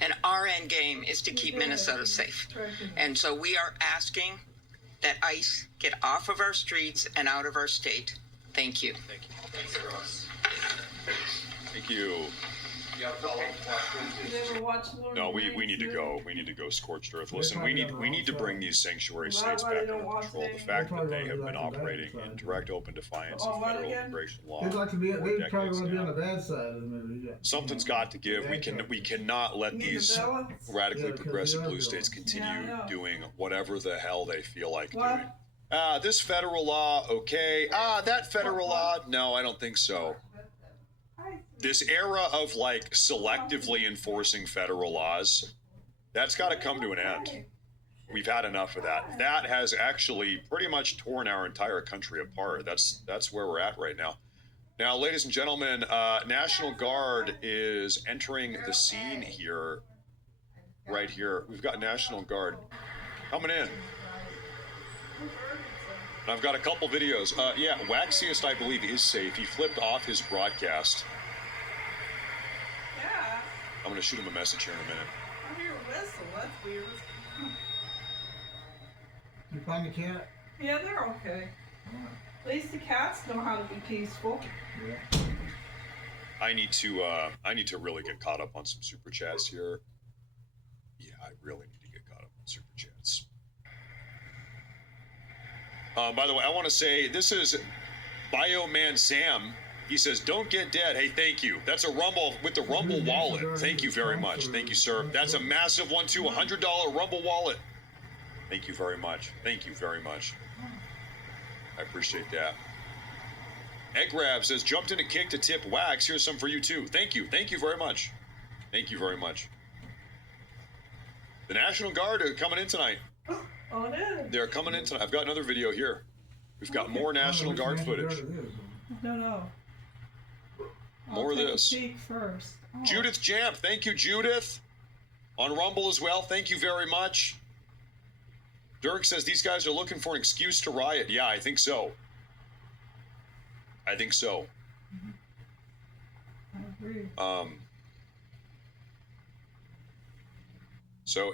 and our end game is to keep Minnesota safe. And so we are asking that ICE get off of our streets and out of our state. Thank you. Thank you. Thanks, Ross. Thank you. No, we need to go. We need to go scorched earth. Listen, we need to bring these sanctuary states back under control. The fact that they have been operating in direct open defiance of federal immigration law. They'd like to be. They for probably decades want to be now. on the bad side of the movie. Yeah. Something's got to give. We cannot let these radically progressive blue states continue doing whatever the hell they feel like doing. This federal law, okay. That federal law, no, I don't think so. This era of like selectively enforcing federal laws, that's got to come to an end. We've had enough of that. That has actually pretty much torn our entire country apart. That's where we're at right now. Now, ladies and gentlemen, National Guard is entering the scene here, right here. We've got National Guard coming in. And I've got a couple videos. Yeah, Waxiest, I believe, is safe. He flipped off his broadcast. Yeah. I'm going to shoot him a message here in a minute. I hear a whistle. That's weird. You find the cat? Yeah, they're okay. At least the cats know how to be peaceful. Yeah. I need to really get caught up on some super chats here. Yeah, I really need to get caught up on super chats. By the way, I want to say this is Bioman Sam. He says, "Don't get dead." Hey, thank you. That's a Rumble with the Rumble wallet. Thank you very much. Thank you, sir. That's a massive one too. $100 Rumble wallet. Thank you very much. Thank you very much. I appreciate that. Egg Grab says, "Jumped in a kick to tip Wax. Here's some for you too." Thank you. Thank you very much. Thank you very much. The National Guard are coming in tonight. Oh, it is. They're coming in tonight. I've got another video here. We've got more National Guard footage. No. More of this. Peek first. Oh. Judith Jamp, thank you, Judith. On Rumble as well, thank you very much. Dirk says these guys are looking for an excuse to riot. Yeah, I think so. I think so. I agree. So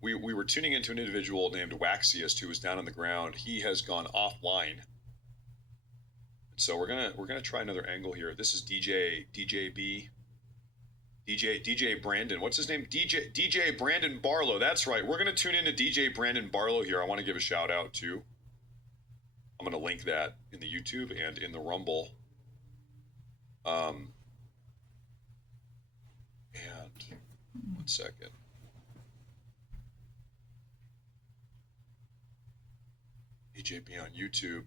we were tuning into an individual named Waxiest who was down on the ground. He has gone offline. So we're gonna try another angle here. This is DJ Brandon. What's his name? DJ Brandon Barlow. That's right. We're gonna tune into DJ Brandon Barlow here. I want to give a shout out to. I'm gonna link that in the YouTube and in the Rumble. And 1 second. DJB on YouTube.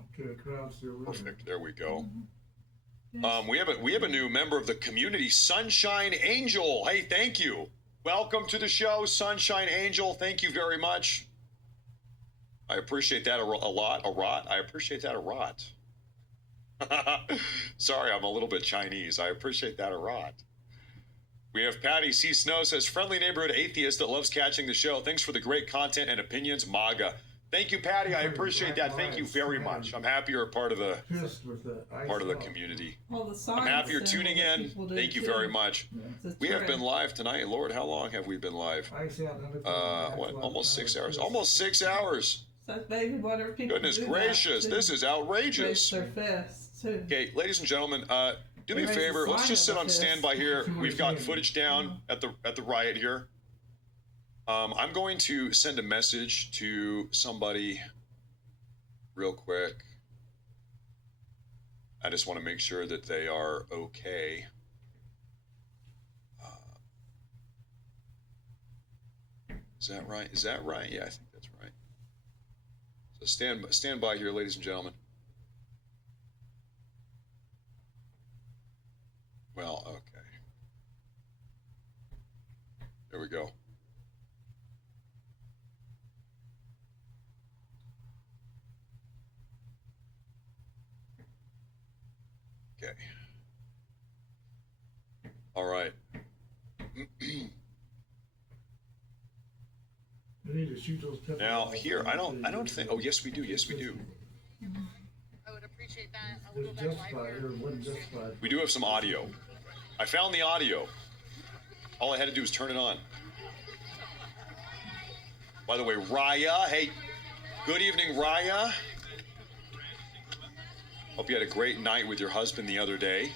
Okay, the crowd's still with Perfect. There we go. We have a new member of the community, Sunshine Angel. Hey, thank you. Welcome to the show, Sunshine Angel. Thank you very much. I appreciate that a lot. I appreciate that a lot. Sorry, I'm a little bit Chinese. I appreciate that a lot. We have Patty C. Snow says, friendly neighborhood atheist that loves catching the show. Thanks for the great content and opinions, MAGA. Thank you, Patty. I appreciate that. Thank you very much. I'm happy you're a part of the community. Well, the I'm happy you're symbol tuning that in. people do Thank you too. very much. It's a We have trend. been live tonight. Lord, how long have we been live? What? Almost 6 hours. Almost 6 hours. So baby, whatever people Goodness do gracious, that, this is outrageous. raise their fists too. Okay, ladies and gentlemen, do me a Raise the favor. Let's sign just of sit a on fist. standby here. We've got footage down at the riot here. I'm going to send a message to somebody real quick. I just want to make sure that they are okay. Is that right? Is that right? Yeah, I think that's right. So stand by here, ladies and gentlemen. Well, okay. There we go. Okay. All right. We need to shoot those pepper Now balls. here, I don't think. Oh, yes, we do. Yes, we do. I would appreciate that. There's justified, or wasn't justified. We do have some audio. I found the audio. All I had to do was turn it on. By the way, Raya, hey, good evening, Raya. Hope you had a great night with your husband the other day.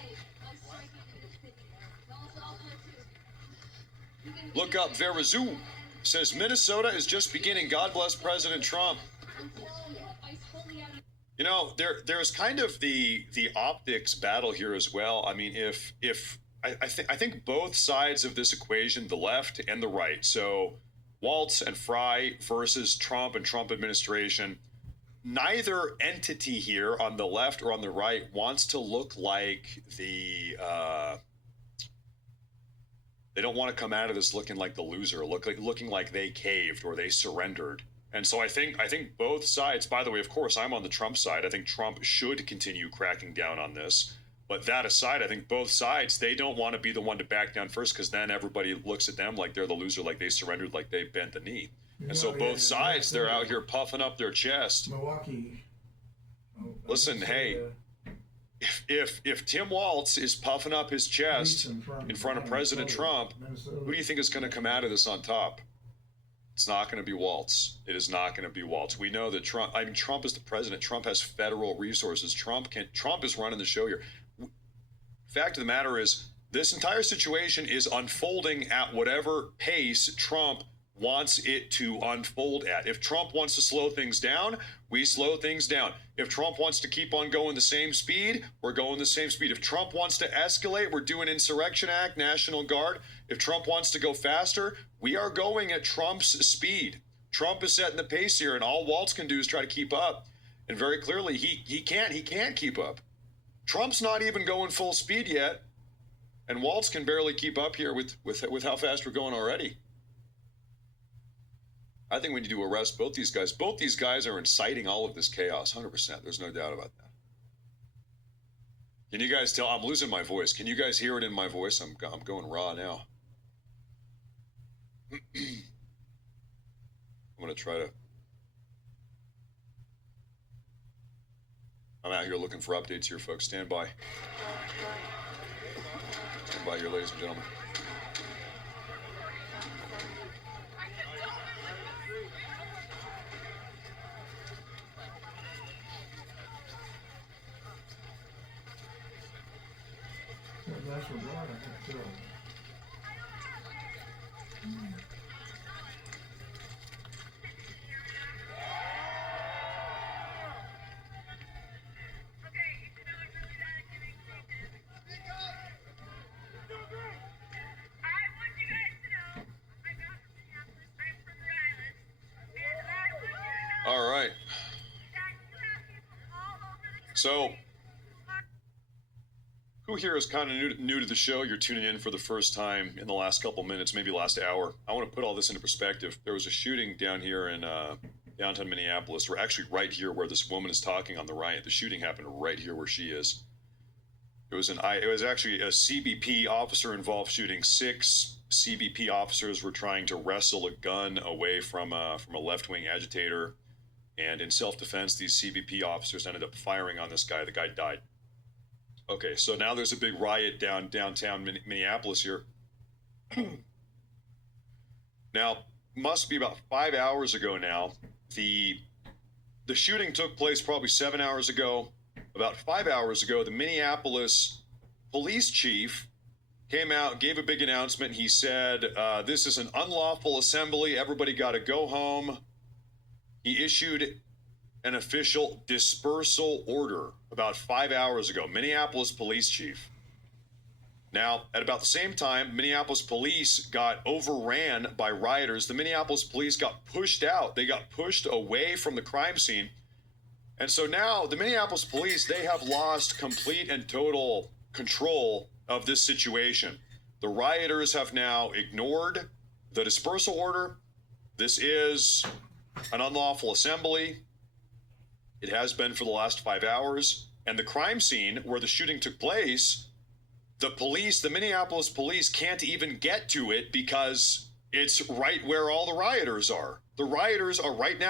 Look up Verazoo. Says Minnesota is just beginning. God bless President Trump. You know, there's kind of the optics battle here as well. I mean, I think both sides of this equation, the left and the right, so Waltz and Fry versus Trump and Trump administration, neither entity here on the left or on the right wants to look like they don't want to come out of this looking like the loser, looking like they caved or they surrendered. And so I think both sides, by the way, of course, I'm on the Trump side. I think Trump should continue cracking down on this. But that aside, I think both sides, they don't want to be the one to back down first, because then everybody looks at them like they're the loser, like they surrendered, like they bent the knee. And so both sides, they're out here puffing up their chest. Milwaukee. Listen, hey, if Tim Waltz is puffing up his chest in front of President Trump, who do you think is going to come out of this on top? It's not going to be Waltz. It is not going to be Waltz. We know that Trump is the president. Trump has federal resources. Trump is running the show here. Fact of the matter is, this entire situation is unfolding at whatever pace Trump wants it to unfold at. If Trump wants to slow things down, we slow things down. If Trump wants to keep on going the same speed, we're going the same speed. If Trump wants to escalate, we're doing Insurrection Act, National Guard. If Trump wants to go faster, we are going at Trump's speed. Trump is setting the pace here, and all Waltz can do is try to keep up. And very clearly, he can't keep up. Trump's not even going full speed yet, and Waltz can barely keep up here with how fast we're going already. I think we need to arrest both these guys. Both these guys are inciting all of this chaos, 100%. There's no doubt about that. Can you guys tell? I'm losing my voice. Can you guys hear it in my voice? I'm going raw now. I'm going to try to... I'm out here looking for updates here, folks. Stand by. Stand by here, ladies and gentlemen. All right. So, Who here is kind of new to the show? You're tuning in for the first time in the last couple minutes, maybe last hour. I want to put all this into perspective. There was a shooting down here in downtown Minneapolis. We're actually right here where this woman is talking on the riot. The shooting happened right here where she is. It was actually a CBP officer involved shooting. 6 CBP officers were trying to wrestle a gun away from a left-wing agitator, and in self-defense, these CBP officers ended up firing on this guy. The guy died. Okay, so now there's a big riot downtown Minneapolis here. Now, must be about 5 hours ago now. The shooting took place probably 7 hours ago. About 5 hours ago, the Minneapolis police chief came out, gave a big announcement. He said, this is an unlawful assembly. Everybody got to go home. He issued an official dispersal order about 5 hours ago. Minneapolis police chief. Now, at about the same time, Minneapolis police got overran by rioters. The Minneapolis police got pushed out. They got pushed away from the crime scene. And so now the Minneapolis police, they have lost complete and total control of this situation. The rioters have now ignored the dispersal order. This is an unlawful assembly. It has been for the last 5 hours. And the crime scene where the shooting took place, the Minneapolis police can't even get to it because it's right where all the rioters are. The rioters are right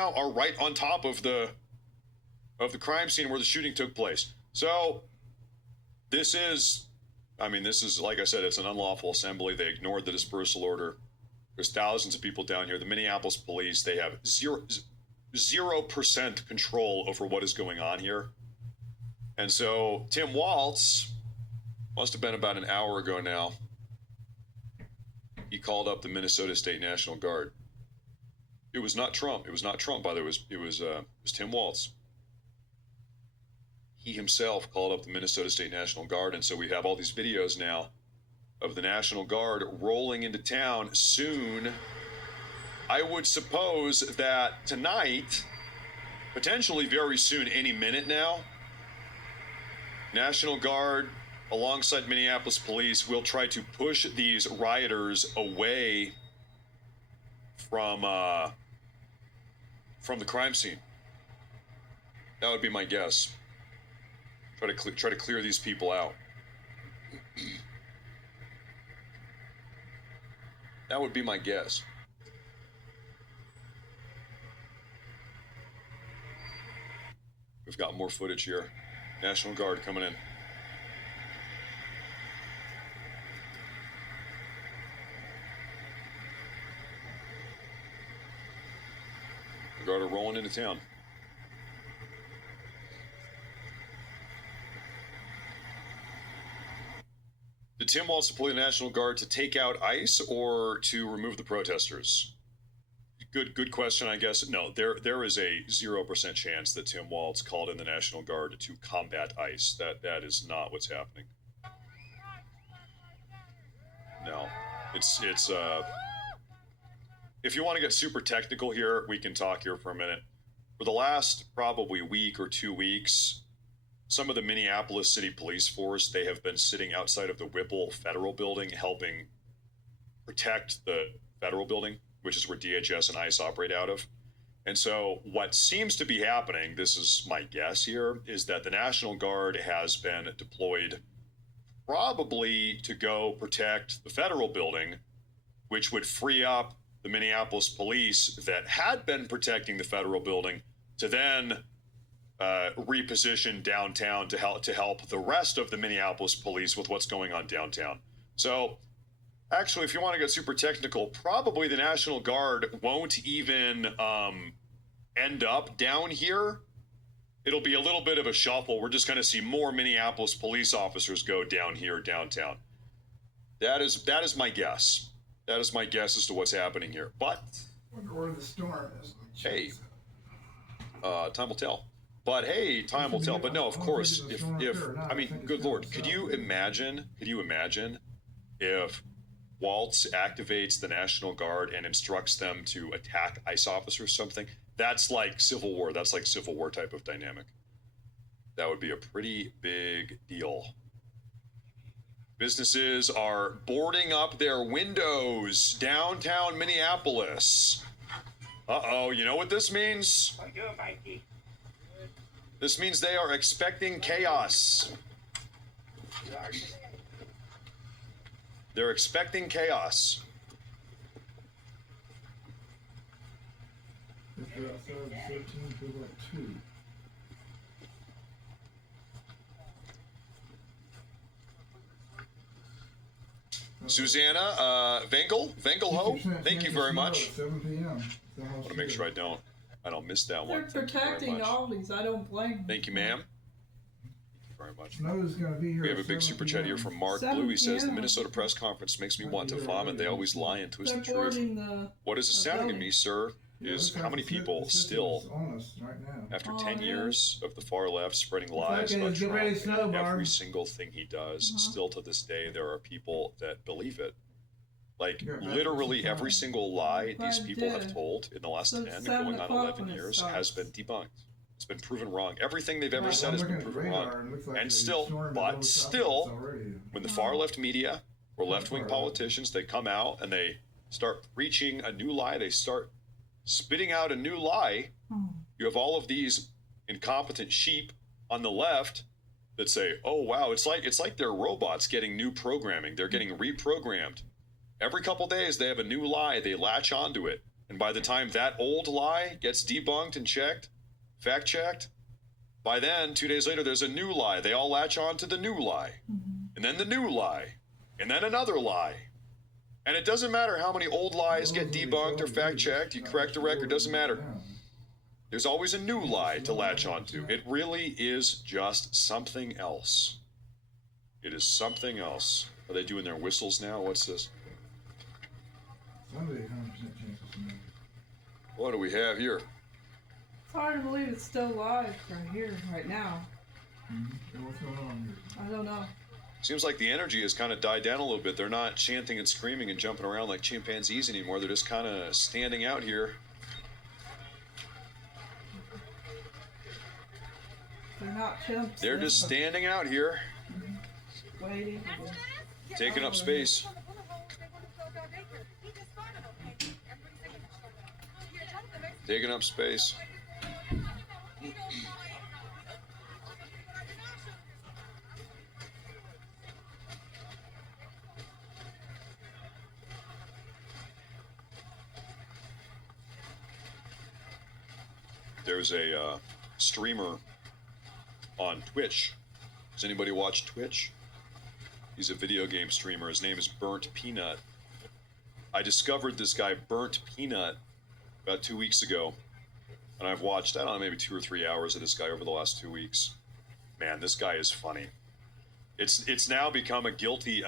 on top of the crime scene where the shooting took place. So this is, like I said, it's an unlawful assembly. They ignored the dispersal order. There's thousands of people down here. The Minneapolis police, they have 0% control over what is going on here. And so Tim Walz, must have been about an hour ago now, he called up the Minnesota State National Guard. It was not Trump. It was not Trump, by the way. It was Tim Walz. He himself called up the Minnesota State National Guard, and so we have all these videos now of the National Guard rolling into town soon. I would suppose that tonight, potentially very soon, any minute now, National Guard alongside Minneapolis police will try to push these rioters away from the crime scene. That would be my guess. Try to clear these people out. That would be my guess. We've got more footage here. National Guard coming in. The Guard are rolling into town. Did Tim Walz deploy the National Guard to take out ICE or to remove the protesters? Good question, I guess. No, there is a 0% chance that Tim Walz called in the National Guard to combat ICE. That is not what's happening. No, it's if you want to get super technical here, we can talk here for a minute. For the last probably week or 2 weeks, some of the Minneapolis City Police Force, they have been sitting outside of the Whipple Federal Building helping protect the Federal Building, which is where DHS and ICE operate out of. And so what seems to be happening, this is my guess here, is that the National Guard has been deployed probably to go protect the Federal Building, which would free up the Minneapolis police that had been protecting the Federal Building to then reposition downtown to help the rest of the Minneapolis police with what's going on downtown. So actually, if you want to get super technical, probably the National Guard won't even end up down here. It'll be a little bit of a shuffle. We're just going to see more Minneapolis police officers go down here downtown. That is my guess. That is my guess as to what's happening here. But I wonder where the storm is. Hey, time will tell. But hey, time will tell. But no, of course, if I mean, good Lord, could you imagine if Walz activates the National Guard and instructs them to attack ICE officers or something? That's like Civil War. That's like Civil War type of dynamic. That would be a pretty big deal. Businesses are boarding up their windows downtown Minneapolis. Uh-oh, you know what this means? This means they are expecting chaos. They're expecting chaos. If they're outside of 13, feel like 2. Susanna, Vengelho, thank you very much. 7 p.m. I want to make sure I don't miss that They're one. Thank you very protecting much. all these. I don't blame them. Thank you, ma'am. Thank you very much. Snow is going to be here. We have a at big 7 super chat here from Mark 7 Blue. He says, the p.m. Minnesota press conference makes me want to vomit. They always lie and twist They're the truth. boarding the. What is astounding to building. me, sir, is how many people still, on us right now. after Oh, 10 yeah. years of the far left spreading lies okay, about get ready Trump to snow, and every Barb. single thing he does, still to this day, there are people that believe it. Like, Yeah, that's literally the every time. single lie these But, people have told in the last so 10 it's and 7 going on o'clock 11 when it years has been starts. debunked. It's been proven wrong. Everything they've ever Right. said I'm has been looking at the proven radar, wrong. and it looks like And they still, stormed but those still, topics already. when the far left media or left-wing politicians, they come out and they start preaching a new lie, they start spitting out a new lie, you have all of these incompetent sheep on the left that say, oh wow, it's like they're robots getting new programming. They're getting reprogrammed. Every couple days they have a new lie, they latch onto it. And by the time that old lie gets debunked and checked, fact checked, by then 2 days later there's a new lie. They all latch on to the new lie. And then the new lie. And then another lie. And it doesn't matter how many old lies get debunked or fact checked, you correct the record, doesn't matter. There's always a new lie to latch onto. It really is just something else. It is something else. Are they doing their whistles now? What's this? Sunday, 100% chance of snow. What do we have here? It's hard to believe it's still live right here, right now. And what's going on here? I don't know. Seems like the energy has kind of died down a little bit. They're not chanting and screaming and jumping around like chimpanzees anymore. They're just kind of standing out here. They're not chimps. They're just standing out here, waiting. taking up space. Taking up space. There's a streamer on Twitch. Does anybody watch Twitch? He's a video game streamer. His name is Burnt Peanut. I discovered this guy, Burnt Peanut, about 2 weeks ago. And I've watched, I don't know, maybe 2 or 3 hours of this guy over the last 2 weeks. Man, this guy is funny. It's now become a guilty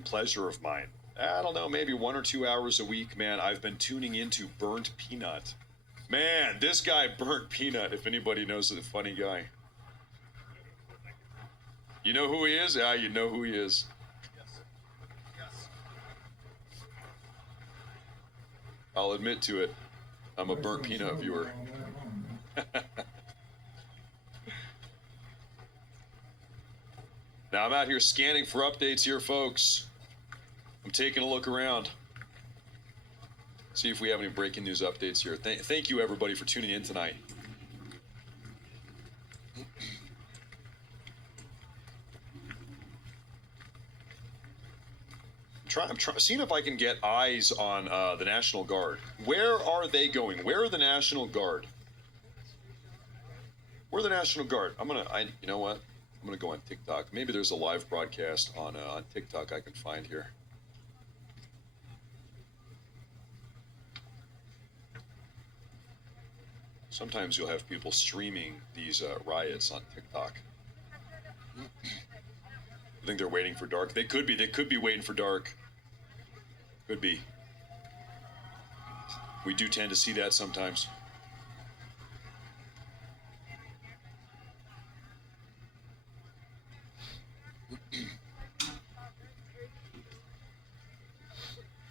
pleasure of mine. I don't know, maybe 1 or 2 hours a week, man, I've been tuning into Burnt Peanut. Man, this guy, Burnt Peanut, if anybody knows the funny guy. You know who he is? Yeah, you know who he is. I'll admit to it. I'm a Burnt Peanut viewer. Now I'm out here scanning for updates here, folks. I'm taking a look around. See if we have any breaking news updates here. Thank you, everybody, for tuning in tonight. I'm seeing if I can get eyes on the National Guard. Where are they going? Where are the National Guard? Where are the National Guard? You know what? I'm gonna go on TikTok. Maybe there's a live broadcast on TikTok I can find here. Sometimes you'll have people streaming these riots on TikTok. I think they're waiting for dark. They could be waiting for dark. Could be. We do tend to see that sometimes.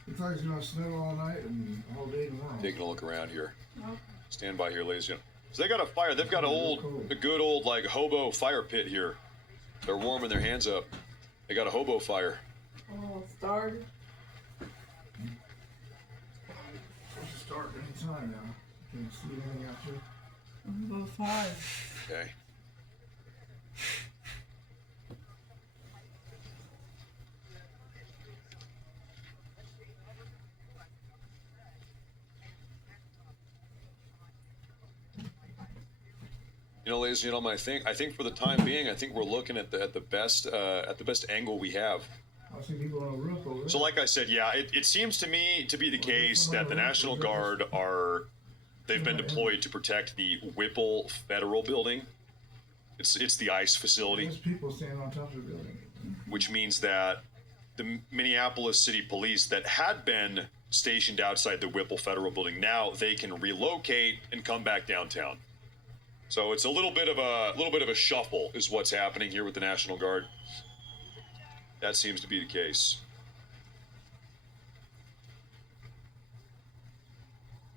It's like it's gonna snow all night and all day tomorrow. Taking a look around here. Stand by here, ladies and gentlemen. So they got a fire. They've got a good old like hobo fire pit here. They're warming their hands up. They got a hobo fire. Oh, it started. It's start anytime now. Can you see anything out there? Go 5. Okay. You know, ladies and gentlemen, I think for the time being, I think we're looking at the best angle we have. I see people on a roof over there. So, like I said, yeah, it seems to me to be the case that the National Guard they've been deployed to protect the Whipple Federal Building. It's the ICE facility. There's people standing on top of the building. Which means that the Minneapolis City Police that had been stationed outside the Whipple Federal Building, now they can relocate and come back downtown. So it's a little bit of a shuffle is what's happening here with the National Guard. That seems to be the case.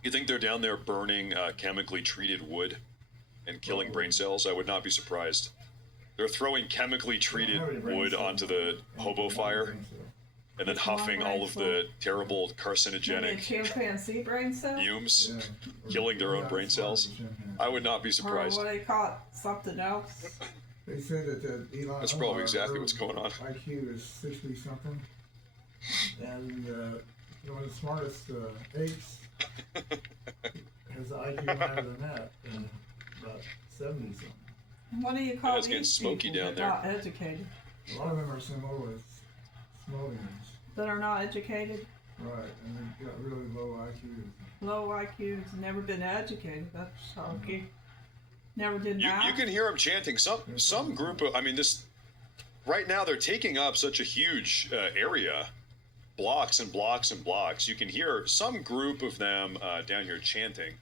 You think they're down there burning chemically treated wood and killing brain cells? I would not be surprised. They're throwing chemically treated wood onto the hobo fire and then huffing all of the terrible carcinogenic Chimpanzee brain cell? fumes, killing their own brain cells. I would not be surprised. Or what they call it, something else. They said that Elon. That's probably exactly what's going on. IQ is 60 something, and one of the smartest apes has an IQ higher than that, and about 70 something. What do you call it's getting these smoky people down that are not educated? A lot of them are similar with Smolians. That are not educated? Right, and they've got really low IQs. Low IQs, never been educated. That's shocking. Never did You math. can hear them chanting. Some group of, I mean, this right now they're taking up such a huge area, blocks and blocks and blocks. You can hear some group of them down here chanting.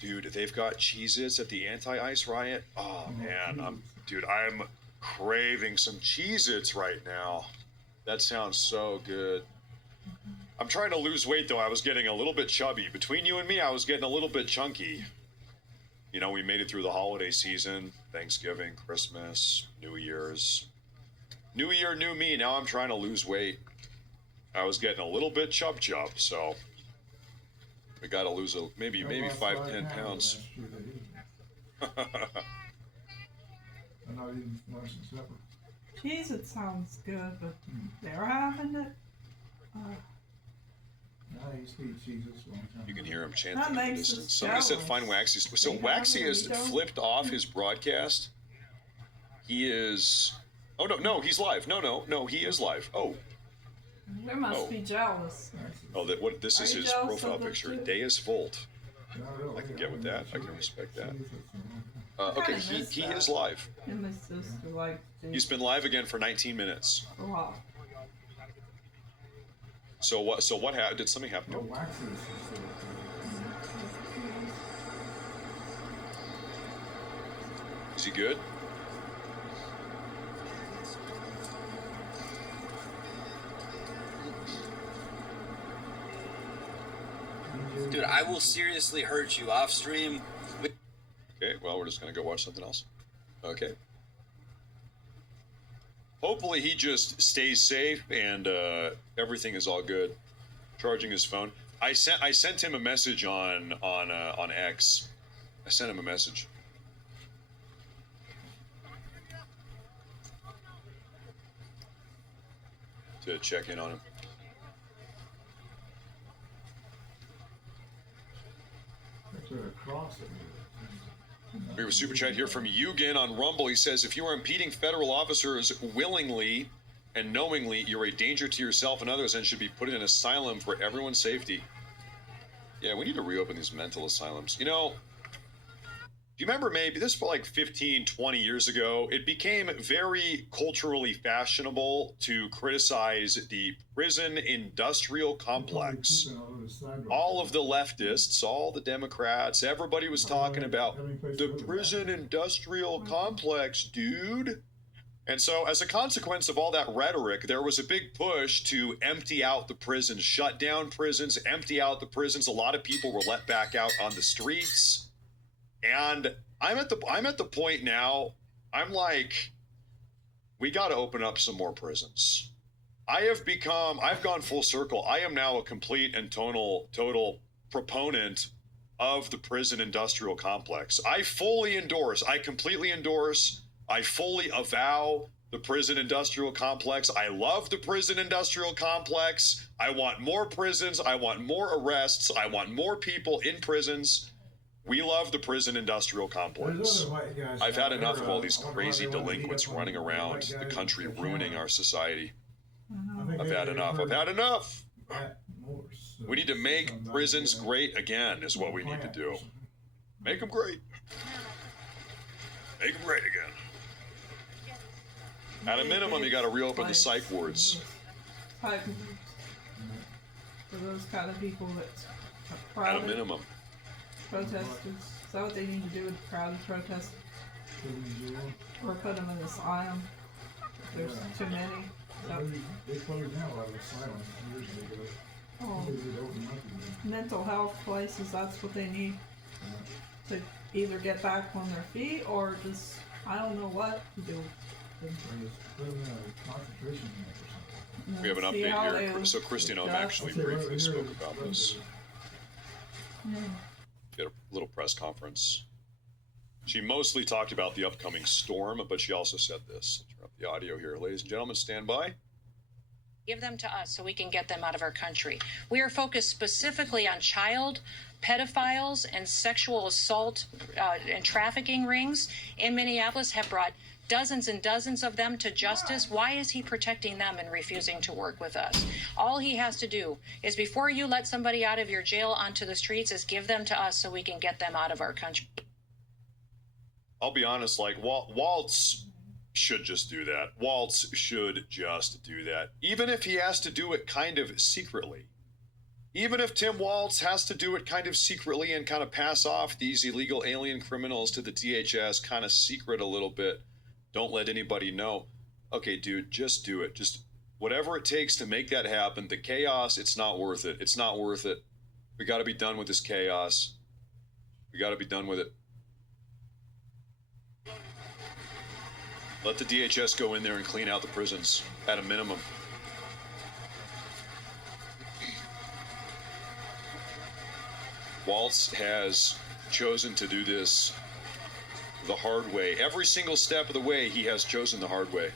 Dude, they've got Cheez-Its at the anti-ice riot. Oh man, I'm craving some Cheez-Its right now. That sounds so good. I'm trying to lose weight though. I was getting a little bit chubby. Between you and me, I was getting a little bit chunky. You know, we made it through the holiday season, Thanksgiving, Christmas, New Year's. New year, new me. Now I'm trying to lose weight. I was getting a little bit chub, so we got to lose maybe 5-10 pounds. I'm not eating lunch and supper. Cheese, it sounds good, but they're having it. I used to eat Cheez-Its a long time. You can hear him That chanting in the makes us distance. Somebody said jealous. find Waxy. So They have Waxy it, has we don't. flipped off his broadcast. He is... Oh, no, he's live. No, he is live. Oh. They must be jealous. Oh, this Are is you his jealous profile of them picture. too? Deus Volt. I can get with that. I can respect that. Okay, he is live. And my sister likes He's been live again for 19 minutes. a lot. So what happened? Did something happen to him? Is he good? Dude, I will seriously hurt you off stream. Okay, well, we're just gonna go watch something else. Okay. Hopefully he just stays safe and everything is all good. Charging his phone. I sent him a message on X. I sent him a message. To check in on him. We have a super chat here from Eugen on Rumble. He says, if you are impeding federal officers willingly and knowingly, you're a danger to yourself and others and should be put in an asylum for everyone's safety. Yeah, we need to reopen these mental asylums. You know, do you remember maybe this was like 15, 20 years ago? It became very culturally fashionable to criticize the prison industrial complex. All of the leftists, all the Democrats, everybody was talking about the prison industrial complex, dude. And so as a consequence of all that rhetoric, there was a big push to empty out the prisons, shut down prisons, empty out the prisons. A lot of people were let back out on the streets. And I'm at the point now, I'm like, we got to open up some more prisons. I've gone full circle. I am now a complete and total proponent of the prison industrial complex. I completely endorse, I fully avow the prison industrial complex. I love the prison industrial complex. I want more prisons. I want more arrests. I want more people in prisons. We love the prison industrial complex. I've had enough of all these crazy delinquents running around the country, ruining our society. I've had enough. I've had enough. We need to make prisons great again, is what we need to do. Make them great. Make them great again. At a minimum, you got to reopen the psych wards. For those kind of people that are At crowded a minimum. protesters. Is that what they need to do with crowded protesters? Or put them in the asylum if there's too many? They closed down a lot of asylums years ago. Oh, They did open up again. mental health places, that's what they need to either get back on their feet or just, I don't know what to do. Or just put them in a concentration camp or something. We have an See how update here. they So Christine Ohm adjust. actually briefly spoke about this. Yeah. Did a little press conference. She mostly talked about the upcoming storm, but she also said this. Turn up the audio here. Ladies and gentlemen, stand by. Give them to us so we can get them out of our country. We are focused specifically on child pedophiles and sexual assault and trafficking rings in Minneapolis, have brought dozens and dozens of them to justice. Why is he protecting them and refusing to work with us? All he has to do is, before you let somebody out of your jail onto the streets, is give them to us so we can get them out of our country. I'll be honest, like Waltz should just do that. Waltz should just do that. Even if he has to do it kind of secretly. Even if Tim Waltz has to do it kind of secretly and kind of pass off these illegal alien criminals to the DHS, kind of secret a little bit. Don't let anybody know. Okay, dude, just do it. Just whatever it takes to make that happen. The chaos, it's not worth it. It's not worth it. We got to be done with this chaos. We got to be done with it. Let the DHS go in there and clean out the prisons at a minimum. Waltz has chosen to do this the hard way. Every single step of the way, he has chosen the hard way.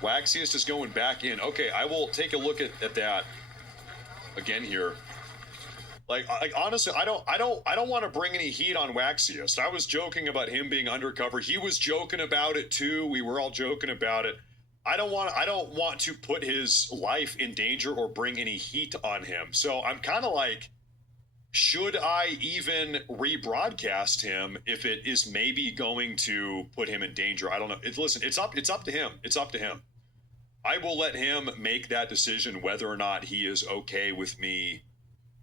Waxiest is going back in. Okay, I will take a look at that again here. Like honestly, I don't want to bring any heat on Waxiest. I was joking about him being undercover. He was joking about it too. We were all joking about it. I don't want to put his life in danger or bring any heat on him. So I'm kind of like, should I even rebroadcast him if it is maybe going to put him in danger? I don't know. Listen, it's up to him. It's up to him. I will let him make that decision whether or not he is okay with me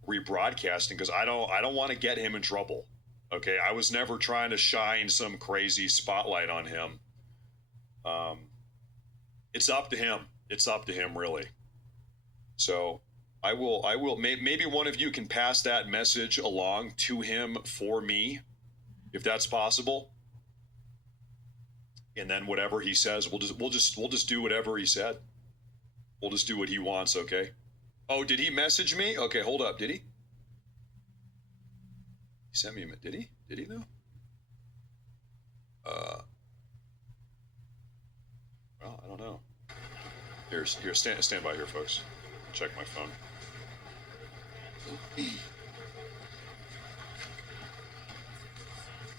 rebroadcasting, because I don't want to get him in trouble. Okay, I was never trying to shine some crazy spotlight on him. It's up to him. It's up to him, really. So I will maybe one of you can pass that message along to him for me, if that's possible. And then whatever he says, we'll just do whatever he said. We'll just do what he wants, okay? Oh, did he message me? Okay, hold up. Did he? He sent me a... Did he? Did he, though? Well, I don't know. Here, stand by here, folks. Check my phone.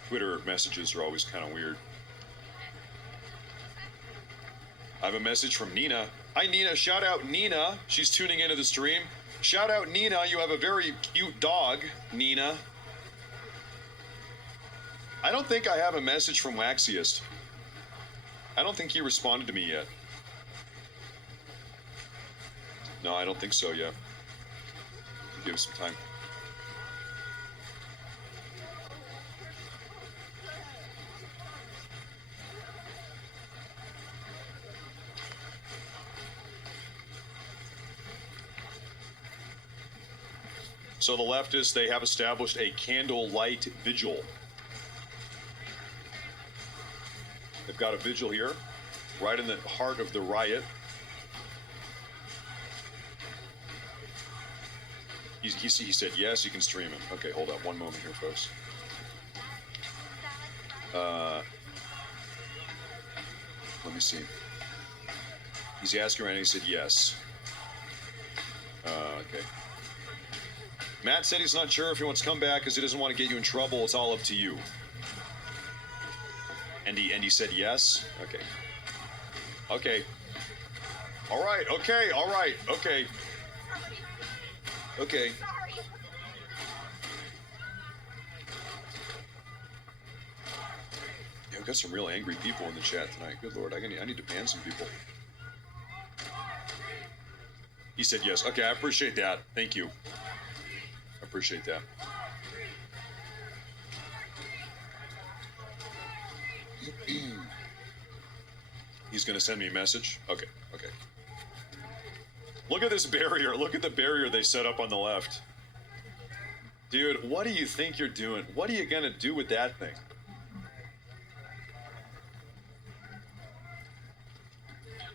Twitter messages are always kind of weird. I have a message from Nina. Hi, Nina. Shout out Nina. She's tuning into the stream. Shout out Nina. You have a very cute dog, Nina. I don't think I have a message from Waxiest. I don't think he responded to me yet. No, I don't think so yet. Give us some time. So the leftists, they have established a candlelight vigil. They've got a vigil here. right in the heart of the riot. He said yes, you can stream him. Okay, hold up one moment here, folks. Let me see. He's asking around, he said yes. Okay. Matt said he's not sure if he wants to come back because he doesn't want to get you in trouble. It's all up to you. And he said yes? Okay. Okay. All right, okay, all right, okay. Okay. Yeah, we've got some real angry people in the chat tonight. Good Lord, I need to ban some people. He said yes. Okay, I appreciate that. Thank you. I appreciate that. He's going to send me a message? Okay, okay. Look at this barrier. Look at the barrier they set up on the left. Dude, what do you think you're doing? What are you going to do with that thing?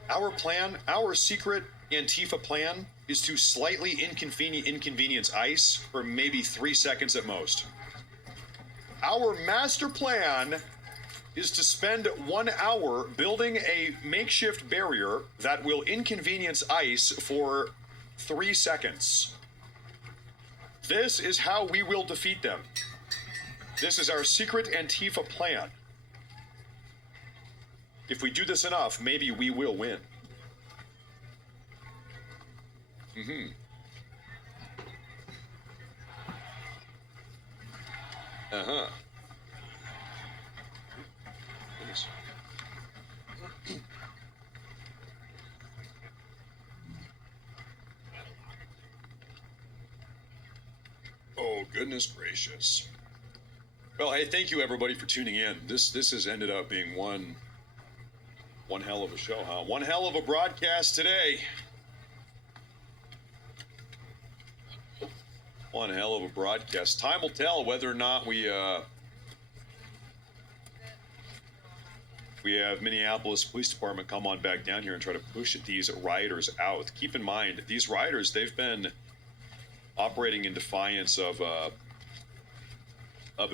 Our plan, our secret Antifa plan, is to slightly inconvenience ICE for maybe 3 seconds at most. Our master plan is to spend 1 hour building a makeshift barrier that will inconvenience ICE for 3 seconds. This is how we will defeat them. This is our secret Antifa plan. If we do this enough, maybe we will win. Uh-huh. Goodness. Oh, goodness gracious. Well, hey, thank you everybody for tuning in. This has ended up being one hell of a show, huh? One hell of a broadcast today. One hell of a broadcast. Time will tell whether or not we have Minneapolis Police Department come on back down here and try to push these rioters out. Keep in mind, these rioters, they've been operating in defiance of a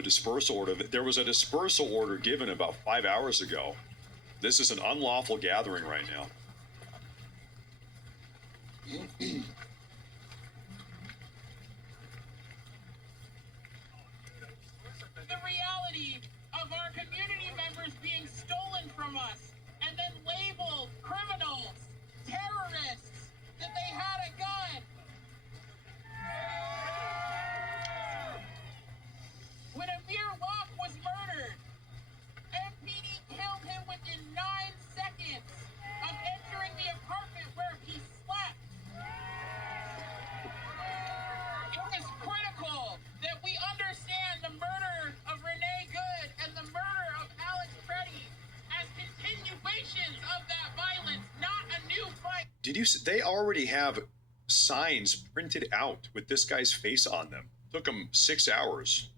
dispersal order. There was a dispersal order given about 5 hours ago. This is an unlawful gathering right now. The reality of our community members being stolen from us and then labeled criminals, terrorists, that they had a gun. When Amir Locke was murdered, MPD killed him within 9 seconds of entering the apartment where he slept. It is critical that we understand the murder of Renee Good and the murder of Alex Preddy as continuations of that violence, not a new fight. They already have signs printed out with this guy's face on them. Took them 6 hours.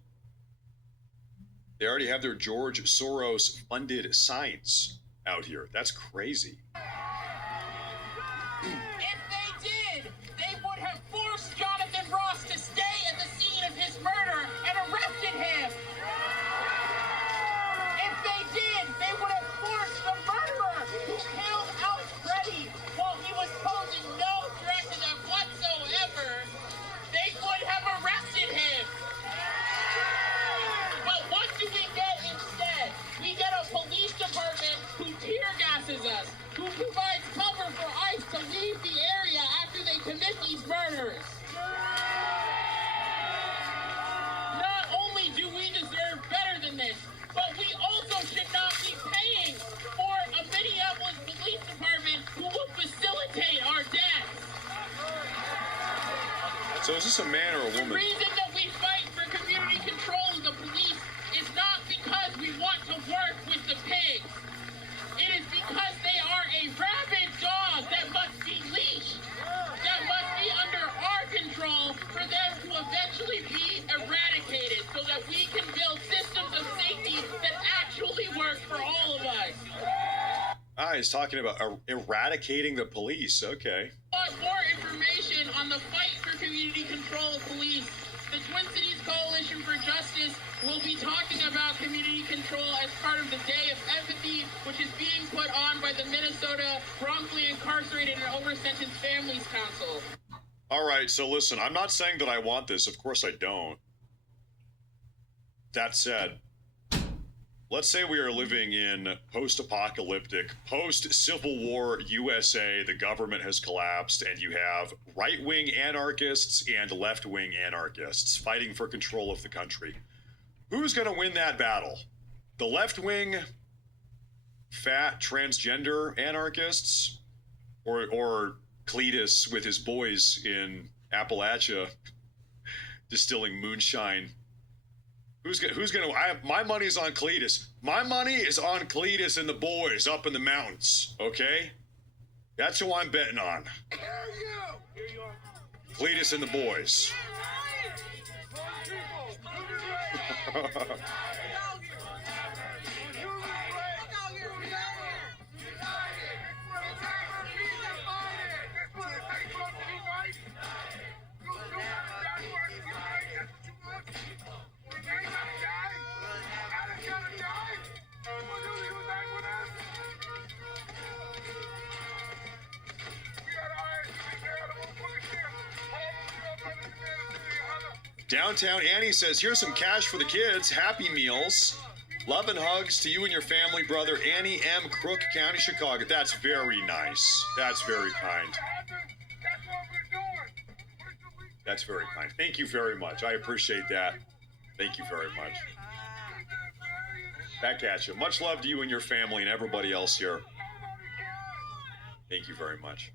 They already have their George Soros funded signs out here. That's crazy. If they did, they would have forced Jonathan Ross to stay at the scene of his murder and arrested him. If they did, they would have forced the murderer who killed Alex Preddy while he was posing no threat to them whatsoever. They would have arrested him. But what do we get instead? We get a police department who tear gases us, who provides cover for ICE to leave the area after they commit these murders. Not only do we deserve better than this, but we also should not be paying for a Minneapolis police department who will facilitate our deaths. So is this a man or a The woman? reason that we fight for community control of the police is not because we want to work with the pigs. It is because they are a rabid dog that must be leashed, that must be under our control for them to eventually be eradicated so that we can build systems of safety that actually work for all of us. guys talking about eradicating the police. Okay. Want more information on the fight for community control of police? The Twin Cities Coalition for Justice will be talking about community control as part of the Day of Empathy, which is being put on by the Minnesota Wrongfully Incarcerated and Over-Sentenced Families Council. All right, so listen, I'm not saying that I want this. Of course I don't. That said, let's say we are living in post-apocalyptic, post-Civil War USA, the government has collapsed, and you have right-wing anarchists and left-wing anarchists fighting for control of the country. Who's going to win that battle? The left-wing, fat, transgender anarchists? Or Cletus with his boys in Appalachia distilling moonshine? Who's gonna? My money's on Cletus. My money is on Cletus and the boys up in the mountains. Okay, that's who I'm betting on. Cletus and the boys. Downtown Annie says, here's some cash for the kids. Happy Meals. Love and hugs to you and your family, brother. Annie M. Crook County, Chicago. That's very nice. That's very kind. That's very kind. Thank you very much. I appreciate that. Thank you very much. Back at you. Much love to you and your family and everybody else here. Thank you very much.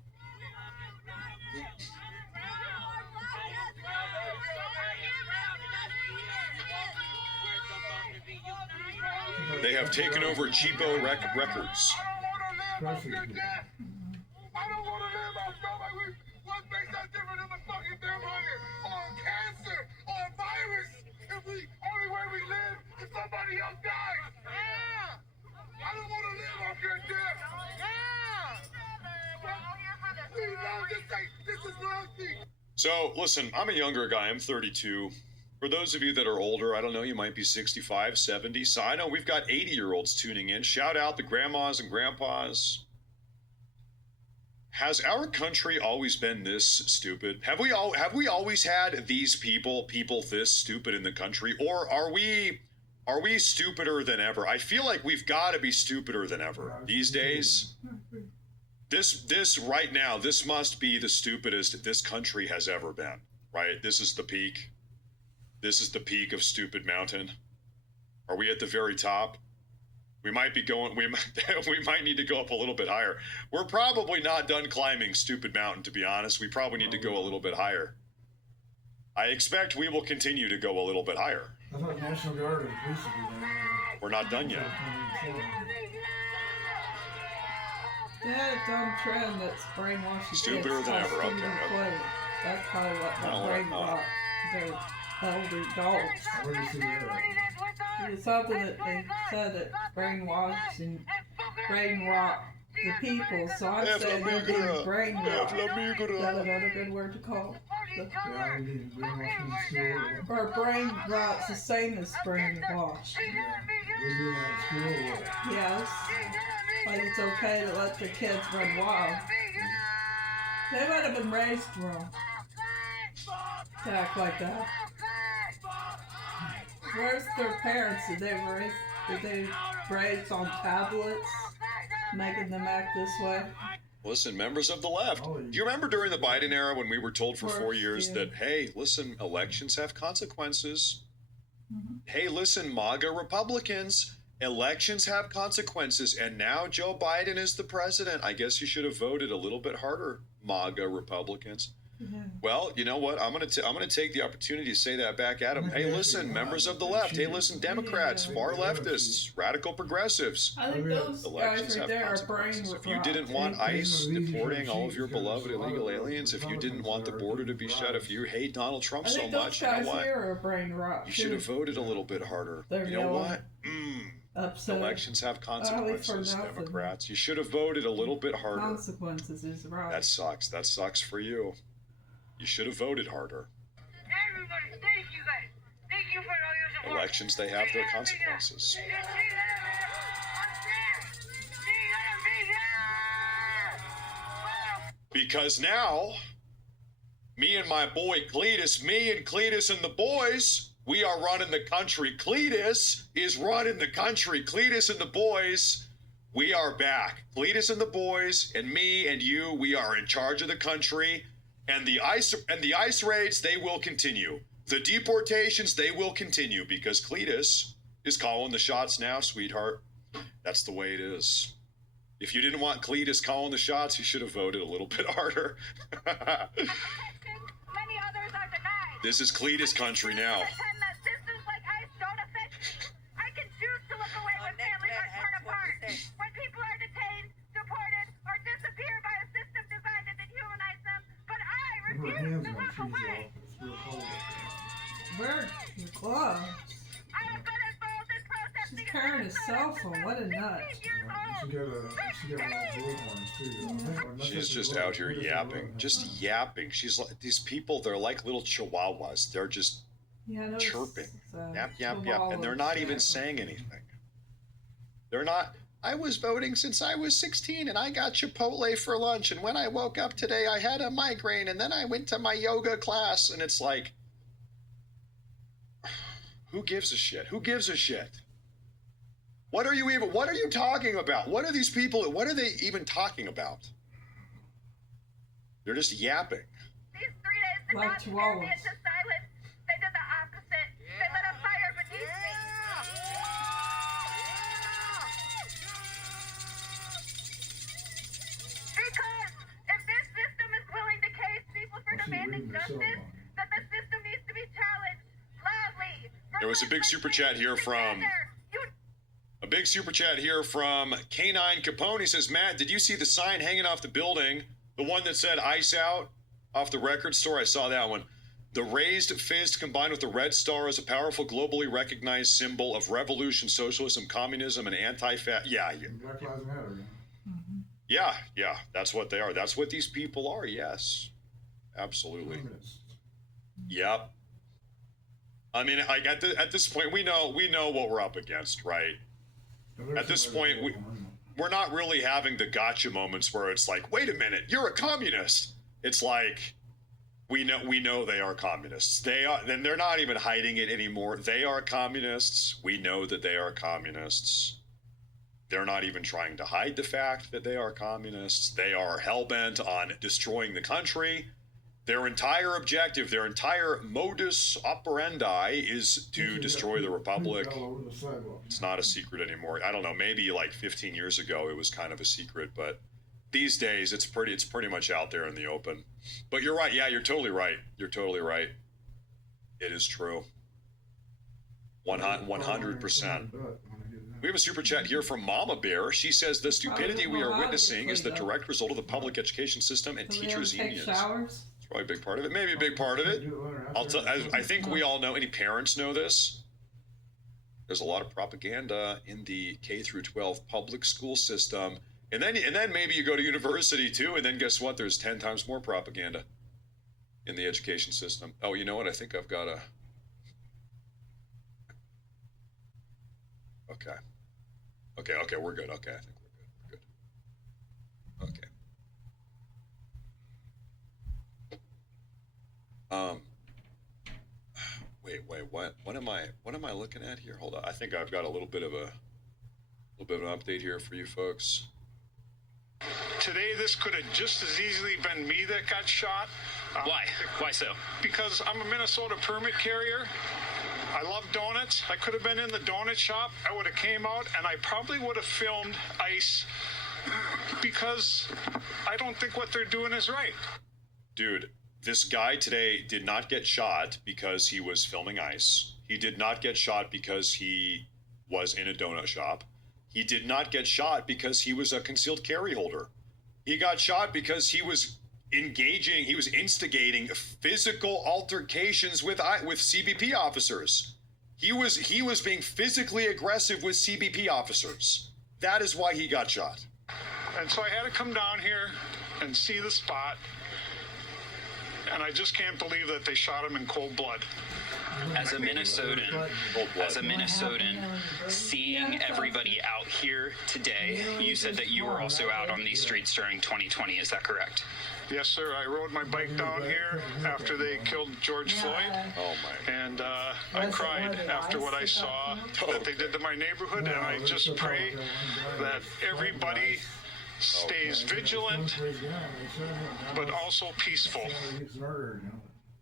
They have taken over Cheapo Records. I don't want to live. I feel like what makes us different than the fucking vampire or cancer or a virus? If we only way we live is somebody else dies. Yeah. I don't want to live off your death. Yeah. Please, Lord, just say this is nasty. So, listen, I'm a younger guy. I'm 32. For those of you that are older, I don't know, you might be 65, 70. So I know we've got 80-year-olds tuning in. Shout out the grandmas and grandpas. Has our country always been this stupid? Have we always had these people this stupid in the country? Or are we stupider than ever? I feel like we've got to be stupider than ever these days. This right now, this must be the stupidest this country has ever been, right? This is the peak. This is the peak of Stupid Mountain. Are we at the very top? We might be going, we might need to go up a little bit higher. We're probably not done climbing Stupid Mountain, to be honest. We probably need to go a little bit higher. I expect we will continue to go a little bit higher. I thought National Guard and police would be there. We're not done yet. They had a dumb trend that's brainwashing Stupider kids. than ever. Okay. Okay. That's probably what the brainwash the elder adults. It's something that they said that brainwashing brainwash the people. So I'm saying they're being brainwashed. Is that another good word to call it? Or brain rot's the same as brainwash. Yes. Like it's okay to let the kids run wild. They might have been raised wrong to act like that. Where's their parents? Did they raise on tablets, making them act this way? Listen, members of the left, do you remember during the Biden era when we were told for 4 years that, hey, listen, elections have consequences? Mm-hmm. Hey, listen, MAGA Republicans, elections have consequences, and now Joe Biden is the president. I guess you should have voted a little bit harder, MAGA Republicans. Mm-hmm. Well, you know what? I'm gonna take the opportunity to say that back at them. Hey, listen, members of the left. Hey, listen, Democrats, far leftists, radical progressives. I think those guys right there are brain. If you didn't want ICE deporting all of your beloved illegal aliens, if you didn't want the border to be shut, if you hate Donald Trump so much, you know what? Are brain rot. You should have voted a little bit harder. You know what? upset. Elections have consequences, nothing. Democrats. You should have voted a little bit harder. Consequences is right. That sucks. That sucks for you. You should have voted harder. Everybody, thank you guys. Thank you for all your support. Elections, they have their consequences. Because now, me and my boy Cletus, me and Cletus and the boys, we are running the country. Cletus is running the country. Cletus and the boys, we are back. Cletus and the boys and me and you, we are in charge of the country. And the ICE raids, they will continue. The deportations, they will continue because Cletus is calling the shots now, sweetheart. That's the way it is. If you didn't want Cletus calling the shots, you should have voted a little bit harder. Many others are denied. This is Cletus country now. Pretend that systems like ICE don't affect me. I can choose to look away when families are torn apart. When people are detained, deported, or disappear by a system designed to dehumanize them. But I refuse to look away. Where your gloves? I have been involved in protesting. She's carrying a cell phone. What a nut. She got all bullhorns too. She's just out here yapping. Just yapping. She's like, these people, they're like little chihuahuas. They're just chirping. Yap, yap, yap. And they're not even saying anything. They're not. I was voting since I was 16 and I got Chipotle for lunch. And when I woke up today, I had a migraine. And then I went to my yoga class. And it's like, who gives a shit? Who gives a shit? What are you talking about? What are these people, what are they even talking about? They're just yapping. These 3 days did not scare me into silence. They did the opposite. They lit a fire beneath me. Because if this system is willing to case people for demanding justice, then the system needs to be challenged loudly. There was a big super chat here from Canine Capone. He says, Matt, did you see the sign hanging off the building? The one that said ice out off the record store? I saw that one. The raised fist combined with the red star is a powerful, globally recognized symbol of revolution, socialism, communism, and anti-fat. Yeah. Black Lives Matter. Yeah. That's what they are. That's what these people are. Yes. Absolutely. Yep. I mean, like at this point, we know what we're up against, right? At this point, we're not really having the gotcha moments where it's like, wait a minute, you're a communist. It's like, we know they are communists. They are, and they're not even hiding it anymore. They are communists. We know that they are communists. They're not even trying to hide the fact that they are communists. They are hell-bent on destroying the country. Their entire objective, their entire modus operandi is to destroy the republic. It's not a secret anymore. I don't know, maybe like 15 years ago it was kind of a secret, but these days it's pretty much out there in the open. But you're right. Yeah, you're totally right. You're totally right. It is true. 100%. We have a super chat here from Mama Bear. She says the stupidity we are witnessing is the direct result of the public education system and teachers' unions. Showers? Probably a big part of it. Maybe a big part of it. I think we all know. Any parents know this? There's a lot of propaganda in the K through 12 public school system, and then maybe you go to university too, and then guess what? There's 10 times more propaganda in the education system. Oh, you know what? I think I've got a. Okay, we're good. Okay, I think we're good. Okay. Wait, what am I looking at here? Hold on. I think I've got a little bit of an update here for you folks. Today, this could have just as easily been me that got shot. Why? Why so? Because I'm a Minnesota permit carrier. I love donuts. I could have been in the donut shop. I would have came out and I probably would have filmed ICE because I don't think what they're doing is right. Dude, this guy today did not get shot because he was filming ICE. He did not get shot because he was in a donut shop. He did not get shot because he was a concealed carry holder. He got shot because he was instigating physical altercations with CBP officers. He was being physically aggressive with CBP officers. That is why he got shot. And so I had to come down here and see the spot. And I just can't believe that they shot him in cold blood. As a Minnesotan, seeing everybody out here today, you said that you were also out on these streets during 2020. Is that correct? Yes, sir. I rode my bike down here after they killed George Floyd. Oh, my. And I cried after what I saw that they did to my neighborhood. And I just pray that everybody stays vigilant, but also peaceful.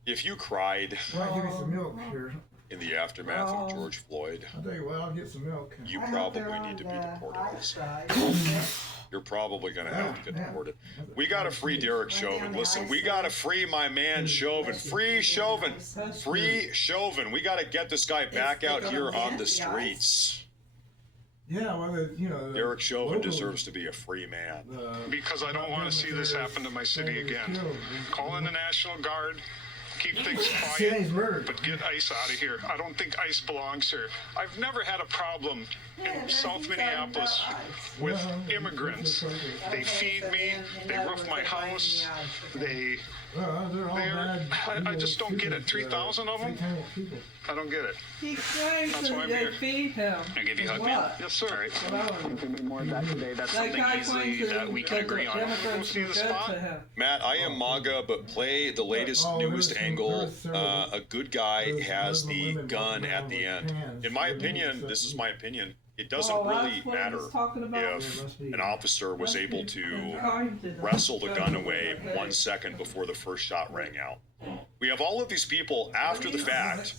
If you cried Well, give me some milk here. in the aftermath of George Floyd, I'll tell you what, I'll get some milk. you probably need to be deported also. You're probably going to have to get deported. We got to free Derek Chauvin. Listen, we got to free my man Chauvin. Free Chauvin. Free Chauvin. We got to get this guy back out here on the streets. Yeah, well, you know. Derek Chauvin deserves to be a free man. Because I don't want to see this happen to my city again. Call in the National Guard. Keep things quiet, but get ICE out of here. I don't think ICE belongs here. I've never had a problem in South Minneapolis with immigrants. They feed me, they roof my house, I just don't get it. 3,000 of them? I don't get it. He claims That's why that I'm they here. feed him. I'll give you a hug, What? man. Yes, sir. All right. More that today. That's That something guy easily claims that we can agree on. immigrants were good to him. Matt, I am MAGA, but play the latest, newest angle. A good guy has the gun at the end. In my opinion, this is my opinion, it doesn't really matter if an officer was able to wrestle the gun away 1 second before the first shot rang out. We have all of these people after the fact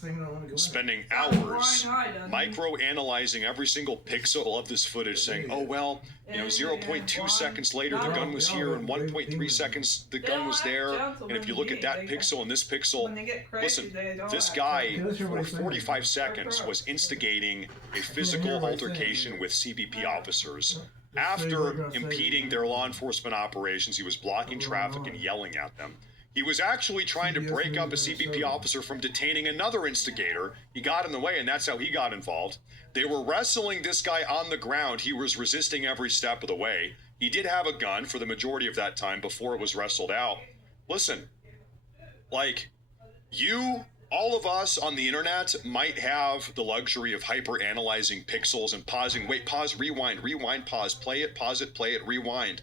spending hours micro-analyzing every single pixel of this footage, saying, oh, well, 0.2 seconds later the gun was here, and 1.3 seconds the gun was there, and if you look at that pixel and this pixel, listen, this guy for 45 seconds was instigating a physical altercation with CBP officers. After impeding their law enforcement operations, he was blocking traffic and yelling at them. He was actually trying to break up a CBP officer from detaining another instigator. He got in the way, and that's how he got involved. They were wrestling this guy on the ground. He was resisting every step of the way. He did have a gun for the majority of that time before it was wrestled out. Listen, all of us on the internet might have the luxury of hyper-analyzing pixels and pausing. Wait, pause, rewind, pause, play it, rewind.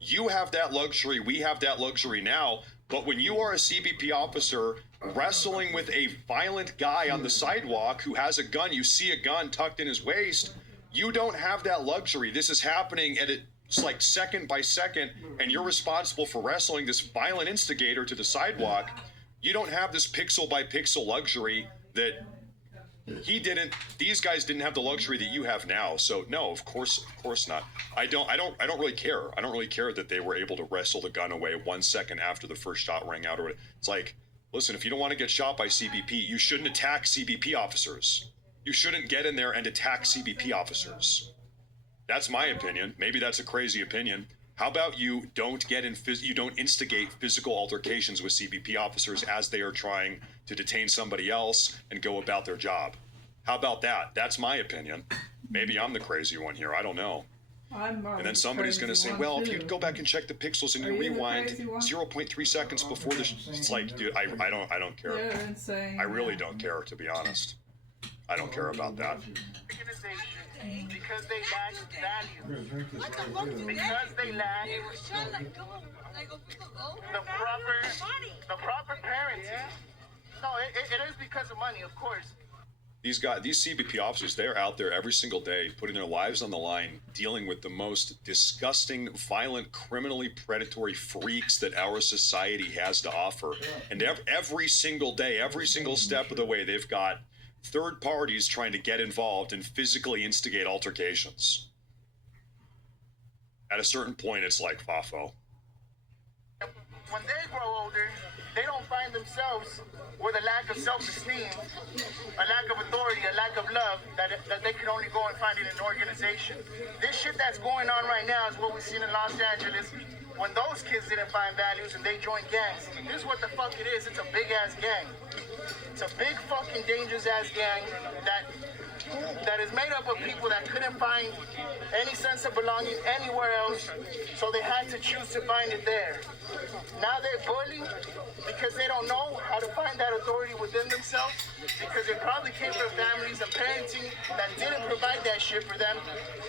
You have that luxury. We have that luxury now. But when you are a CBP officer wrestling with a violent guy on the sidewalk who has a gun, you see a gun tucked in his waist, you don't have that luxury. This is happening it's like second by second, and you're responsible for wrestling this violent instigator to the sidewalk. You don't have this pixel by pixel luxury that these guys didn't have the luxury that you have now. So no, of course not. I don't really care. I don't really care that they were able to wrestle the gun away 1 second after the first shot rang out. It's like, listen, if you don't want to get shot by CBP, you shouldn't attack CBP officers. You shouldn't get in there and attack CBP officers. That's my opinion. Maybe that's a crazy opinion. How about you don't instigate physical altercations with CBP officers as they are trying to detain somebody else and go about their job? How about that? That's my opinion. Maybe I'm the crazy one here. I don't know. And then somebody's going to say, well, if you go back and check the pixels and you rewind 0.3 seconds before it's like, dude, I don't care. I really don't care, to be honest. I don't care about that. Because they lack value. Because they lack the proper parenting. No, it is because of money, of course. These CBP officers, they're out there every single day putting their lives on the line, dealing with the most disgusting, violent, criminally predatory freaks that our society has to offer. And every single day, every single step of the way, they've got third parties trying to get involved and physically instigate altercations. At a certain point, it's like Fafo. When they grow older, they don't find themselves with a lack of self-esteem, a lack of authority, a lack of love that they can only go and find in an organization. This shit that's going on right now is what we've seen in Los Angeles. when those kids didn't find values and they joined gangs. This is what the fuck it is. It's a big ass gang. It's a big fucking dangerous ass gang that is made up of people that couldn't find any sense of belonging anywhere else, so they had to choose to find it there. Now they're bullied because they don't know how to find that authority within themselves, because it probably came from families and parenting that didn't provide that shit for them.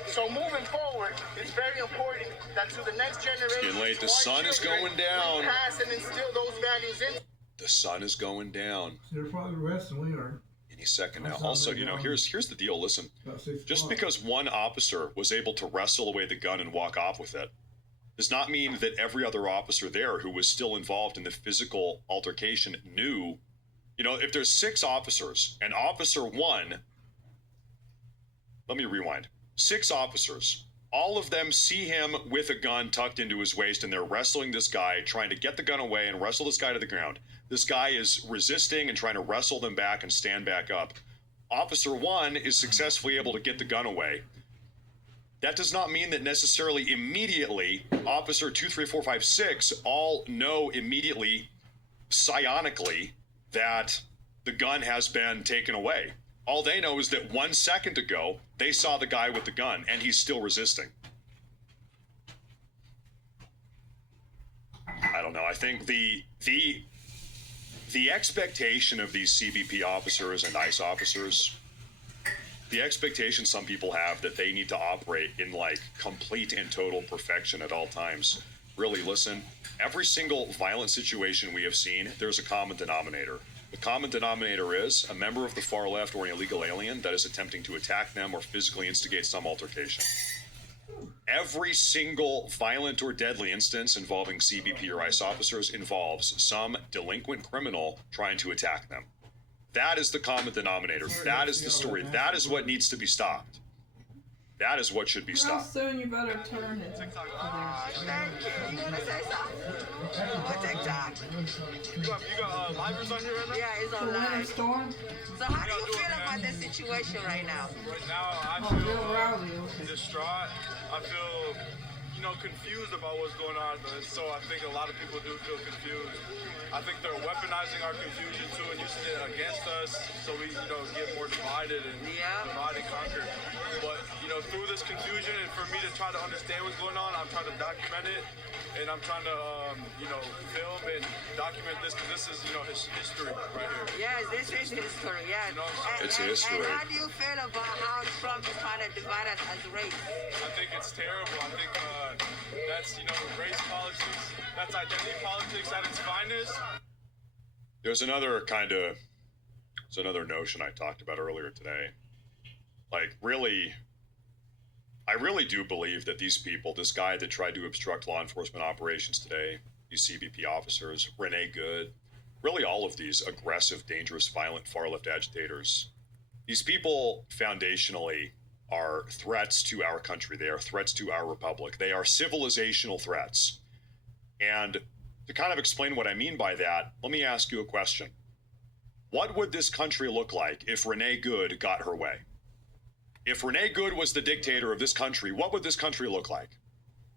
So moving forward, it's very important that to the next generation, Getting late. The sun is going down. we pass and instill those values in. The sun is going down. They're probably worse than we are. Any second now. Also, you know, here's the deal. Listen, just because one officer was able to wrestle away the gun and walk off with it does not mean that every other officer there who was still involved in the physical altercation knew. You know, if there's 6 officers and officer 1, let me rewind. 6 officers, all of them see him with a gun tucked into his waist, and they're wrestling this guy, trying to get the gun away and wrestle this guy to the ground. This guy is resisting and trying to wrestle them back and stand back up. Officer 1 is successfully able to get the gun away. That does not mean that necessarily immediately Officer 2, 3, 4, 5, 6 all know immediately, psionically, that the gun has been taken away. All they know is that 1 second ago, they saw the guy with the gun, and he's still resisting. I don't know. I think the expectation of these CBP officers and ICE officers, the expectation some people have that they need to operate in like complete and total perfection at all times. Really, listen, every single violent situation we have seen, there's a common denominator. The common denominator is a member of the far left or an illegal alien that is attempting to attack them or physically instigate some altercation. Every single violent or deadly instance involving CBP or ICE officers involves some delinquent criminal trying to attack them. That is the common denominator. That is the story. That is what needs to be stopped. That is what should be How stopped. soon you better turn it? Thank you. You want to say something? On TikTok. You got livers on here right now? Yeah, it's on live. So how do you feel about this situation right now? Right now, I feel distraught. I feel, confused about what's going on. So I think a lot of people do feel confused. I think they're weaponizing our confusion too and using it against us, so we, get more divided and divide and conquer. But through this confusion and for me to try to understand what's going on, I'm trying to document it, and I'm trying to, film and document this because this is, history right here. Yes, this is history. Yes. It's history. And how do you feel about how Trump is trying to divide us as a race? I think it's terrible. I think that's, race politics. That's identity politics at its finest. There's another notion I talked about earlier today. Like, really, I really do believe that these people, this guy that tried to obstruct law enforcement operations today, these CBP officers, Renee Good, really all of these aggressive, dangerous, violent, far-left agitators, these people foundationally are threats to our country. They are threats to our republic. They are civilizational threats. And to kind of explain what I mean by that, let me ask you a question. What would this country look like if Renee Good got her way? If Renee Good was the dictator of this country, what would this country look like?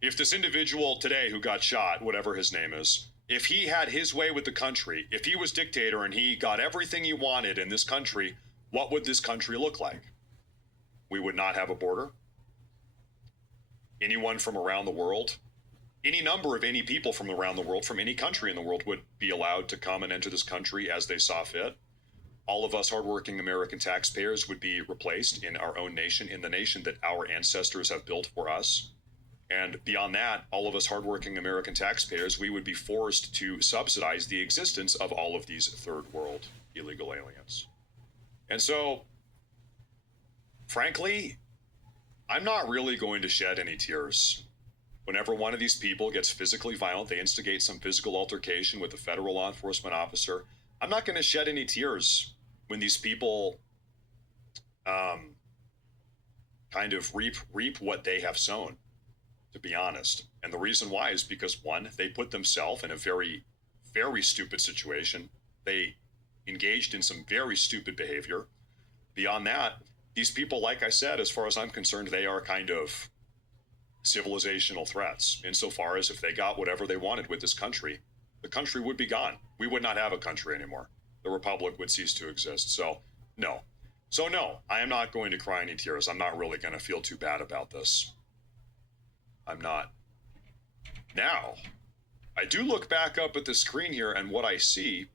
If this individual today who got shot, whatever his name is, if he had his way with the country, if he was dictator and he got everything he wanted in this country, what would this country look like? We would not have a border. Anyone from around the world, any number of any people from around the world, from any country in the world, would be allowed to come and enter this country as they saw fit. All of us hardworking American taxpayers would be replaced in our own nation, in the nation that our ancestors have built for us. And beyond that, all of us hardworking American taxpayers, we would be forced to subsidize the existence of all of these third world illegal aliens. And so, frankly, I'm not really going to shed any tears. Whenever one of these people gets physically violent, they instigate some physical altercation with a federal law enforcement officer, I'm not going to shed any tears when these people kind of reap what they have sown, to be honest. And the reason why is because, one, they put themselves in a very, very stupid situation. They engaged in some very stupid behavior. Beyond that, these people, like I said, as far as I'm concerned, they are kind of civilizational threats, insofar as if they got whatever they wanted with this country, the country would be gone. We would not have a country anymore. The republic would cease to exist. So, no. So, no, I am not going to cry any tears. I'm not really going to feel too bad about this. I'm not. Now, I do look back up at the screen here, and what I see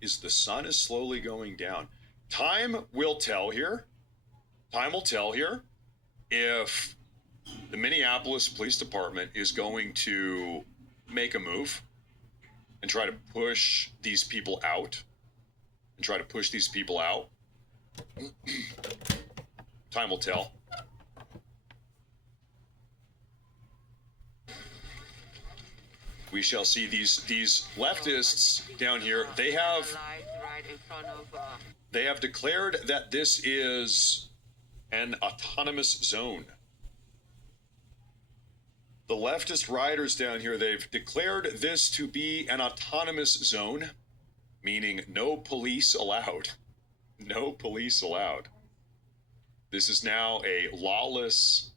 is the sun is slowly going down. Time will tell here. Time will tell here if the Minneapolis Police Department is going to make a move and try to push these people out. Time will tell. We shall see. These leftists down here, they have declared that this is an autonomous zone. The leftist rioters down here, they've declared this to be an autonomous zone, meaning no police allowed. No police allowed. This is now a lawless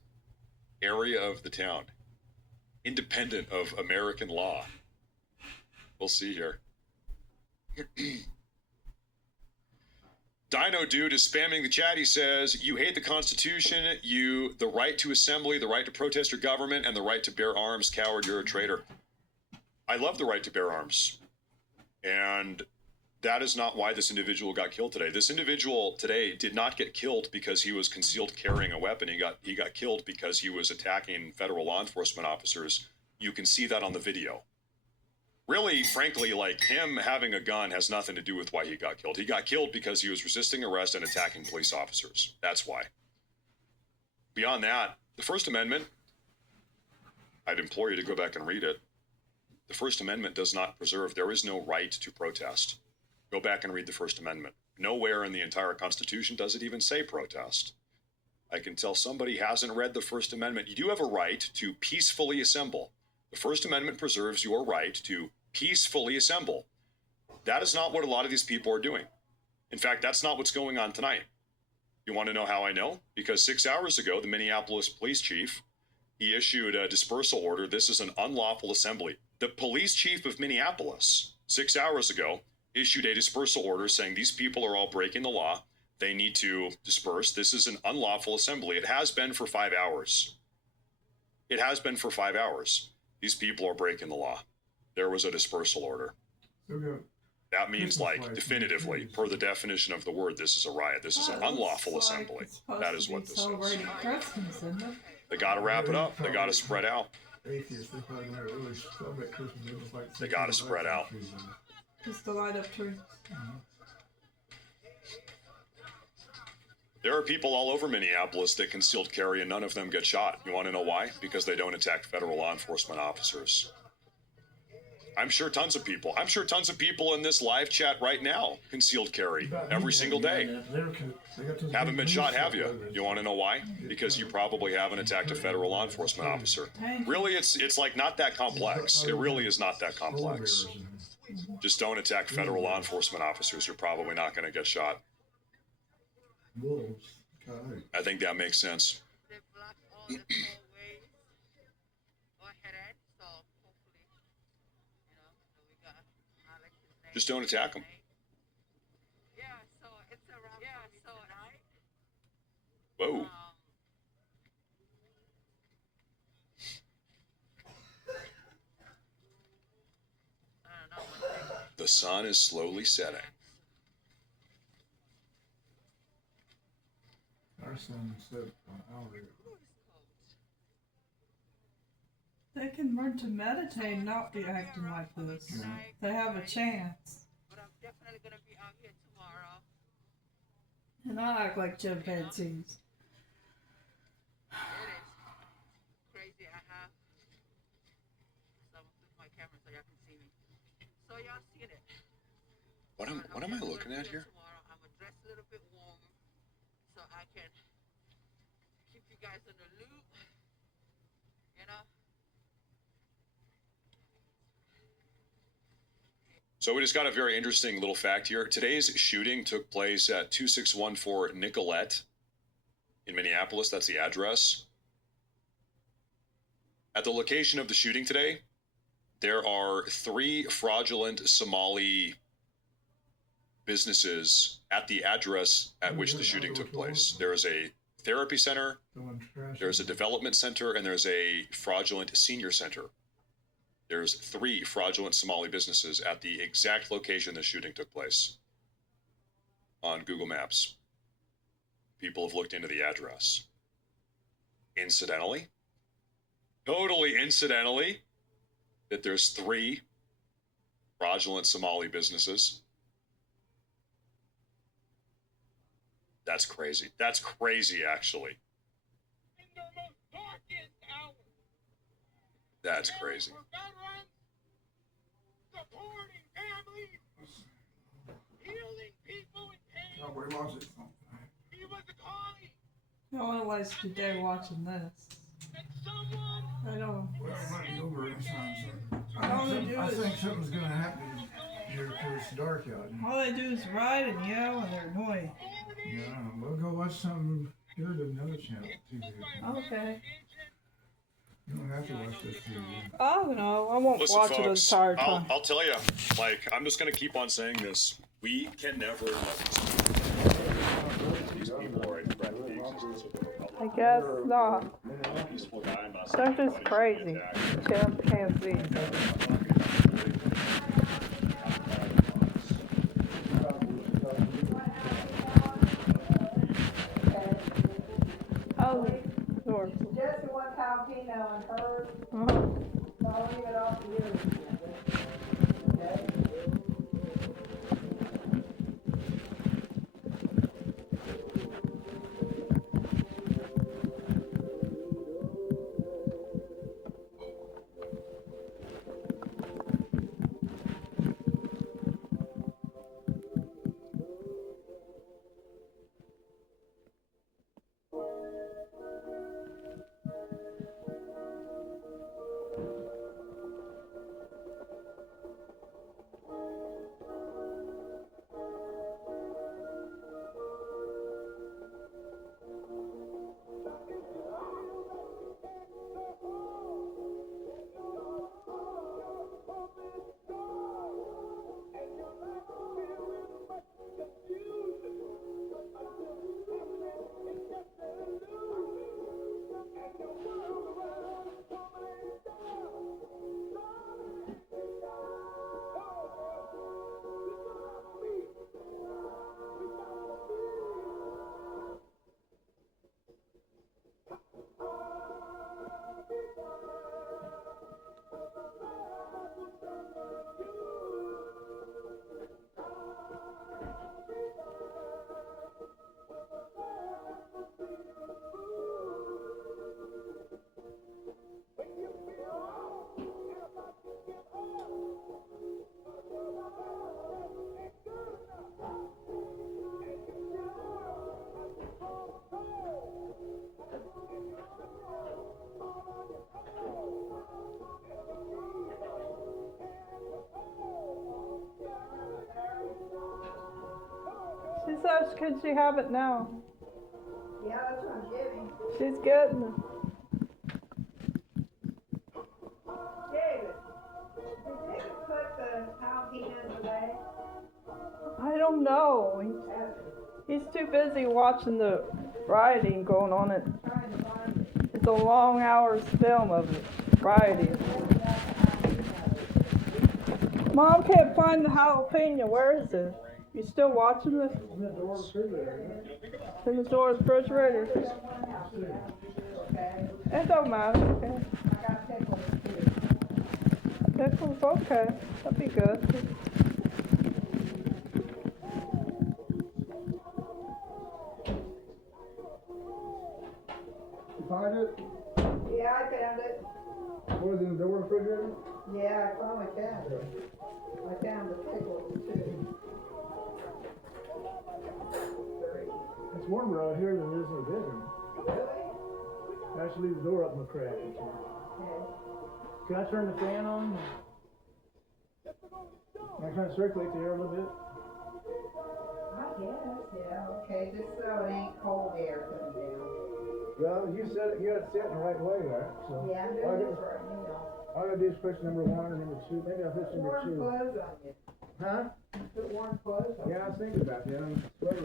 area of the town, independent of American law. We'll see here. Dino Dude is spamming the chat. He says, you hate the Constitution, the right to assembly, the right to protest your government, and the right to bear arms. Coward, you're a traitor. I love the right to bear arms. And that is not why this individual got killed today. This individual today did not get killed because he was concealed carrying a weapon. He got killed because he was attacking federal law enforcement officers. You can see that on the video. Really, frankly, like, him having a gun has nothing to do with why he got killed. He got killed because he was resisting arrest and attacking police officers. That's why. Beyond that, the First Amendment, I'd implore you to go back and read it. The First Amendment does not preserve. There is no right to protest. Go back and read the First Amendment. Nowhere in the entire Constitution does it even say protest. I can tell somebody hasn't read the First Amendment. You do have a right to peacefully assemble. The First Amendment preserves your right to peacefully assemble. That is not what a lot of these people are doing. In fact, that's not what's going on tonight. You want to know how I know? Because 6 hours ago, the Minneapolis police chief, he issued a dispersal order. This is an unlawful assembly. The police chief of Minneapolis, 6 hours ago, issued a dispersal order saying these people are all breaking the law. They need to disperse. This is an unlawful assembly. It has been for 5 hours. It has been for 5 hours. These people are breaking the law. There was a dispersal order. That means, like, definitively, per the definition of the word, this is a riot. This is an unlawful assembly. That is what this is. They got to wrap it up. They got to spread out. They got to spread out. Just to light up trees. There are people all over Minneapolis that concealed carry, and none of them get shot. You want to know why? Because they don't attack federal law enforcement officers. I'm sure tons of people in this live chat right now concealed carry every single day. Haven't been shot, have you? You want to know why? Because you probably haven't attacked a federal law enforcement officer. Really, it's like not that complex. It really is not that complex. Just don't attack federal law enforcement officers. You're probably not going to get shot. I think that makes sense. Just don't attack them. Whoa. The sun is slowly setting. Our son said an hour ago. They can learn to meditate and not be acting like this. Yeah. They have a chance. But I'm definitely gonna be out here tomorrow. And I act like chimpanzees. It is crazy. I have some with my camera so y'all can see me. So y'all seen it. What am I looking at here? Tomorrow I'm gonna dress a little bit warm so I can keep you guys in the loop. You know. So we just got a very interesting little fact here. Today's shooting took place at 2614 Nicolette in Minneapolis. That's the address. At the location of the shooting today, there are 3 fraudulent Somali businesses at the address at which the shooting took place. There is a therapy center, there's a development center, and there's a fraudulent senior center. There's 3 fraudulent Somali businesses at the exact location the shooting took place on Google Maps. People have looked into the address. Incidentally, totally incidentally, that there's 3 fraudulent Somali businesses. That's crazy. That's crazy, actually. That's crazy. Nobody loves it. No one likes to day watching this. I know. Well, it might be over in time, so All they do I is- think something's gonna happen here because it's dark out. All they do is ride and yell and they're annoying. Yeah, we'll go watch something good on another channel, TV. Okay. You don't have to watch this TV. Oh no, I won't Listen, watch it the folks, entire time. I'll tell you, like, I'm just going to keep on saying this. We can never let these people are a threat to the existence of the Republic. I guess not. Peaceful guy, I'm not Stuff saying is anybody should crazy. be attacked. Can't see. Oh, Lord. Jesse wants jalapeno and hers, Uh-huh. so I'll leave it off to you. Okay? She says, can she have it now? Yeah, that's what I'm giving. She's getting it. David, did David put the jalapenos away? I don't know. He's too busy watching the rioting going on. It's a long hours film of it. Rioting. Mom can't find the jalapeno. Where is it? You still watching this? In the door of the refrigerator. It's in the door of the refrigerator. It don't matter. Okay. I got pickles too. Pickles, okay. That'd be good. You find it? Yeah, I found it. What is it, in the door of the refrigerator? Yeah, I finally found it. I found the pickles too. It's warmer out here than it is in the bedroom. I should leave the door up in the crack. Can I turn the fan on? Can I try to circulate the air a little bit? I guess, yeah, okay, just so it ain't cold air coming down. Well, you said it, you had to say it in the right way, right? So, Yeah, I'm all I doing this got- right now. all I gotta do is push number 1 and number 2. Maybe I'll push number Warm 2. clothes on you. Huh? Put warm clothes on. Yeah, I was thinking about that. I'm sweater